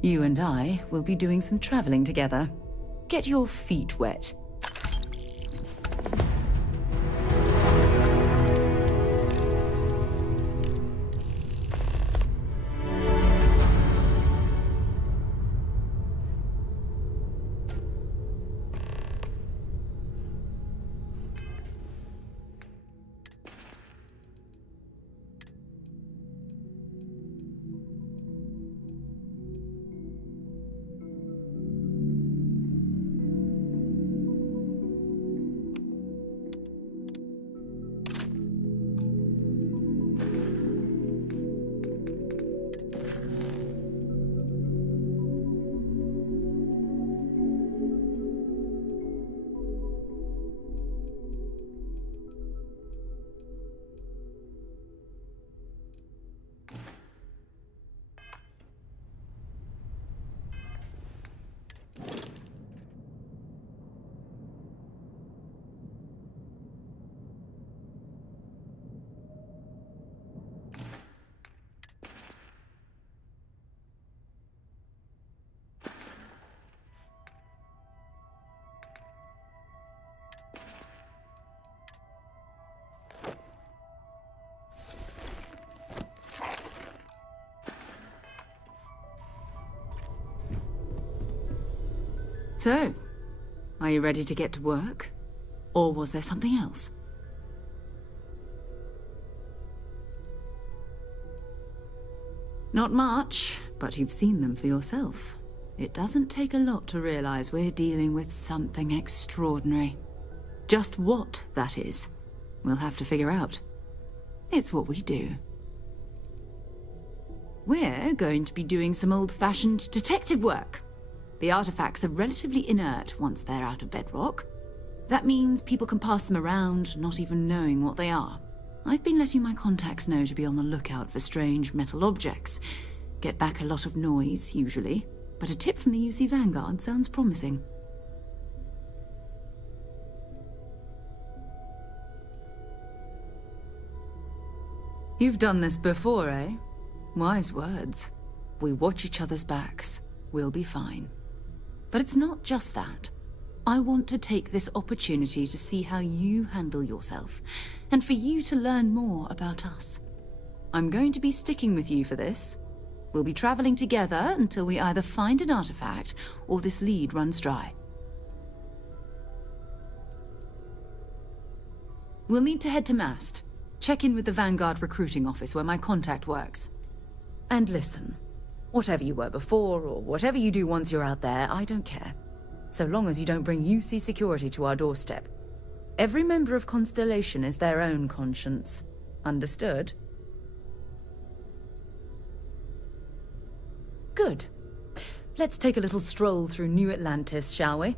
you and I will be doing some traveling together. Get your feet wet. So, are you ready to get to work? Or was there something else? Not much, but you've seen them for yourself. It doesn't take a lot to realize we're dealing with something extraordinary. Just what that is, we'll have to figure out. It's what we do. We're going to be doing some old-fashioned detective work. The artifacts are relatively inert once they're out of bedrock. That means people can pass them around, not even knowing what they are. I've been letting my contacts know to be on the lookout for strange metal objects. Get back a lot of noise, usually, but a tip from the UC Vanguard sounds promising. You've done this before, eh? Wise words. We watch each other's backs. We'll be fine. But it's not just that. I want to take this opportunity to see how you handle yourself, and for you to learn more about us. I'm going to be sticking with you for this. We'll be traveling together until we either find an artifact or this lead runs dry. We'll need to head to Mast. Check in with the Vanguard recruiting office where my contact works. And listen, Whatever you were before, or whatever you do once you're out there, I don't care. So long as you don't bring UC security to our doorstep. Every member of Constellation is their own conscience. Understood? Good. Let's take a little stroll through New Atlantis, shall we?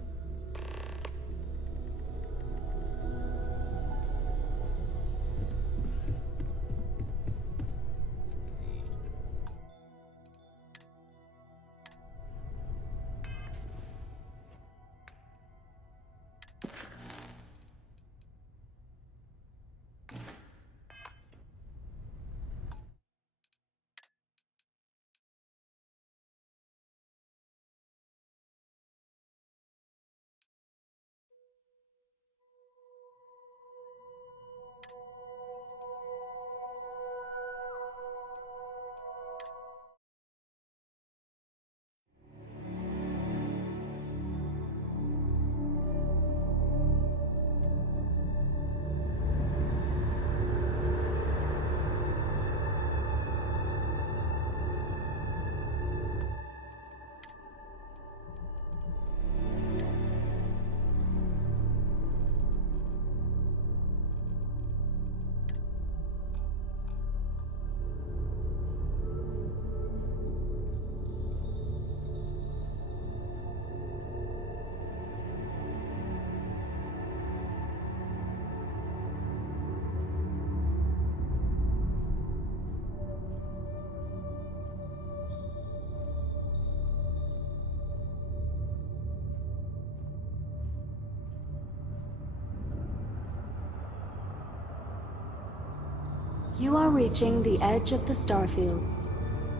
You are reaching the edge of the Starfield.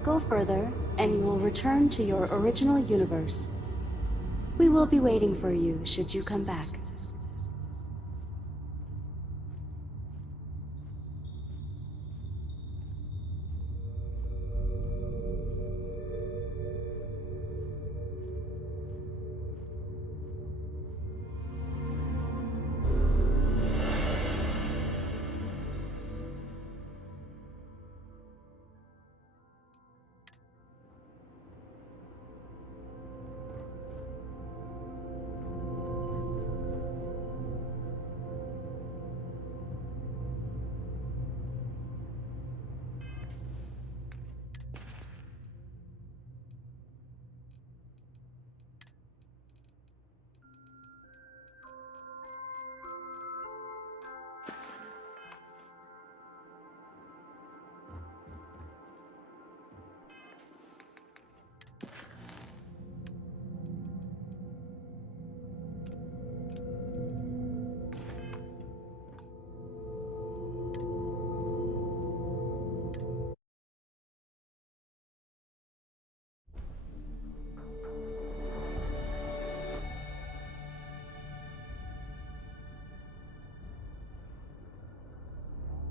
Go further, and you will return to your original universe. We will be waiting for you should you come back.